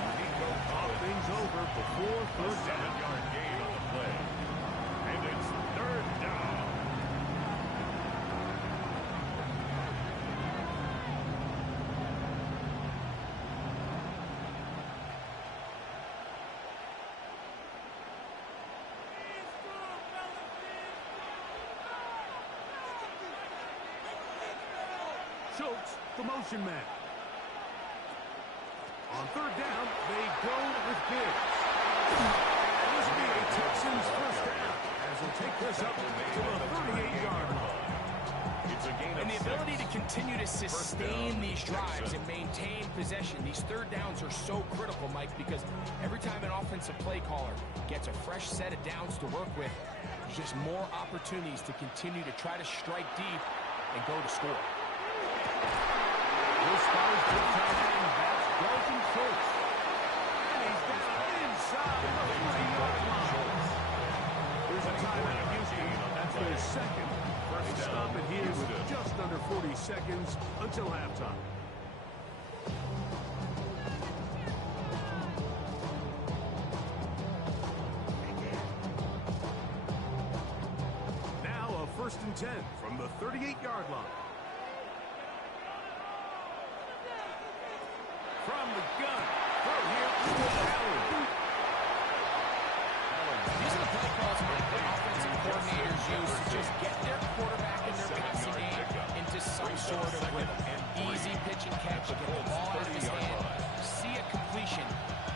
Talk things over before third down. 7-yard gain on the play. And it's third down. Schultz, the motion man. On third down, they go with Diggs. And this will be a Texans first down as they take this up to the 38-yard line. It's a gain of And the 6. ability to continue to sustain these drives and maintain possession. These third downs are so critical, Mike, because every time an offensive play caller gets a fresh set of downs to work with, there's just more opportunities to continue to try to strike deep and go to score. This goes to tight end. That's Dalton Schultz. And he's down inside the 40-yard line. There's a timeout, Houston. That's their second. They stop it here with just under 40 seconds until halftime. Now a 1st and 10 from the 38-yard line. From the gun, throw here for Allen. These are the play calls that offensive coordinators use to just get their quarterback and their passing game into some sort of rhythm. Easy pitch and catch, get the ball out of his hand, see a completion.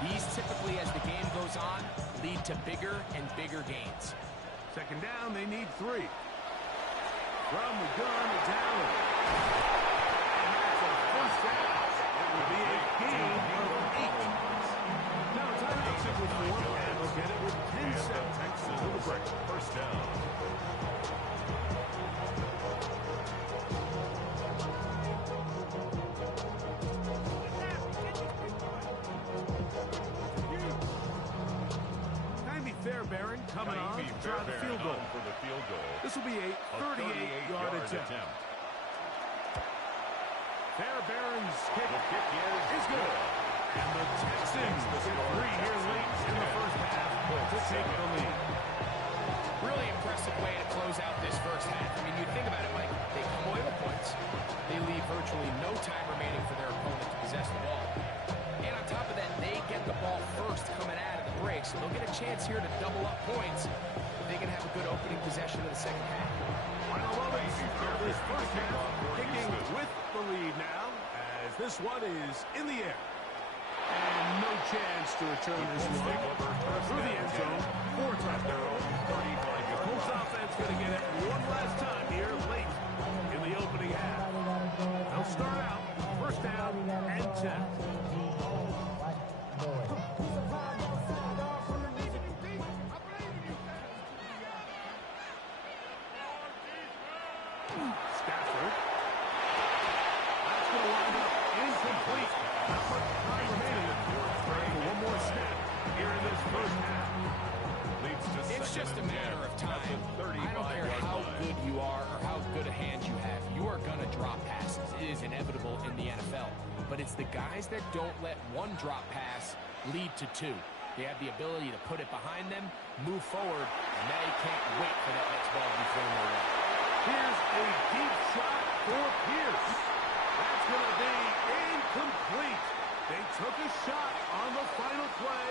These typically, as the game goes on, lead to bigger and bigger gains. Second down, they need 3. From the gun, it's Allen. And that's a first down. It will be a gain of 8. Now timeout signal for, and they'll get it with 10 seconds to the break. First down. Naimi Fairbairn coming on to try the field goal. For the field goal. This will be a 38-yard attempt. Fairbairn's kick is good. And the Texans get 3 here late in the first half to take the lead. Really impressive way to close out this first half. I mean, you think about it, Mike, they come away with points. They leave virtually no time remaining for their opponent to possess the ball. And on top of that, they get the ball first coming out of the break, so they'll get a chance here to double up points if they can have a good opening possession in the second half. Final moments of this first half, kicking with the lead now, as this one is in the air. And no chance to return this one through the end zone. 4 touchdowns. The Colts offense going to get it one last time here late in the opening half. They'll start out first down and 10. Stafford. That's going to wind up incomplete. Not much time remaining. One more snap here in this first half. It's just a matter of time. I don't care how good you are or how good a hand you have. You are going to drop passes. It is inevitable in the NFL. But it's the guys that don't let one drop pass lead to 2. They have the ability to put it behind them, move forward, and now you can't wait for that next ball to be thrown their way. Here's a deep shot for Pierce. That's going to be incomplete. They took a shot on the final play.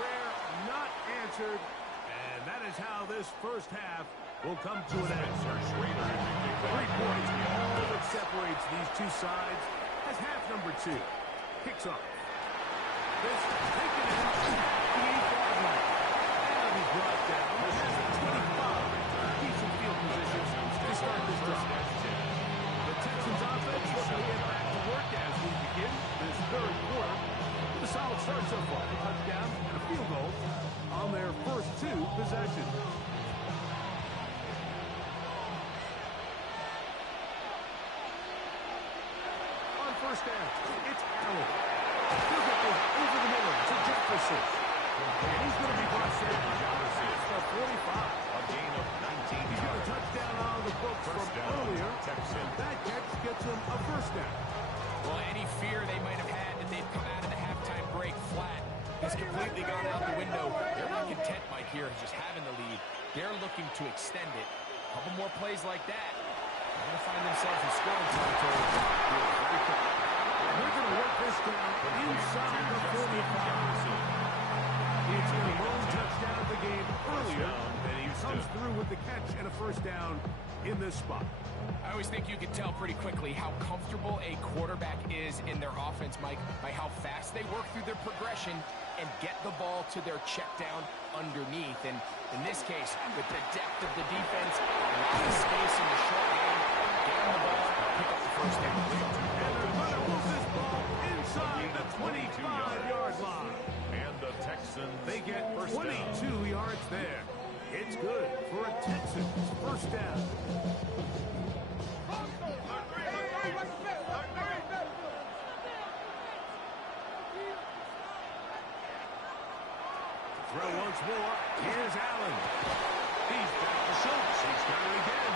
Prayer not answered. And that is how this first half will come to an end. 3 points, all that separates these two sides as half number 2 kicks off. This taken in at the 8-yard line. And he's brought down. This is a 25. Decent field position to start this drive. The Texans offense looking to get back to work as we begin this third quarter. With a solid start so far. A touchdown and a field goal on their first 2 possessions. first down. It's Allen. He'll get this over the middle to Jefferson. And he's going to be brought down at the 45. A gain of 19 He's got a touchdown on the books from earlier. And that catch gets him a first down. Well, any fear they might have had that they'd come out of the halftime break flat has completely gone out the window. They're not content, Mike, here, just having the lead. They're looking to extend it. A couple more plays like that. They're going to find themselves in scoring territory. And they're going to work this down inside the 45. It's a lone touchdown of the game earlier, and he comes through with the catch and a first down in this spot. I always think you can tell pretty quickly how comfortable a quarterback is in their offense, Mike, by how fast they work through their progression and get the ball to their check down underneath. And in this case, with the depth of the defense, a lot of space in the short game, get on the ball, pick up the first down. And they're going to move this ball inside the 25-yard line. And the Texans, they get 22 yards there. It's good for a Texans first down. Throw once more. Here's Allen. He's back to Schultz. He's got it again.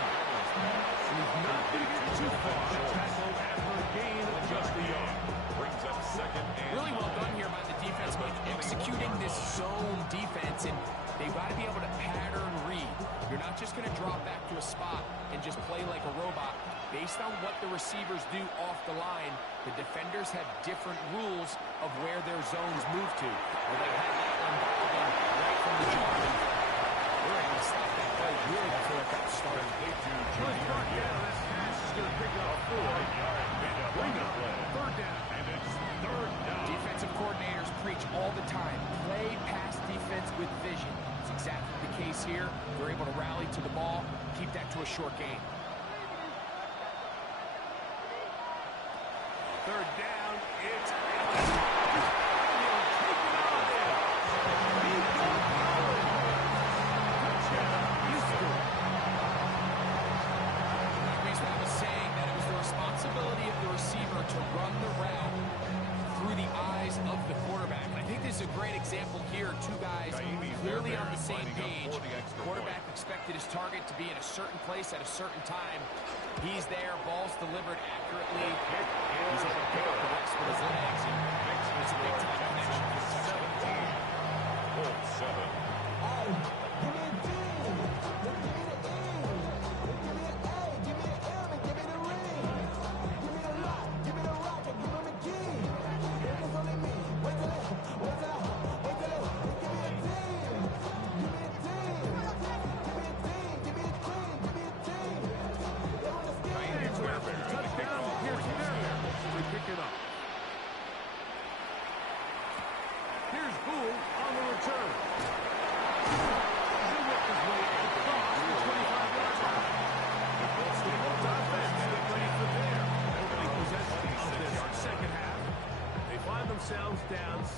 He's not going to get too far. Tackle after a gain of just a yard. Brings up second and really well done here by the defense, Mike, executing this zone defense, and they've got to be able to pattern read. You're not just going to drop back to a spot and just play like a robot. Based on what the receivers do off the line, the defenders have different rules of where their zones move to. Well, they had that one right from the jump. They're able to stop that play really before it got started. First down, that pass is going to pick up 4. Bring up third down. And it's third down. Defensive coordinators preach all the time, play pass defense with vision. It's exactly the case here. They're able to rally to the ball, keep that to a short gain. Third down, it's Allen. He'll take it on there. He's got Allen. Touchdown, Houston. Reesman was saying that it was the responsibility of the receiver to run the route through the eyes of the quarterback. And I think this is a great example here. Two guys clearly on the same page. Quarterback expected his target to be in a certain place at a certain time. He's there, ball's delivered accurately. He's able to pick up the rest with his legs, and it's a big time connection for the touchdown.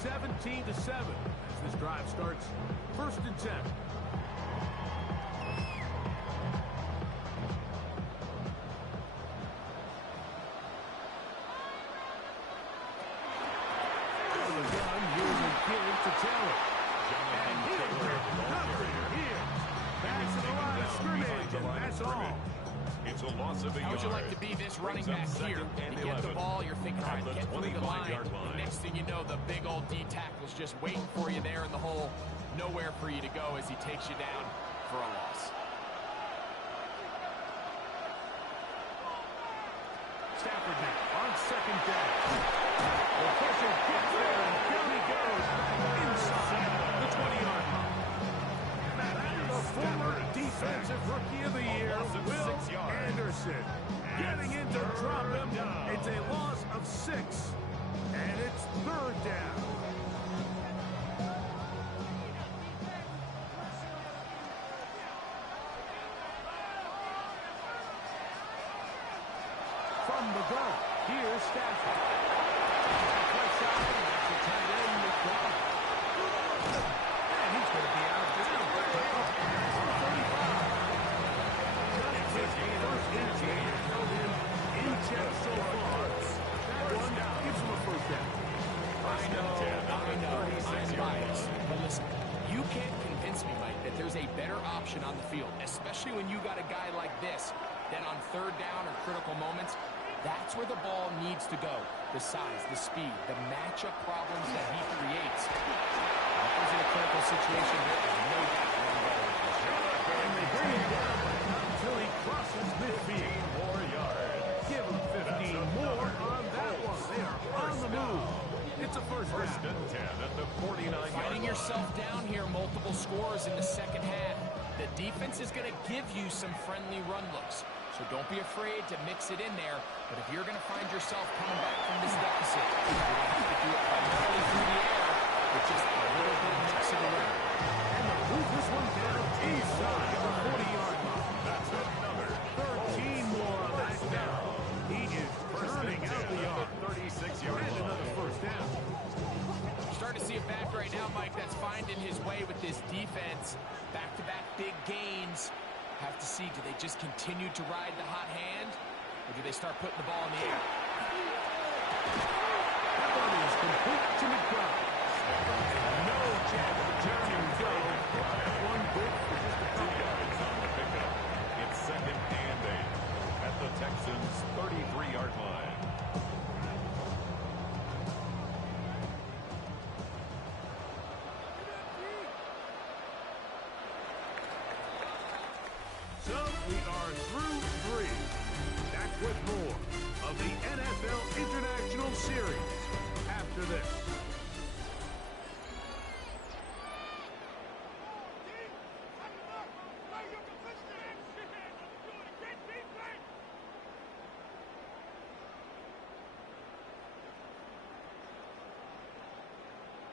17-7 as this drive starts. 1st and 10. It's a loss of a How would you yard. like to be this running back here? You get the ball, you're thinking, all right, get through the line. Next thing you know, the big old D tackle's just waiting for you there in the hole. Nowhere for you to go as he takes you down for a loss. Stafford now on 2nd down. The pressure gets there, and down he goes inside the 20-yard line. The former defensive rookie of the year, Will Anderson, getting in to drop him. It's a loss of 6, and it's 3rd down. From the gun, here's Stafford. Right side, that's the tight end, McDonald. And he's going to be out just a bit. 35. That's his first injury. Held him in check so far. That one option on the field, especially when you got a guy like this that on third down or critical moments, that's where the ball needs to go. The size, the speed, the matchup problems that he creates. That was in a critical situation. There's no doubt one better. And they bring him down until he crosses midfield. 15 more yards. Give him 15 more on that one. They are on the move. It's a first and 10 at the 49-yard Finding line. yourself down here, multiple scores in the second half. The defense is going to give you some friendly run looks. So don't be afraid to mix it in there. But if you're going to find yourself coming back from this deficit, you're going to have to do it primarily through the air with just a little bit of mix it around. And they'll move this one down inside the 40-yard line. That's another 13 more on that down. He is turning out the yard. 36-yard And another first down. You're starting to see a back right now, Mike, that's finding his way with this defense. Back-to-back big gains. Have to see, do they just continue to ride the hot hand, or do they start putting the ball in the air? That one is complete to McBride. No chance to turn and go. One good for just a couple. yards on the pickup. It's 2nd and 8 at the Texans' 33-yard line. So we are through 3. Back with more of the NFL International Series after this.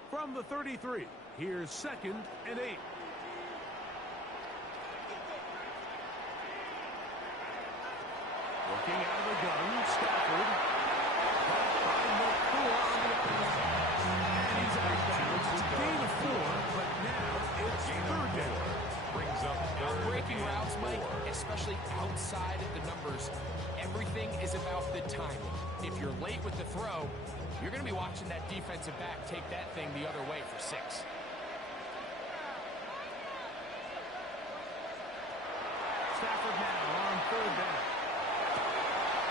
From the 33, here's 2nd and 8. Looking out of the gun, Stafford. By McCool on the outside. And he's out of bounds. It's a gain of 4, but now it's 3rd down. Brings up Breaking routes, Mike, especially outside of the numbers, everything is about the timing. If you're late with the throw, you're going to be watching that defensive back take that thing the other way for 6. Stafford now on 3rd down.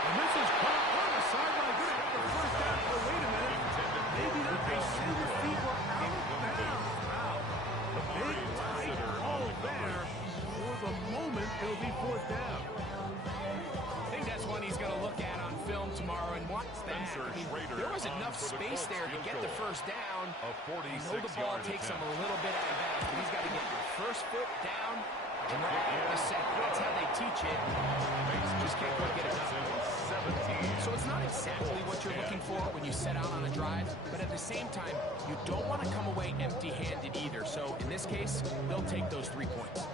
And this is caught on the sideline. Good at the first down. Oh, wait a minute. Maybe not. They say the feet were out of bounds. Wow. Big tight call there. For the moment, it'll be 4th down. I think that's one he's going to look at on film tomorrow and watch that. I mean, there was enough space there to get the first down. A I know the ball takes him a little bit out of bounds, but he's got to get your first foot down and right the second. That's how they teach it. Just can't quite get it done. So it's not exactly what you're looking for when you set out on a drive, but at the same time, you don't want to come away empty-handed either. So in this case, they'll take those 3 points.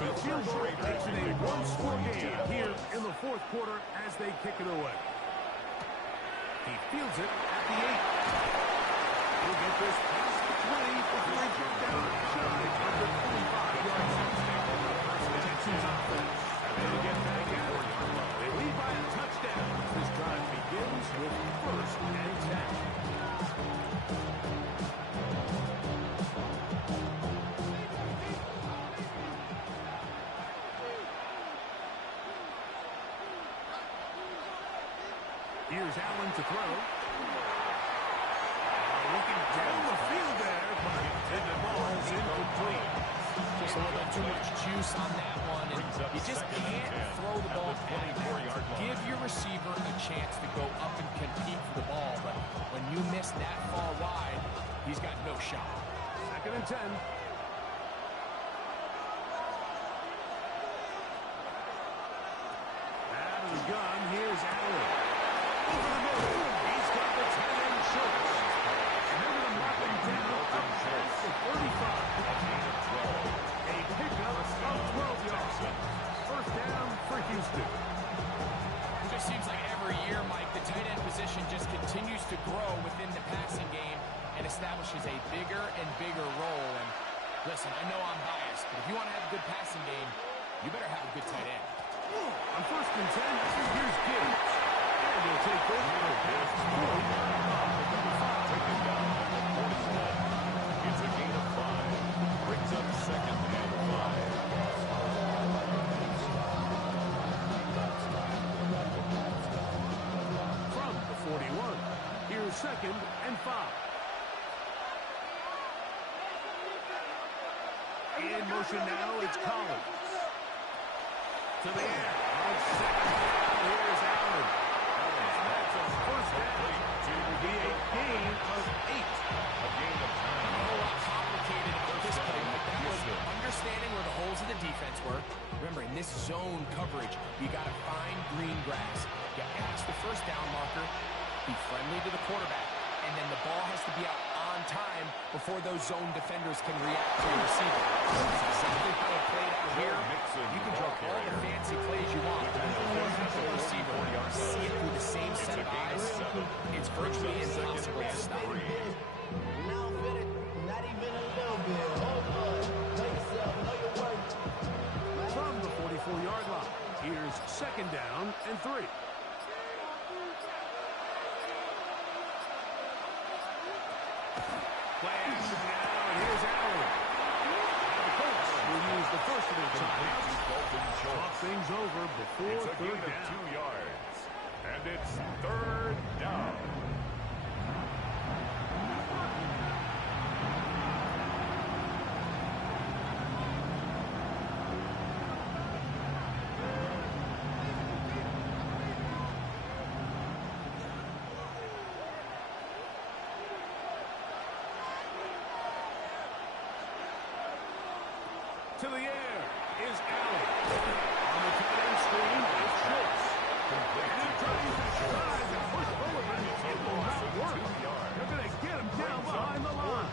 The field goal makes it a one-score game here in the 4th quarter as they kick it away. He fields it at the 8. He'll get this past the 20 before he gets down shy of the 25-yard line. The Texans offense. They'll get back at it. They lead by a touchdown. This drive begins with 1st and 10. Here's Allen to throw. Looking down the field there, but the ball's incomplete. Just a little bit too much juice on that one, and you just can't throw the ball past that. Give your receiver a chance to go up and compete for the ball, but when you miss that far wide, he's got no shot. 2nd and 10. Out of the gun, here's Allen. Over the middle, he's got the 10 in short. And they're going to mark him down up past the 35. A pickup of 12 yards. First down for Houston. It just seems like every year, Mike, the tight end position just continues to grow within the passing game and establishes a bigger and bigger role. And listen, I know I'm biased, but if you want to have a good passing game, you better have a good tight end. On 1st and 10, here's Gibbs. And he'll take this for a pass point. Taken down at the 41. It's a gain of 5. Brings up 2nd and 5. From the 41, here's 2nd and 5. In motion now, it's Collins. To the air. On 2nd down, here's Allen. Allen's that's a first down. It will be a gain of 8. A gain of 9. A lot complicated about this play. That was understanding where the holes of the defense were. Remember, in this zone coverage, you got to find green grass. Get past the first down marker, be friendly to the quarterback, and then the ball has to be out on time before those zone defenders can react to the receiver. That's exactly how it played out here. You can draw all the fancy plays you want. But the receiver, see it through the same set of eyes. It's virtually impossible to stop. Not even a little bit. Hold on. Know yourself. Know your worth. From the 44-yard line, here's 2nd down and 3. Play action now, and here's Allen. And the Colts will use the first of their timeouts. Talk things over before It's a gain 3rd of down. 2 yards. And it's 3rd down. To the air is Allen. On the tight end screen is Schultz. And he tries to drive and push Sullivan. It will not work. They're going to get him down behind the line.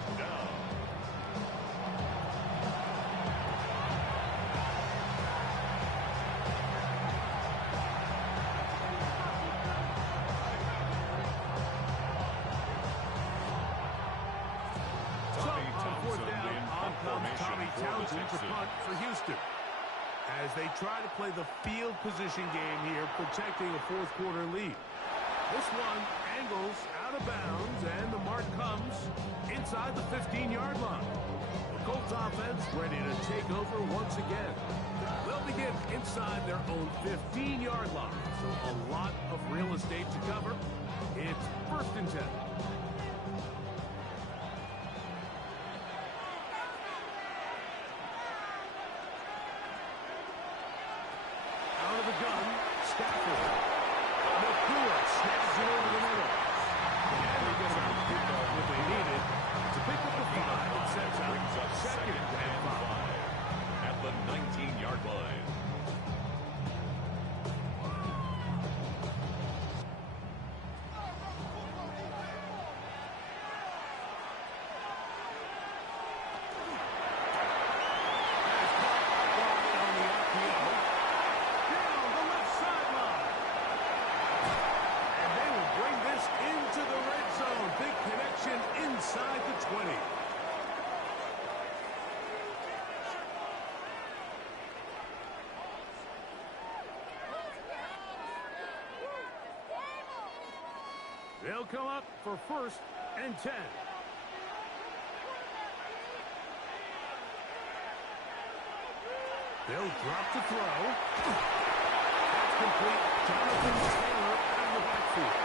Tommy Townsend to punt for Houston as they try to play the field position game here, protecting a 4th quarter lead. This one angles out of bounds, and the mark comes inside the 15-yard line. The Colts offense ready to take over once again. They'll begin inside their own 15-yard line, so a lot of real estate to cover. It's 1st and 10. Out of the gun, Stafford. McCoy snaps it over the middle. And they get a pick up what they needed to pick up the 5 and sets up 2nd and 5 at the 19-yard line. Inside the 20. They'll come up for 1st and 10. They'll drop to throw. That's complete. Jonathan Taylor out of the backfield.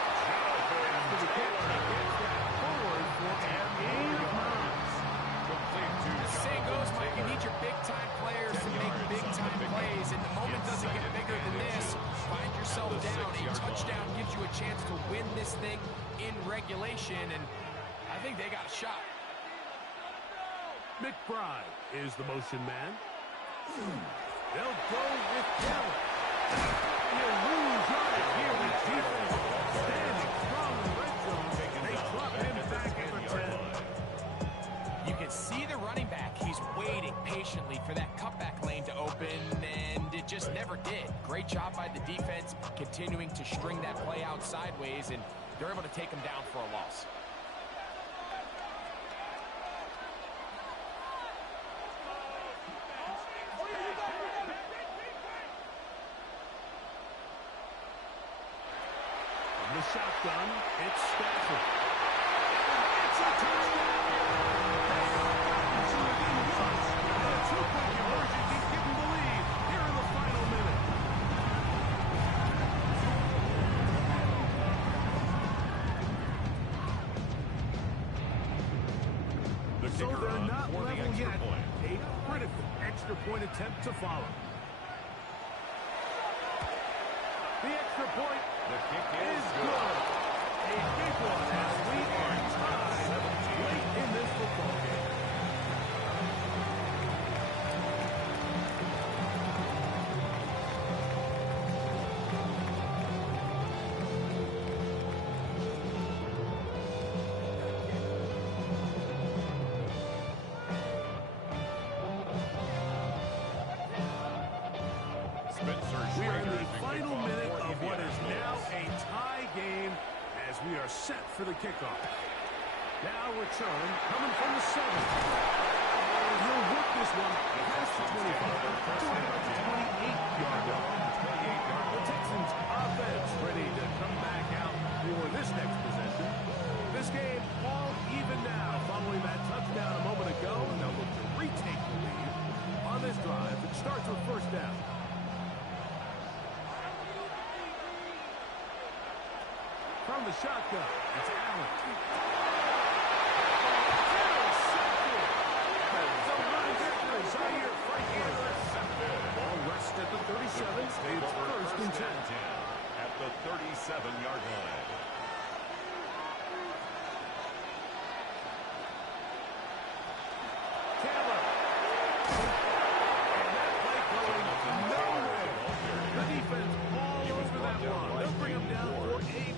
After the catch, he gets that forward for a gain of 9. The saying goes, Mike, you need your big-time players to make big-time plays, and the moment doesn't get bigger than this. Find yourself down. A touchdown gives you a chance to win this thing in regulation, and I think they got a shot. McBride is the motion man. They'll go with Taylor. And they'll lose yardage here with defense standing strong in the red zone. They drop him back at the 10. You can see the running back. He's waiting patiently for that cutback lane to open, and it just never did. Great job by the defense, continuing to string that play out sideways, and they're able to take him down for a loss. done. It's Stafford. It's a touchdown! To within yards. And a two-point conversion can give them the lead here in the final minute. So they're not level yet. A critical extra point attempt to follow. The extra point is good. A big one as we are tied late in this football game. We are in the final minute of what is now a tie game as we are set for the kickoff. Now return coming from the 7. And he'll work this one past the 25 to right about the 28-yard line. The Texans offense ready to come back out for this next possession. This game all even now following that touchdown a moment ago. And they'll look to retake the lead on this drive. It starts with first down. From the shotgun, it's Allen. Ball rests at the 37. It's first and 10. At the 37-yard line. Taylor. And that play going nowhere. The defense all over that one. They'll bring him down for a big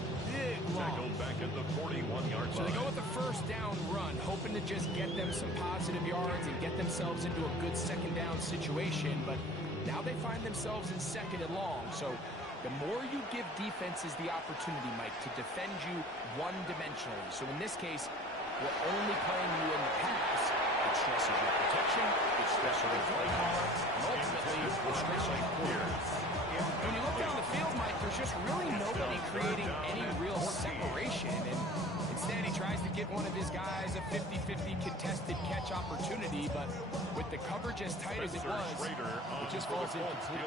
Tackled back at the 41-yard line. So they go with the first down run, hoping to just get them some positive yards and get themselves into a good second down situation. But now they find themselves in second and long. So the more you give defenses the opportunity, Mike, to defend you one-dimensionally. So in this case, we're only playing you in the pass. It stresses your protection, it stresses your play caller, and ultimately it stresses your quarterback. When you look down the field, Mike, there's just really nobody creating any real separation. And instead, he tries to give one of his guys a 50-50 contested catch opportunity, but with the coverage as tight as it was, it just falls incomplete.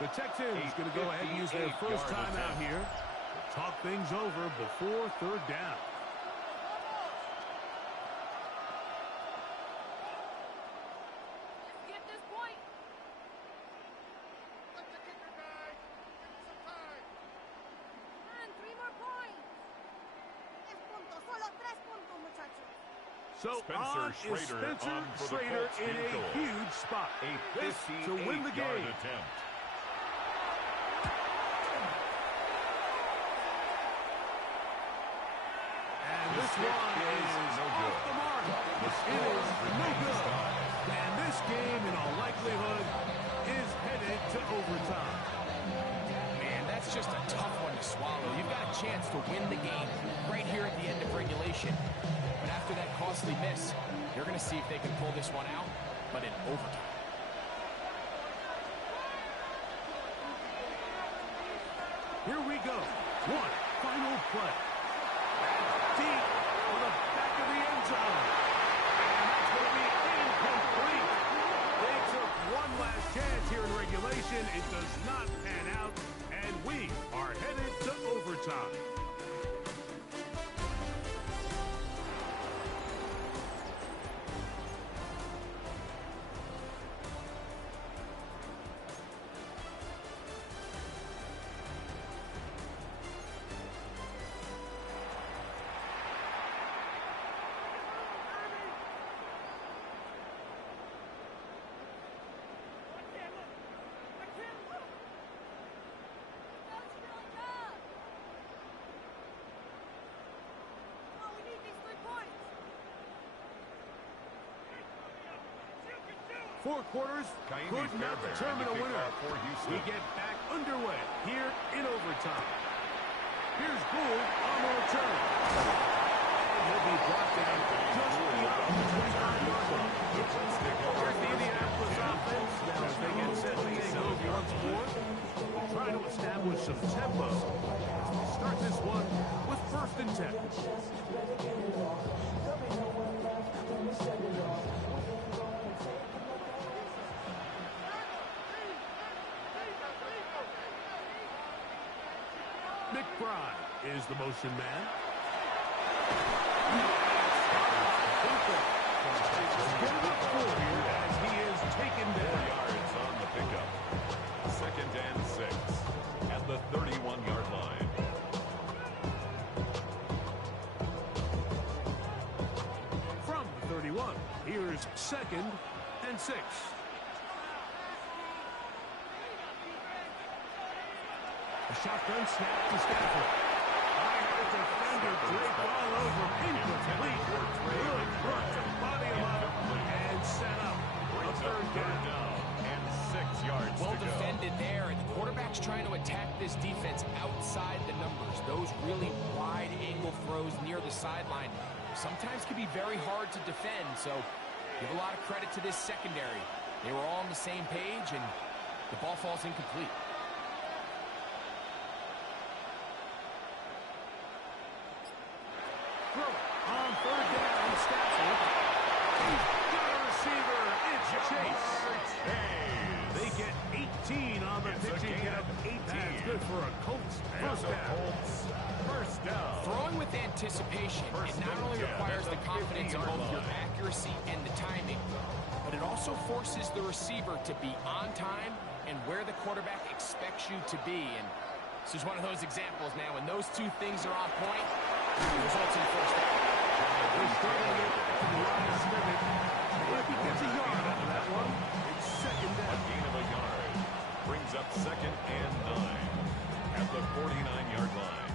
The Texans going to go ahead and use their first timeout here. Talk things over before third down. So Spencer Schrader in a huge spot. This to win the game. Attempt. And this one is off the mark. It is no good. And this game, in all likelihood, is headed to overtime. Man, that's just a tough one to swallow. You've got a chance to win the game right here at the end of regulation. But after that costly miss, they're going to see if they can pull this one out, but in overtime. Here we go. One final play. Deep on the back of the end zone. And that's going to be incomplete. They took one last chance here in regulation. It does not pan out, and we are headed to overtime. Four quarters could not determine a winner. We get back underway here in overtime. Here's Gould on the return. And he'll be brought down just beyond the 25-yard line. Here's the Indianapolis offense. Now as they get set to take over once more, we'll try to establish some tempo as we start this one Houston Texans. McBride is the motion man. Get it up for here as he is taken down. 4 yards on the pickup. 2nd and 6 at the 31-yard line. From the 31, here's 2nd and 6. A shotgun snap to Stafford. High defender draped all over. Incomplete. Good work to body him up and set up. A 3rd down. And 6 yards Well to go. defended there, and the quarterback's trying to attack this defense outside the numbers. Those really wide angle throws near the sideline sometimes can be very hard to defend, so give a lot of credit to this secondary. They were all on the same page, and the ball falls incomplete. On 3rd down, Stafford. He's got a receiver. It's Chase. They get 18 on the pitching count. That's good for a Colts first down. Throwing with anticipation, it not only requires the confidence in both your accuracy and the timing, but it also forces the receiver to be on time and where the quarterback expects you to be. And this is one of those examples, man. When those two things are on point, it results in first down. They're struggling it to the line of scrimmage. If he gets a yard out of that one, it's 2nd down. A gain of a yard brings up 2nd and 9 at the 49-yard line.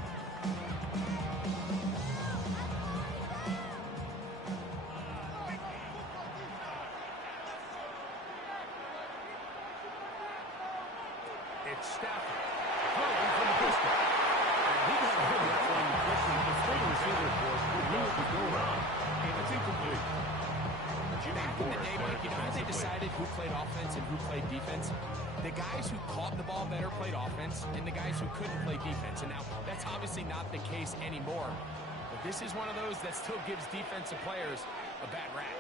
It's Stafford throwing from the pistol. And he got hit that one quickly before the receiver force knew what was going on. And it's incomplete. Back in the day, Mike, you know how they decided who played offense and who played defense? The guys who caught the ball better played offense, and the guys who couldn't play defense. And now, that's obviously not the case anymore. But this is one of those that still gives defensive players a bad rap.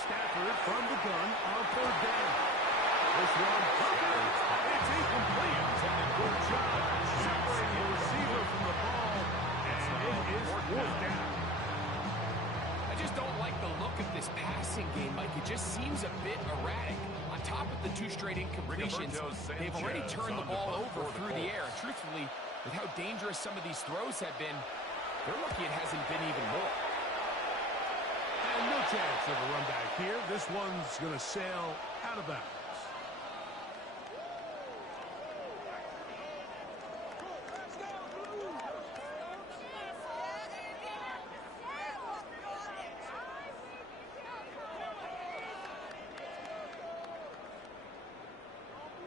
Stafford from the gun on 3rd down. This one, it's incomplete. Good job separating the receiver from the ball, and it is 4th down. I just don't like the look of this passing game, Mike. It just seems a bit erratic. On top of the 2 straight incompletions, they've already turned the ball over through the air. Truthfully, with how dangerous some of these throws have been, they're lucky it hasn't been even more. And no chance of a run back here. This one's going to sail out of bounds.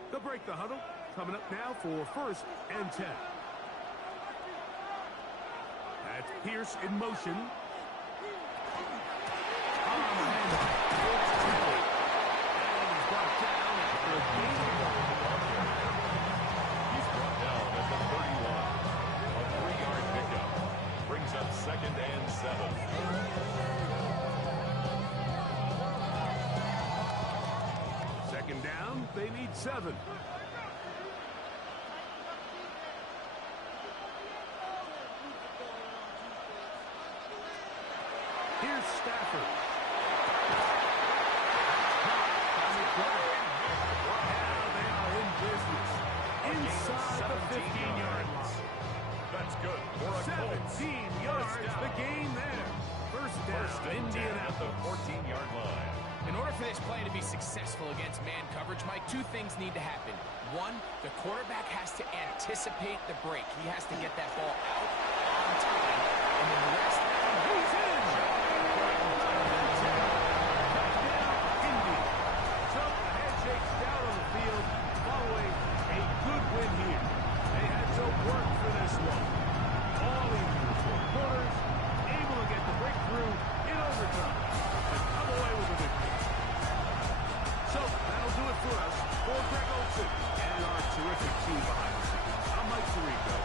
They'll break the huddle. Coming up now for 1st and 10. That's Pierce in motion. On the handoff. And he's brought down for a gain. He's brought down at the 31. A 3-yard pickup brings up 2nd and 7. 2nd down, they need 7. Here's Stafford. Now they are in business. Inside the 15-yard line. That's good for a 17 yards, the gain there. First down, at the 14-yard line. In order for this play to be successful against man coverage, Mike, 2 things need to happen. 1, the quarterback has to anticipate the break. He has to get that ball out on time. And then the rest, he's in! Touchdown, Indy. So the handshakes down on the field following a good win here. They had to work for this one. All in through 4 quarters, able to get the breakthrough in overtime and come away with a victory. So that'll do it for us. For Greg Olsen and our terrific team behind the scenes, I'm Mike Tirico.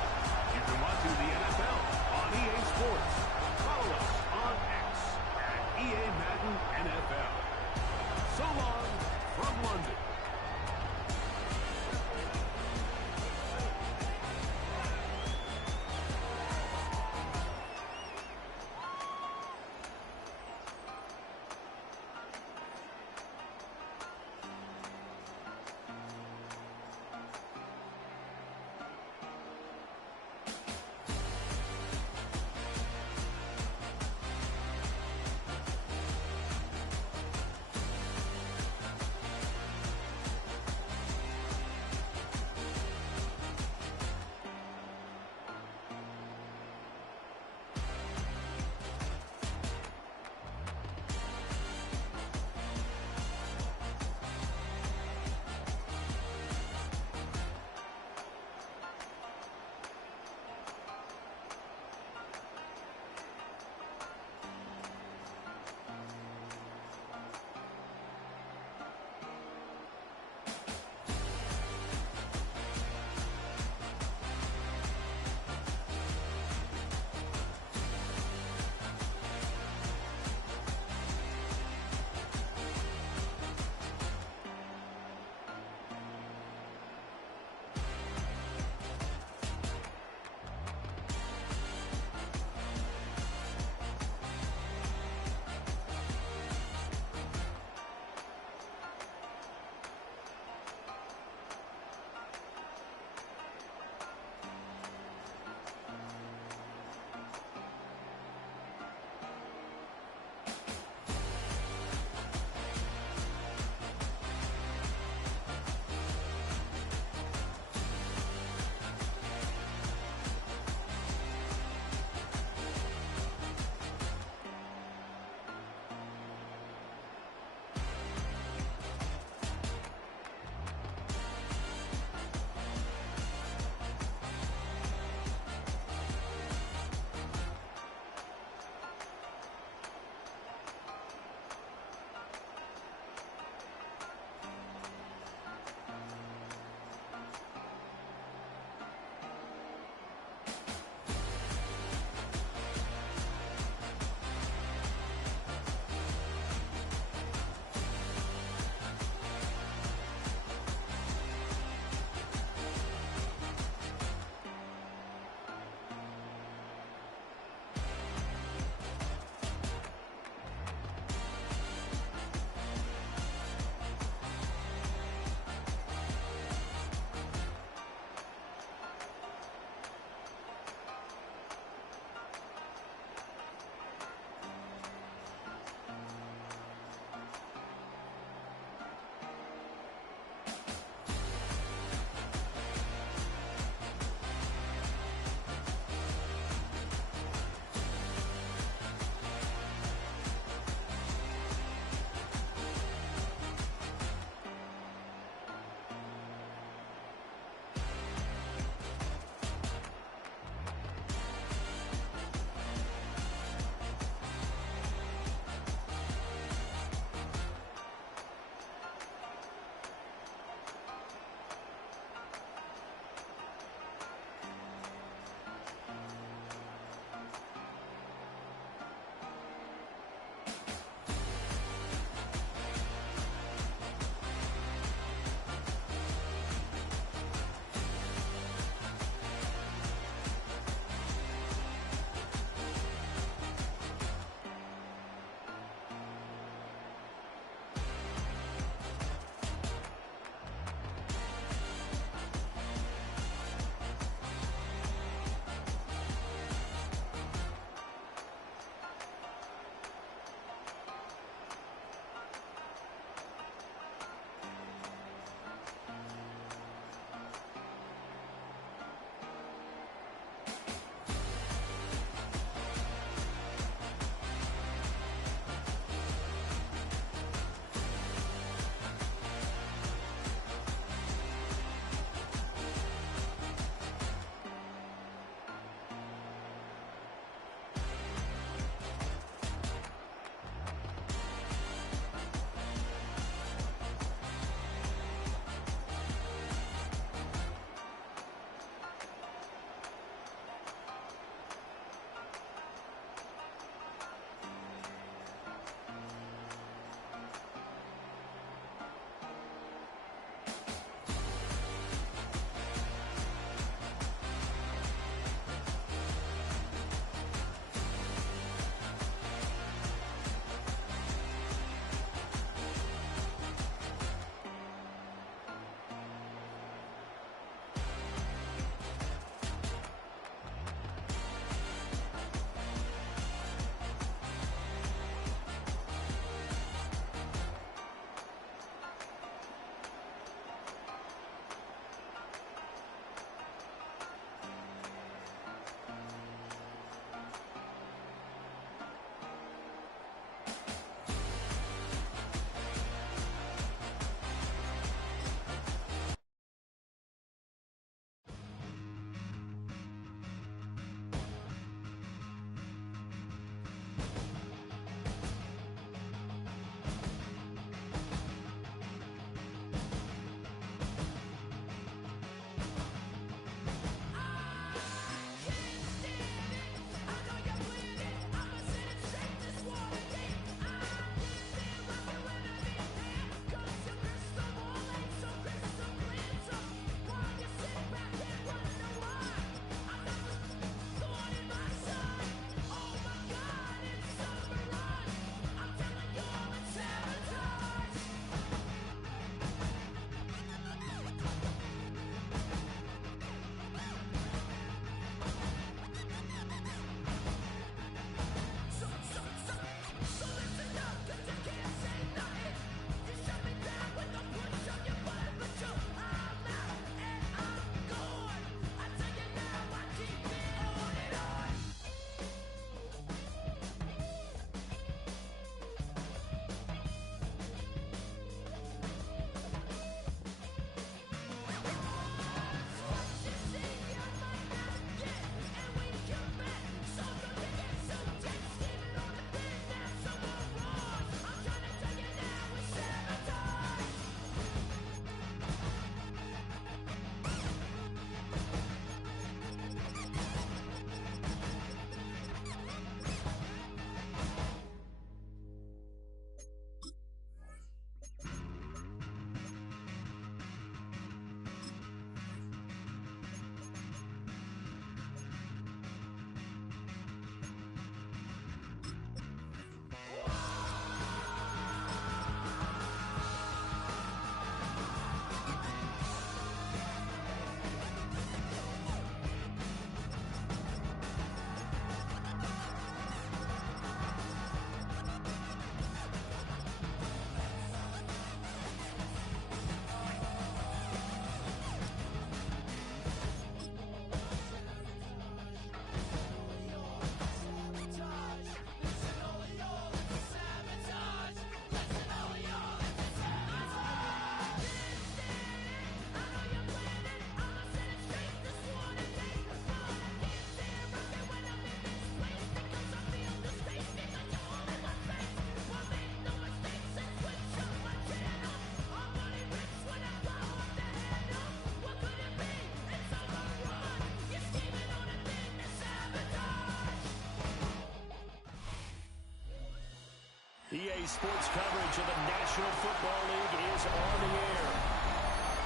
Today's sports coverage of the National Football League is on the air.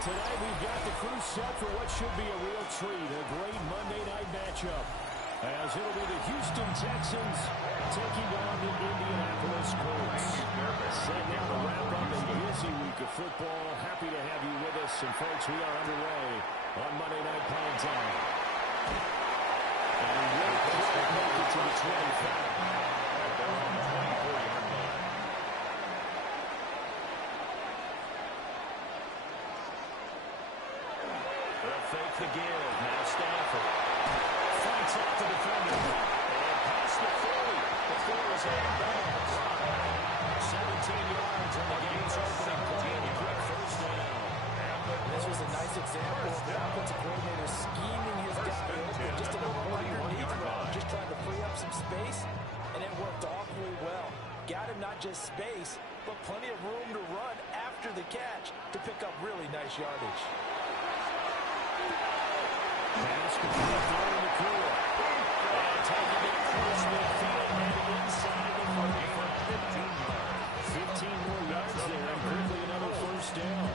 Tonight we've got the crew set for what should be a real treat, a great Monday night matchup, as it'll be the Houston Texans taking on the Indianapolis Colts. Set now to wrap up a busy week of football. Happy to have you with us, and folks, we are underway on Monday Night Prime Time. And we'll make it to the 25. Fake the give. Now Stafford fights off the defender. And past the 40. The 4 is out of bounds. 17 yards on the game's opening play. And a quick first down. This was a nice example of the offensive coordinator scheming his guy open just a little underneath him, just trying to free up some space, and it worked awfully well. Got him not just space, but plenty of room to run after the catch to pick up really nice yardage. Pass complete throw in the cool. And taking it across midfield and inside the 40 for 15 yards. 15 more yards there, and quickly another first down.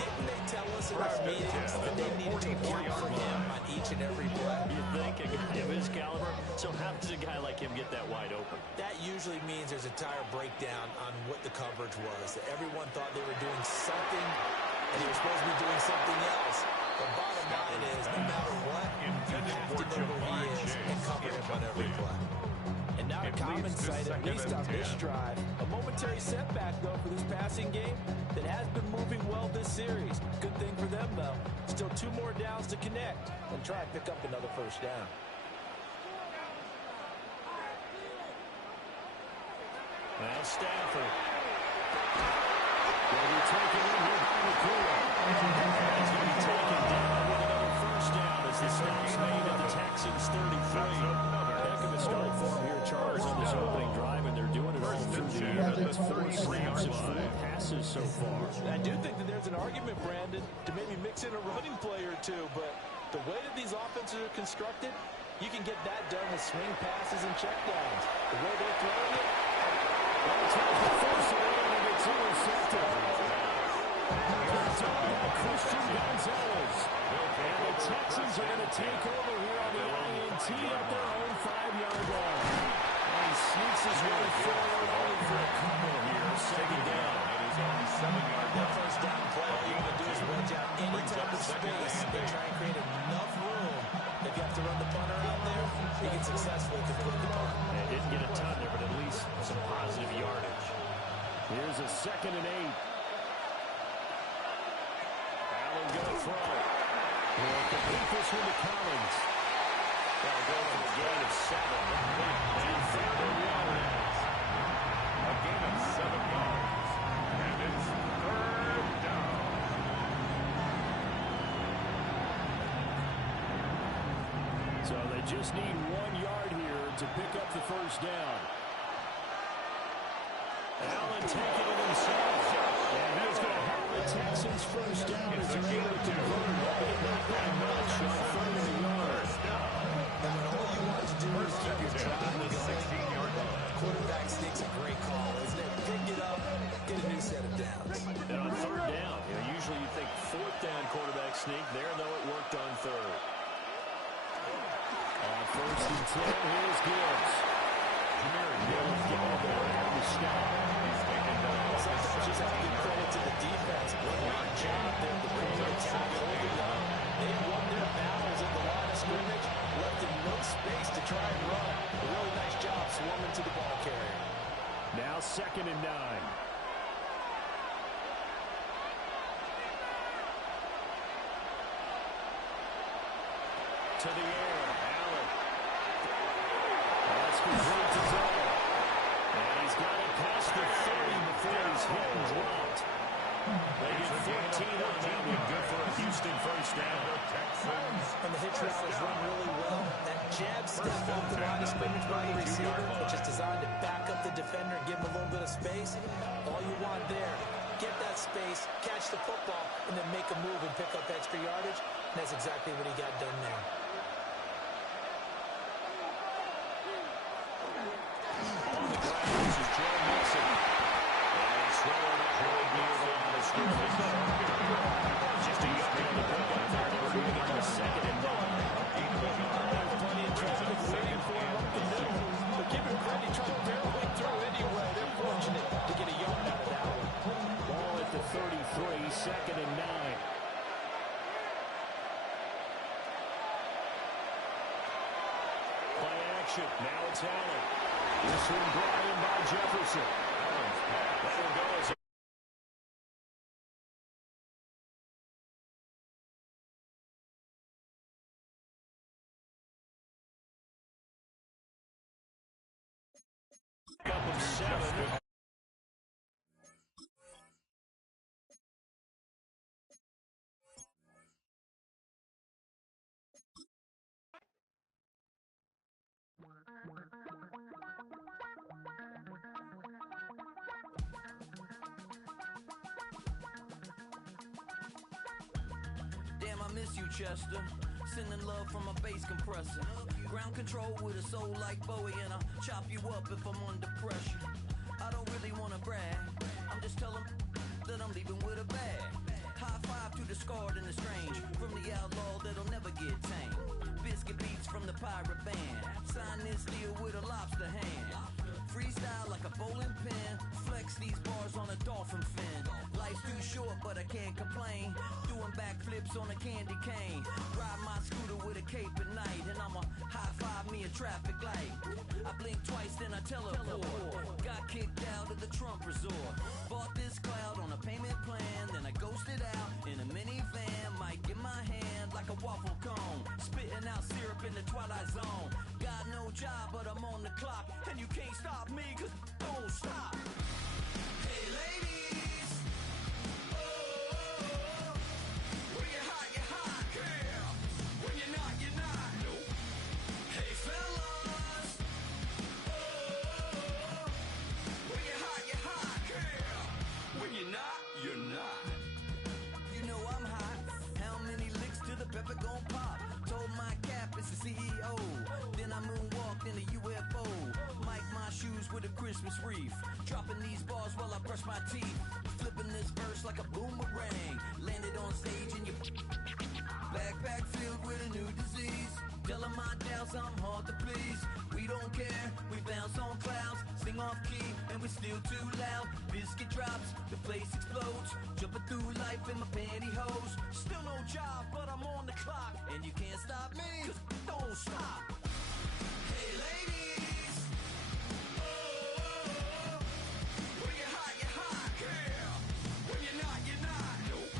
Didn't they tell us in our meetings that they needed to account for him on each and every play? You think a guy of his caliber? So how does a guy like him get that wide open? That usually means there's a tire breakdown on what the coverage was. Everyone thought they were doing something, and they were supposed to be doing something else. The bottom line is, no matter what, you have to know who he is and cover him on every play. And now a common sight, at least on this drive. A momentary setback, though, for this passing game that has been moving well this series. Good thing for them, though. Still 2 more downs to connect and try and pick up another first down. Now Stafford. Will be taken in here by McCool. He's going to be taken down with another first down as the stop's made at the Texans 33. Heck of a start for him here, Charles, on this opening drive, and they're doing it all through the air. That's 4 snaps and 4 passes so far. I do think that there's an argument, Brandon, to maybe mix in a running play or two, but the way that these offenses are constructed, you can get that done with swing passes and checkdowns. The way they're throwing it, well, tries to force it in and it's intercepted. Christian Gonzalez. And the Texans are going to take over here on the INT at their own 5-yard line. And he sneaks his way forward only for a couple here. Second down. It is on 7-yard that first down play. All you got to do is watch out any type of space and try and create enough room. If you have to run the punter out there, you can successfully complete the punt. They didn't get a ton there, but at least some positive yardage. Here's a 2nd and 8. Allen going to throw. He'll complete this one to Collins. They'll go for a gain of 7. And 3rd and 1. A gain of 7 yards. And it's 3rd down. So they just need 1 yard here to pick up the first down. Allen taking it himself. And he's going to help the Texans first down as they're able to convert. Not that much on 3rd and 1 yard. All you want to do is keep your drive going. 16-yard line. Quarterback sneak's a great call, isn't it? Pick it up, get a new set of downs. And on 3rd down, usually you think 4th down quarterback sneak. There, though, it worked on 3rd. On 1st and 10, here's Gibbs. Jameer Gibbs getting there on the snap. He's taken down. Sometimes just have to give credit to the defense. Great job there, the premier attack holding up. They won their battles at the line of scrimmage, left in no space to try and run. A really nice job swarming to the ball carrier. Now 2nd and 9. To the air, Allen. That's complete to Dole. And he's got it past the 30 before he's hit and dropped. They get 14 on that one. Good for a Houston first down. And the hitch route is run really well. That jab step off the line of scrimmage by the receiver, which is designed to back up the defender and give him a little bit of space. All you want there, get that space, catch the football, and then make a move and pick up extra yardage. And that's exactly what he got done there. On the ground, this is Joe Mixon. Jefferson. Now it's Allen. This one Brian by Jefferson. Allen's pass. That one goes. Up of 7. Damn, I miss you, Chester. Sending love from a bass compressor. Ground control with a soul like Bowie, and I'll chop you up if I'm under pressure. I don't really wanna brag. I'm just telling that I'm leaving with a bag. High five to the scarred and the strange. From the outlaw that'll never get tamed. Biscuit beats from the pirate band. Sign this deal with a lobster hand. Freestyle like a bowling pin. Flex these bars on a dolphin fin. Life's too short, but I can't complain. Doing backflips on a candy cane. Ride my scooter with a cape at night. And I'ma high five me a traffic light. I blink twice, then I teleport. Got kicked out of the Trump resort. Bought this cloud on a payment plan. Then I ghosted out in a minivan. Mic in my hand like a waffle cone. Spitting out syrup in the twilight zone. Got no job, but I'm on the clock. And you can't stop me, cause don't stop. Hey ladies, oh, when you're hot, girl. When you're not, nope. Hey fellas, oh, when you're hot, girl. When you're not, you're not. You know I'm hot. How many licks till the pepper gon' pop? Told my cap it's the CEO. Then I moonwalked in a UFO. Mic my shoes with a Christmas wreath. Dropping these bars while I brush my teeth. Flipping this verse like a boomerang. Landed on stage in your backpack filled with a new disease. Telling my doubts I'm hard to please. We don't care, we bounce on clouds. Sing off key and we're still too loud. Biscuit drops, the place explodes. Jumping through life in my pantyhose. Still no job, but I'm on the clock. And you can't stop me, cause don't stop. Hey ladies, oh, when you're hot, girl. When you're not, nope.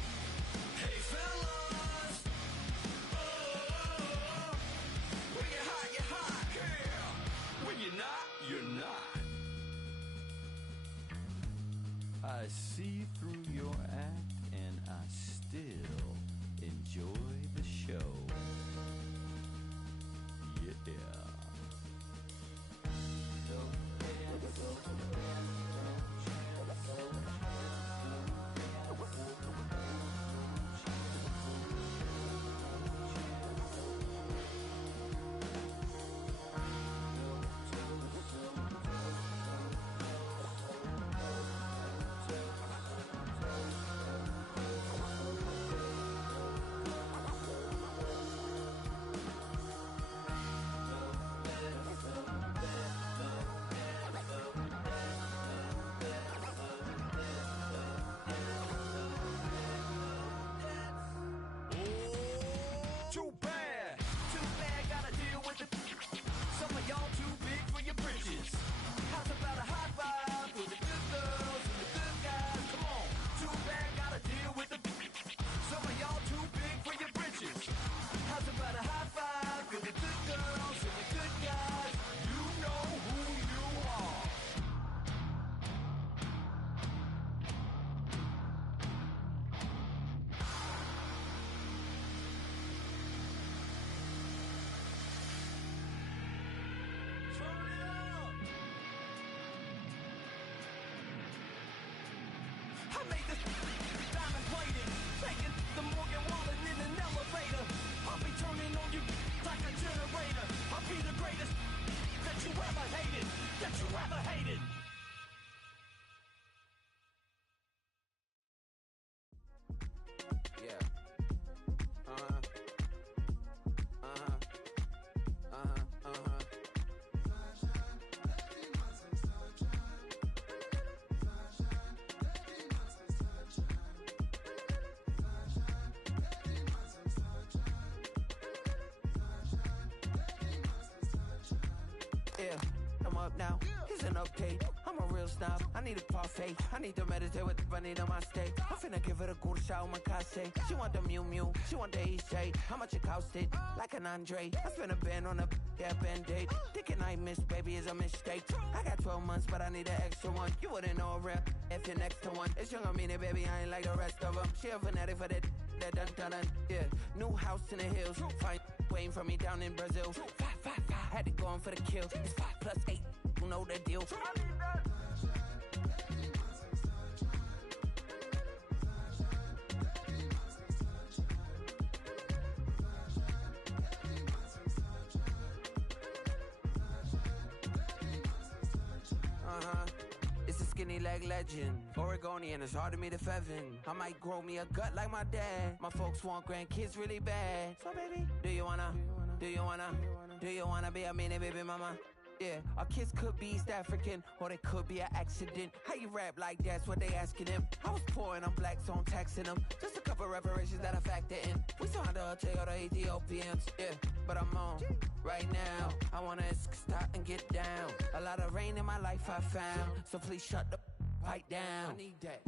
Hey fellas, oh, when you're hot, girl. When you're not, you're not. I see through your act and I still enjoy the show. Yeah. Too bad, gotta deal with it. Some of y'all too big for your britches. How's about a high five for the good girls and the good guys? Come on, too bad, gotta deal with it. Some of y'all too big for your britches. How's about a high five for the good girls and the good guys? You know who you are. I made this diamond plated, taking the Morgan Wallen in an elevator. I'll be turning on you like a generator. I'll be the greatest that you ever hated. Yeah. up now. Here's an update. I'm a real snob. I need a parfait. I need to meditate with the bunny on my steak. I'm finna give it a good shot with my case. She want the Mew Mew. She want the East J. How much it costed? Like an Andre. I spent a band on a that band-aid. Thinking I missed, baby, is a mistake. I got 12 months, but I need an extra one. You wouldn't know a rep if you're next to one. It's young, I mean it, baby, I ain't like the rest of them. She a fanatic for that dun. Yeah, new house in the hills. Fine, waiting for me down in Brazil. 5, had to go on for the kill. It's 5 plus 8, you know the deal. It's a skinny leg legend. Oregonian, it's hard to meet a Fevin. I might grow me a gut like my dad. My folks want grandkids really bad. So baby, do you wanna be a mini baby mama? Yeah, our kids could be East African, or they could be an accident. How you rap like that's what they asking him. I was poor and I'm black, so I'm taxing them. Just a couple reparations that I factor in. We saw the Toyota Ethiopians, yeah, but I'm on right now. I wanna stop and get down. A lot of rain in my life I found, so please shut the pipe down. I need that.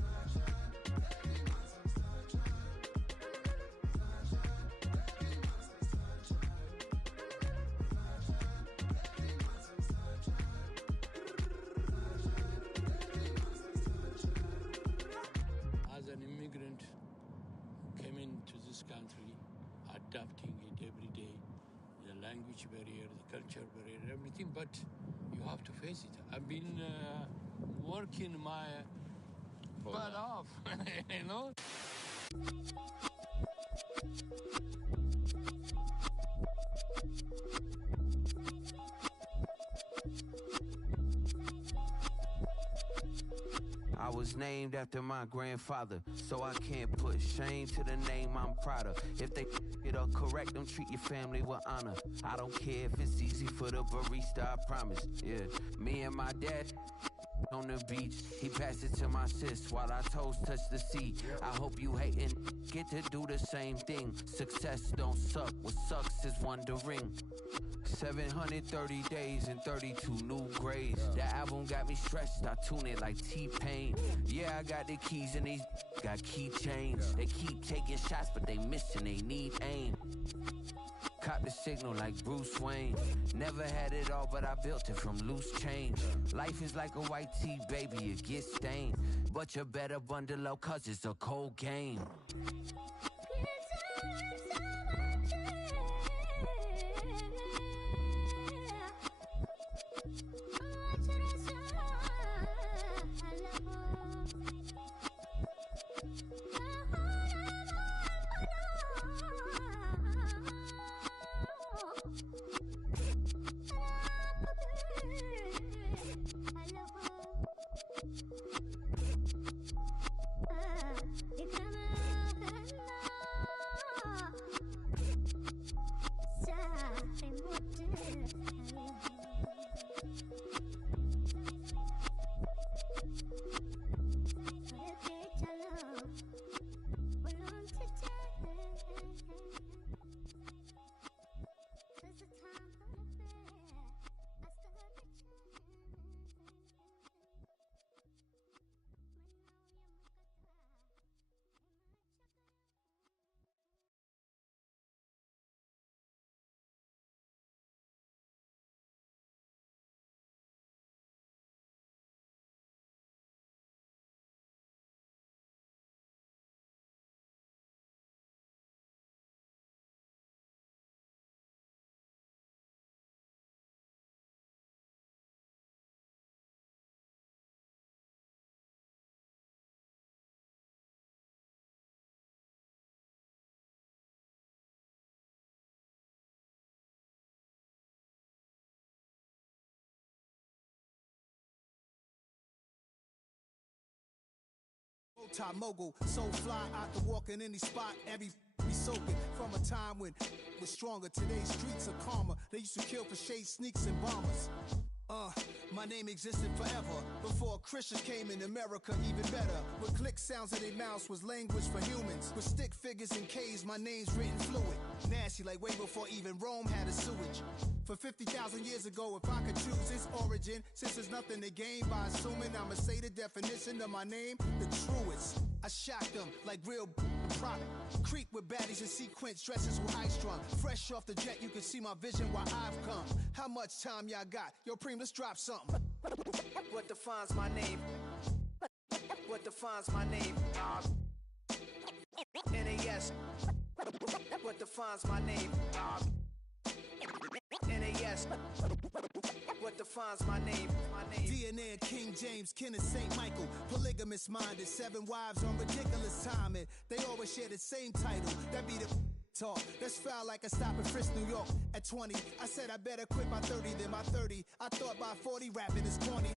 As an immigrant, came into this country, adapting it every day, the language barrier, the culture barrier, everything, but you have to face it. I've been working my butt off, you know? I was named after my grandfather, so I can't put shame to the name I'm proud of. If they it up correct, don't treat your family with honor. I don't care if it's easy for the barista, I promise. Yeah, me and my dad on the beach, he passed it to my sis while our toes touch the sea. I hope you hatin' get to do the same thing. Success don't suck, what sucks is wondering. 730 days and 32 new grades. That album got me stressed, I tune it like T-Pain. Yeah, I got the keys and these got keychains. They keep taking shots, but they missing, they need aim. Cop the signal like Bruce Wayne. Never had it all, but I built it from loose change. Life is like a white tee, baby, it gets stained. But you better bundle up, cause it's a cold game. Top mogul, so fly out the walking any spot, every be soaking from a time when was stronger. Today's streets are calmer. They used to kill for shade sneaks and bombers. My My name existed forever. Before Christians came in America, even better. With click sounds in their mouths was language for humans. With stick figures and K's, my name's written fluid. Nasty like way before even Rome had a sewage. For 50,000 years ago, if I could choose its origin, since there's nothing to gain by assuming, I'ma say the definition of my name, the truest. I shock them like real product. Creep with baddies in sequence, dresses with high strung. Fresh off the jet, you can see my vision while I've come. How much time y'all got? Yo, Preem, let's drop something. What defines my name? What defines my name? NAS. What defines my name? NAS. What defines my name? DNA of King James, kin of St. Michael. Polygamous minded, 7 wives on ridiculous timing. They always share the same title. That be the talk. That's foul like a stop in Frisk, New York. At 20, I said I better quit by 30 than my 30. I thought by 40 rapping is corny.